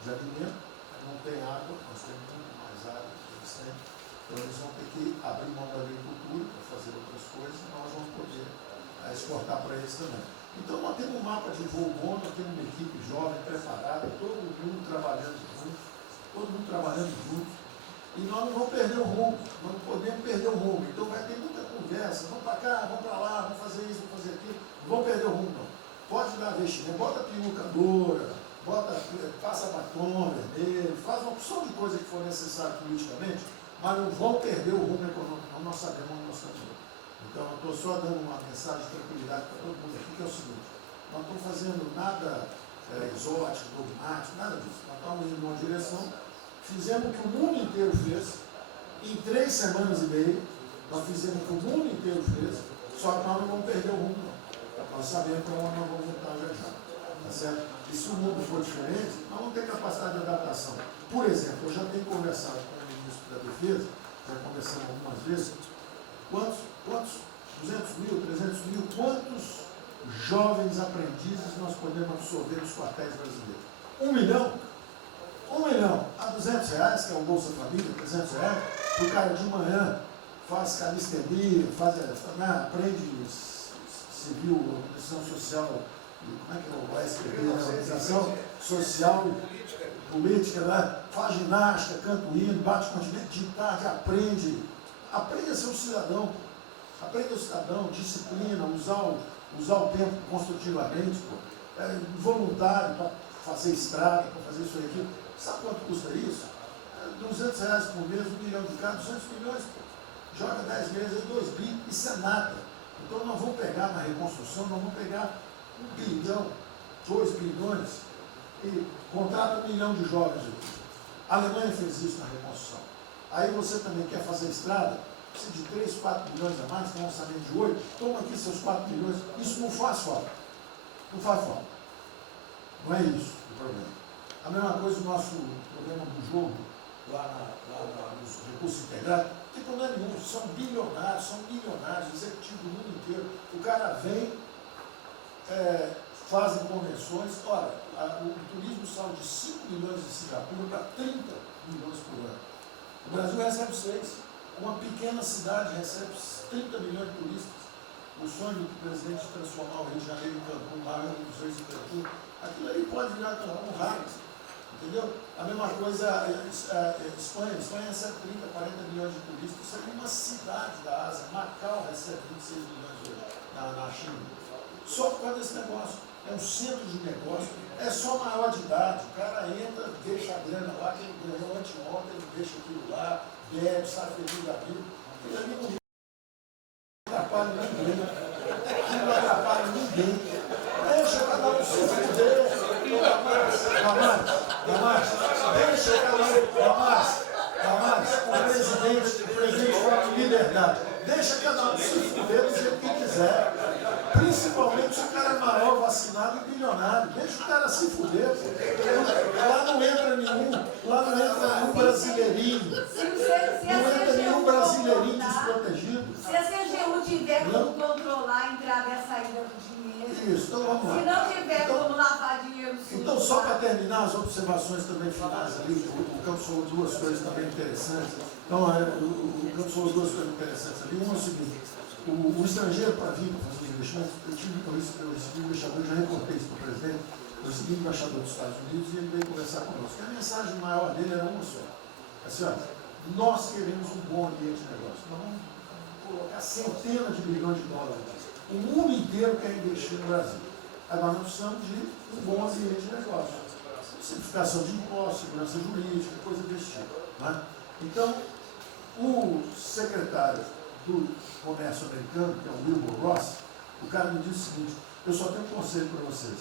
de alimento, não tem água, nós temos muito mais água que eles têm. Então eles vão ter que abrir mão da agricultura para fazer outras coisas e nós vamos poder exportar para eles também. Então nós temos um mapa de voo bom, nós temos uma equipe jovem, preparada, todo mundo trabalhando junto, e nós não vamos perder o rumo, nós não podemos perder o rumo. Então vai ter muita conversa, vamos para cá, vamos para lá, vamos fazer isso, vamos fazer aquilo, não vamos perder o rumo não. Pode dar vestimento, bota peruca loura, passa batom vermelho, faz uma opção de coisa que for necessária politicamente, mas não vão perder o rumo econômico, não, nós sabemos onde nós estamos. Então, eu estou só dando uma mensagem de tranquilidade para todo mundo aqui, que é o seguinte, nós não estamos fazendo nada exótico, dogmático, nada disso. Nós estamos indo numa direção, fizemos o que o mundo inteiro fez, em 3 semanas e meia, nós fizemos o que o mundo inteiro fez, só que nós não vamos perder o rumo, não. Nós sabemos para onde nós vamos voltar já já. Tá certo? E se o mundo for diferente, nós vamos ter capacidade de adaptação. Por exemplo, eu já tenho conversado com o ministro da Defesa, já conversamos algumas vezes, quantos 200 mil, 300 mil, quantos jovens aprendizes nós podemos absorver nos quartéis brasileiros? 1 milhão? 1 milhão a R$200, que é o Bolsa Família, R$300, o cara de manhã faz calistenia, aprende civil, nutrição social como é que é o SPP, né? Organização Social e Política, né? Faz ginástica, canta o hino, bate continente de tarde, aprende a ser um cidadão, aprende a ser cidadão, disciplina, usar o tempo construtivamente, voluntário para fazer estrada, para fazer isso e aquilo. Sabe quanto custa isso? R$200 por mês, 1 milhão de cada, 200 milhões, pô. Joga 10 meses, 2 bi, isso é nada. Então nós vamos pegar na reconstrução, nós vamos pegar 1 bilhão, 2 bilhões e contrata 1 milhão de jovens. A Alemanha fez isso na reconstrução. Aí você também quer fazer estrada, precisa de 3, 4 milhões a mais, tem um orçamento de 8, toma aqui seus 4 milhões. Isso não faz falta. Não faz falta. Não é isso o problema. A mesma coisa o nosso problema do jogo, lá nos recursos integrados, não tem problema nenhum, são bilionários, são milionários, executivos do mundo inteiro. O cara vem, fazem convenções, olha, o turismo saiu de 5 milhões de Singapura para 30 milhões por ano. O Brasil recebe 6. Uma pequena cidade recebe 30 milhões de turistas. O sonho do presidente de transformar o Rio de Janeiro em Cancún, lá em Museu de Cancún, aquilo ali pode virar Cancún rápido. Entendeu? A mesma coisa Espanha. Espanha recebe 30, 40 milhões de turistas. Isso aqui é uma cidade da Ásia. Macau recebe 26 milhões hoje na China. Só por causa desse negócio. É um centro de negócio. É só maior de idade. O cara entra, deixa a grana lá, que ele ganhou anteontem, ele deixa aquilo lá, bebe, sai feliz da vida. Ele ali não atrapalha ninguém. Não atrapalha ninguém. Deixa cada um se fuder. Damares, o presidente fala de liberdade. Deixa cada um se fuder do jeito que quiser. Principalmente se o cara é maior, vacinado e bilionário. Deixa o cara se fuder. Lá não entra nenhum brasileirinho. Não entra nenhum brasileirinho desprotegido. Se a CGU tiver como controlar a entrada e a saída do dinheiro. Isso, então vamos lá. Se não tiver como lavar dinheiro sujo. Então, só para terminar as observações também finais ali, o Campos falou duas coisas também interessantes. Então, o Campos falou duas coisas interessantes ali. Uma é o seguinte, o estrangeiro para vir para fazer investimento, eu recebi o embaixador, já reportei isso para o presidente, eu recebi o embaixador dos Estados Unidos e ele veio conversar conosco. E a mensagem maior dele era uma só. Assim, olha, nós queremos um bom ambiente de negócio. Nós vamos colocar centenas de bilhões de dólares. O mundo inteiro quer investir no Brasil. Agora nós precisamos de um bom ambiente de negócio. Simplificação de impostos, segurança jurídica, coisa desse tipo. Né? Então, o secretário do Comércio americano, que é o Wilbur Ross, o cara me disse o seguinte, eu só tenho um conselho para vocês.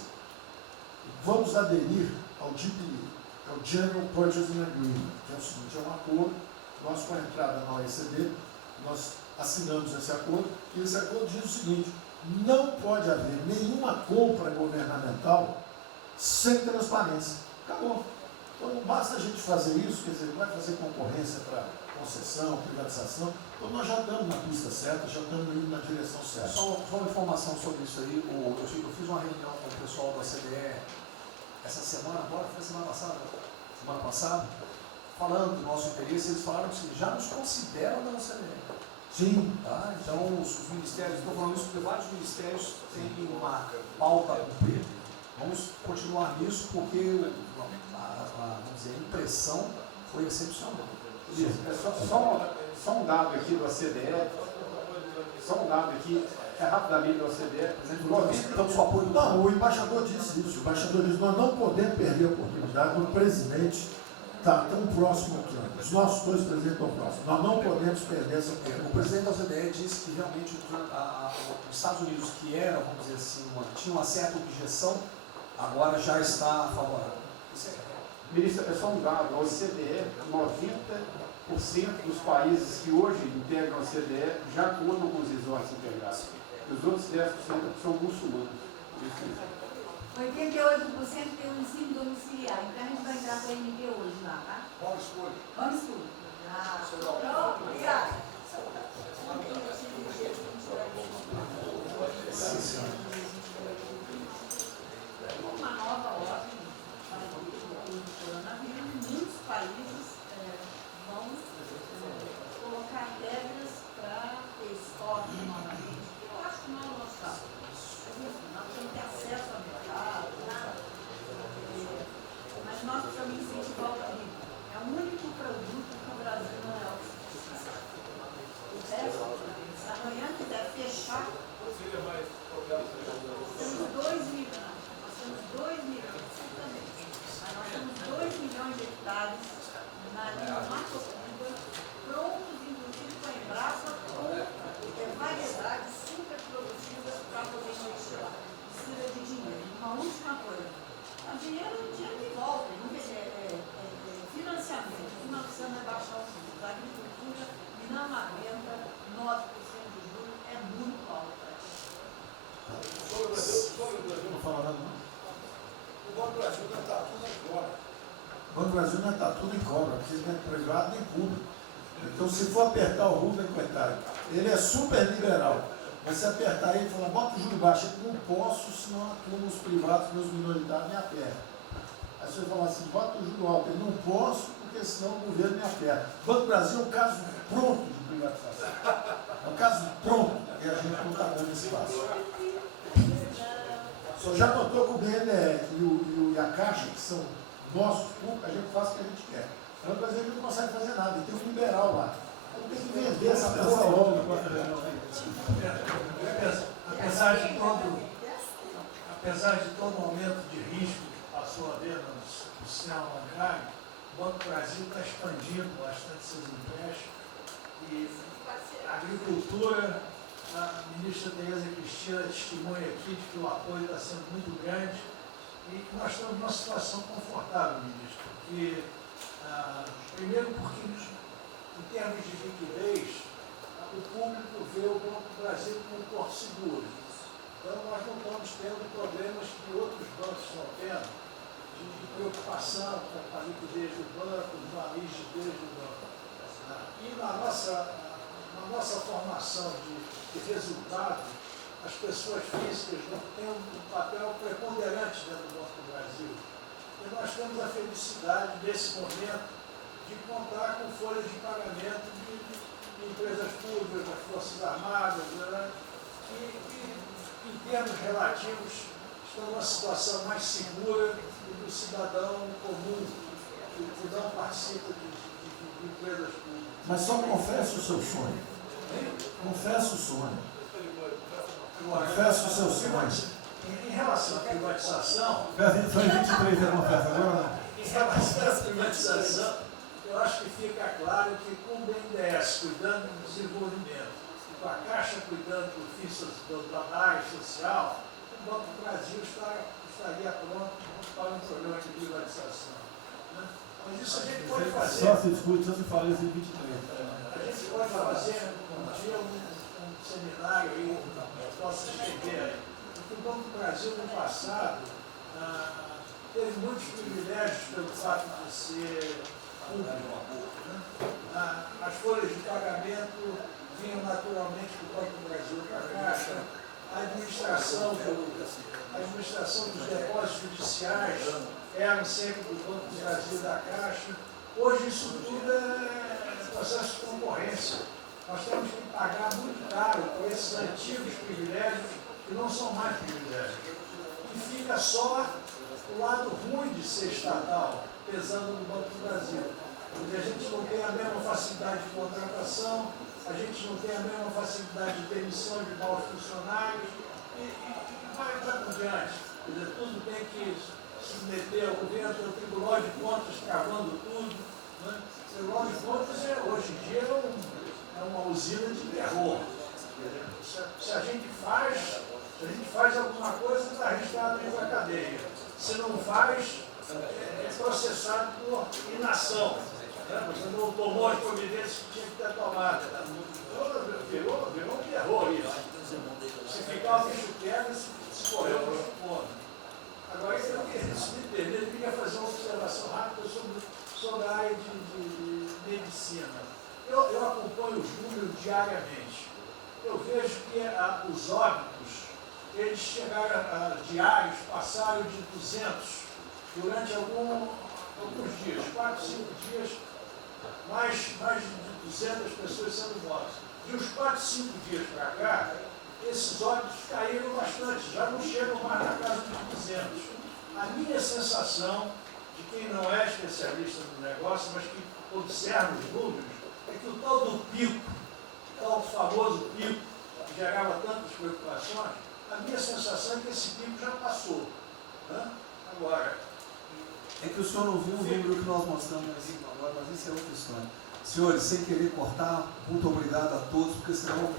Vamos aderir ao GPA, é o General Purchasing Agreement, que é o seguinte, é um acordo, nós com a entrada na OECD, nós assinamos esse acordo, e esse acordo diz o seguinte, não pode haver nenhuma compra governamental sem transparência. Acabou. Então não basta a gente fazer isso, quer dizer, vai fazer concorrência para concessão, privatização, então nós já estamos na pista certa, já estamos indo na direção certa. Só uma informação sobre isso aí, eu fiz uma reunião com o pessoal da CDE essa semana, agora foi semana passada, falando do nosso interesse, eles falaram que já nos consideram da CDE. Sim. Tá? Então, os ministérios, estou falando isso porque vários ministérios têm uma pauta a cumprir. Vamos continuar nisso porque vamos dizer, a impressão foi excepcional. Isso. Só um dado aqui do ACDE, rapidamente do ACDE, estamos com apoio. Não, o embaixador disse isso. O embaixador disse, nós não podemos perder a oportunidade do presidente está tão próximo aqui. Os nossos dois presidentes estão próximos. Nós não podemos perder essa oportunidade. O presidente da OCDE disse que realmente os Estados Unidos, que eram, vamos dizer assim, tinha uma certa objeção, agora já está favorável. Ministro, é só um dado, a OCDE, 90% dos países que hoje integram a OCDE já contam com os resorts integrados. Os outros 10% são muçulmanos. 88% tem um ensino domiciliar, então a gente vai entrar para a MD hoje lá, tá? Vamos escolher. Vamos escolher. Pronto, obrigada. Uma nova ordem para o coronavírus, muitos países vão colocar regras para ter estoque novamente. Eu acho que não é o nosso caso. Nós temos que ter acesso a mercado. Banco do Brasil não está tudo em cobra, não precisa nem privado nem público. Então, se for apertar o Rubem, coitado, ele é super liberal. Mas se apertar ele e falar, bota o juro baixo, eu não posso, senão a turma, os privados, meus minoritários me apertam. Aí você fala assim, bota o juro alto, eu não posso, porque senão o governo me aperta. O Banco do Brasil é um caso pronto de privatização. É um caso pronto, e a gente não está dando espaço. Só já notou que o BNDES e a Caixa, que são nossos públicos, a gente faz o que a gente quer. O Banco do Brasil não consegue fazer nada, e tem um liberal lá. Então tem que vender essa porra logo. Apesar de todo aumento de risco que passou a haver no sistema bancário, o Banco do Brasil está expandindo bastante seus empréstimos e a agricultura, a ministra Tereza Cristina testemunha aqui de que o apoio está sendo muito grande e nós estamos numa situação confortável, ministro, porque, primeiro porque em termos de liquidez, o público vê o Banco do Brasil como um porto seguro. Então, nós não estamos tendo problemas que outros bancos estão tendo, de preocupação com a liquidez do banco, com a rigidez do banco. E na nossa formação de resultado, as pessoas físicas não têm um papel preponderante dentro do Banco do Brasil. E nós temos a felicidade, nesse momento, de contar com folhas de pagamento de empresas públicas, das Forças Armadas, né, que, em termos relativos, estão numa situação mais segura do que o cidadão comum, que não participa de empresas públicas. Mas só confessa o seu sonho. Confessa o sonho. Confessa o seu sonho. Em relação à privatização... Foi 23 a confessa, agora não. Em relação à privatização, eu acho que fica claro que com o BNDES cuidando do desenvolvimento, com a Caixa cuidando do fim da área social, o Banco do Brasil estaria pronto para um programa de privatização. Né? Mas isso a gente pode fazer. Só se discute, só se fala isso em 23. A gente pode fazer um dia um seminário aí, que possa escrever aí. Porque o Banco do Brasil, no passado, teve muitos privilégios pelo fato de ser público. Né? As folhas de pagamento vinham naturalmente do Banco do Brasil para a Caixa. A administração dos depósitos judiciais eram sempre do Banco do Brasil e da Caixa. Hoje isso tudo é processo de concorrência. Nós temos que pagar muito caro por esses antigos privilégios que não são mais privilégios. E fica só o lado ruim de ser estatal, pesando no Banco do Brasil. Porque a gente não tem a mesma facilidade de contratação, a gente não tem a mesma facilidade de demissão de maus funcionários e vai por diante. Quer dizer, tudo tem que se submeter ao governo, o Tribunal de Contas travando tudo. Né? O Tribunal de Contas, hoje em dia, é uma usina de terror. Se a gente faz alguma coisa, está arriscado dentro da cadeia. Se não faz, é processado por inação. Você não tomou as providências que tinha que ter tomado. Virou um terror isso. Se ficar o bicho pega, se correr o bicho come. Agora, se me perder, eu queria fazer uma observação rápida sobre a área de medicina. Eu acompanho os números diariamente. Eu vejo que os óbitos, eles chegaram diários, passaram de 200 durante alguns dias, 4, 5 dias, mais de 200 pessoas sendo mortas. De uns 4, 5 dias para cá, esses óbitos caíram bastante, já não chegam mais na casa dos 200. A minha sensação, de quem não é especialista no negócio, mas que observa os números, é que o tal do pico, o tal famoso pico, que gerava tantas preocupações, a minha sensação é que esse pico já passou. Né? Agora... É que o senhor não viu o número que nós mostramos agora, mas isso é outra história. Senhores, sem querer cortar, muito obrigado a todos, porque senão...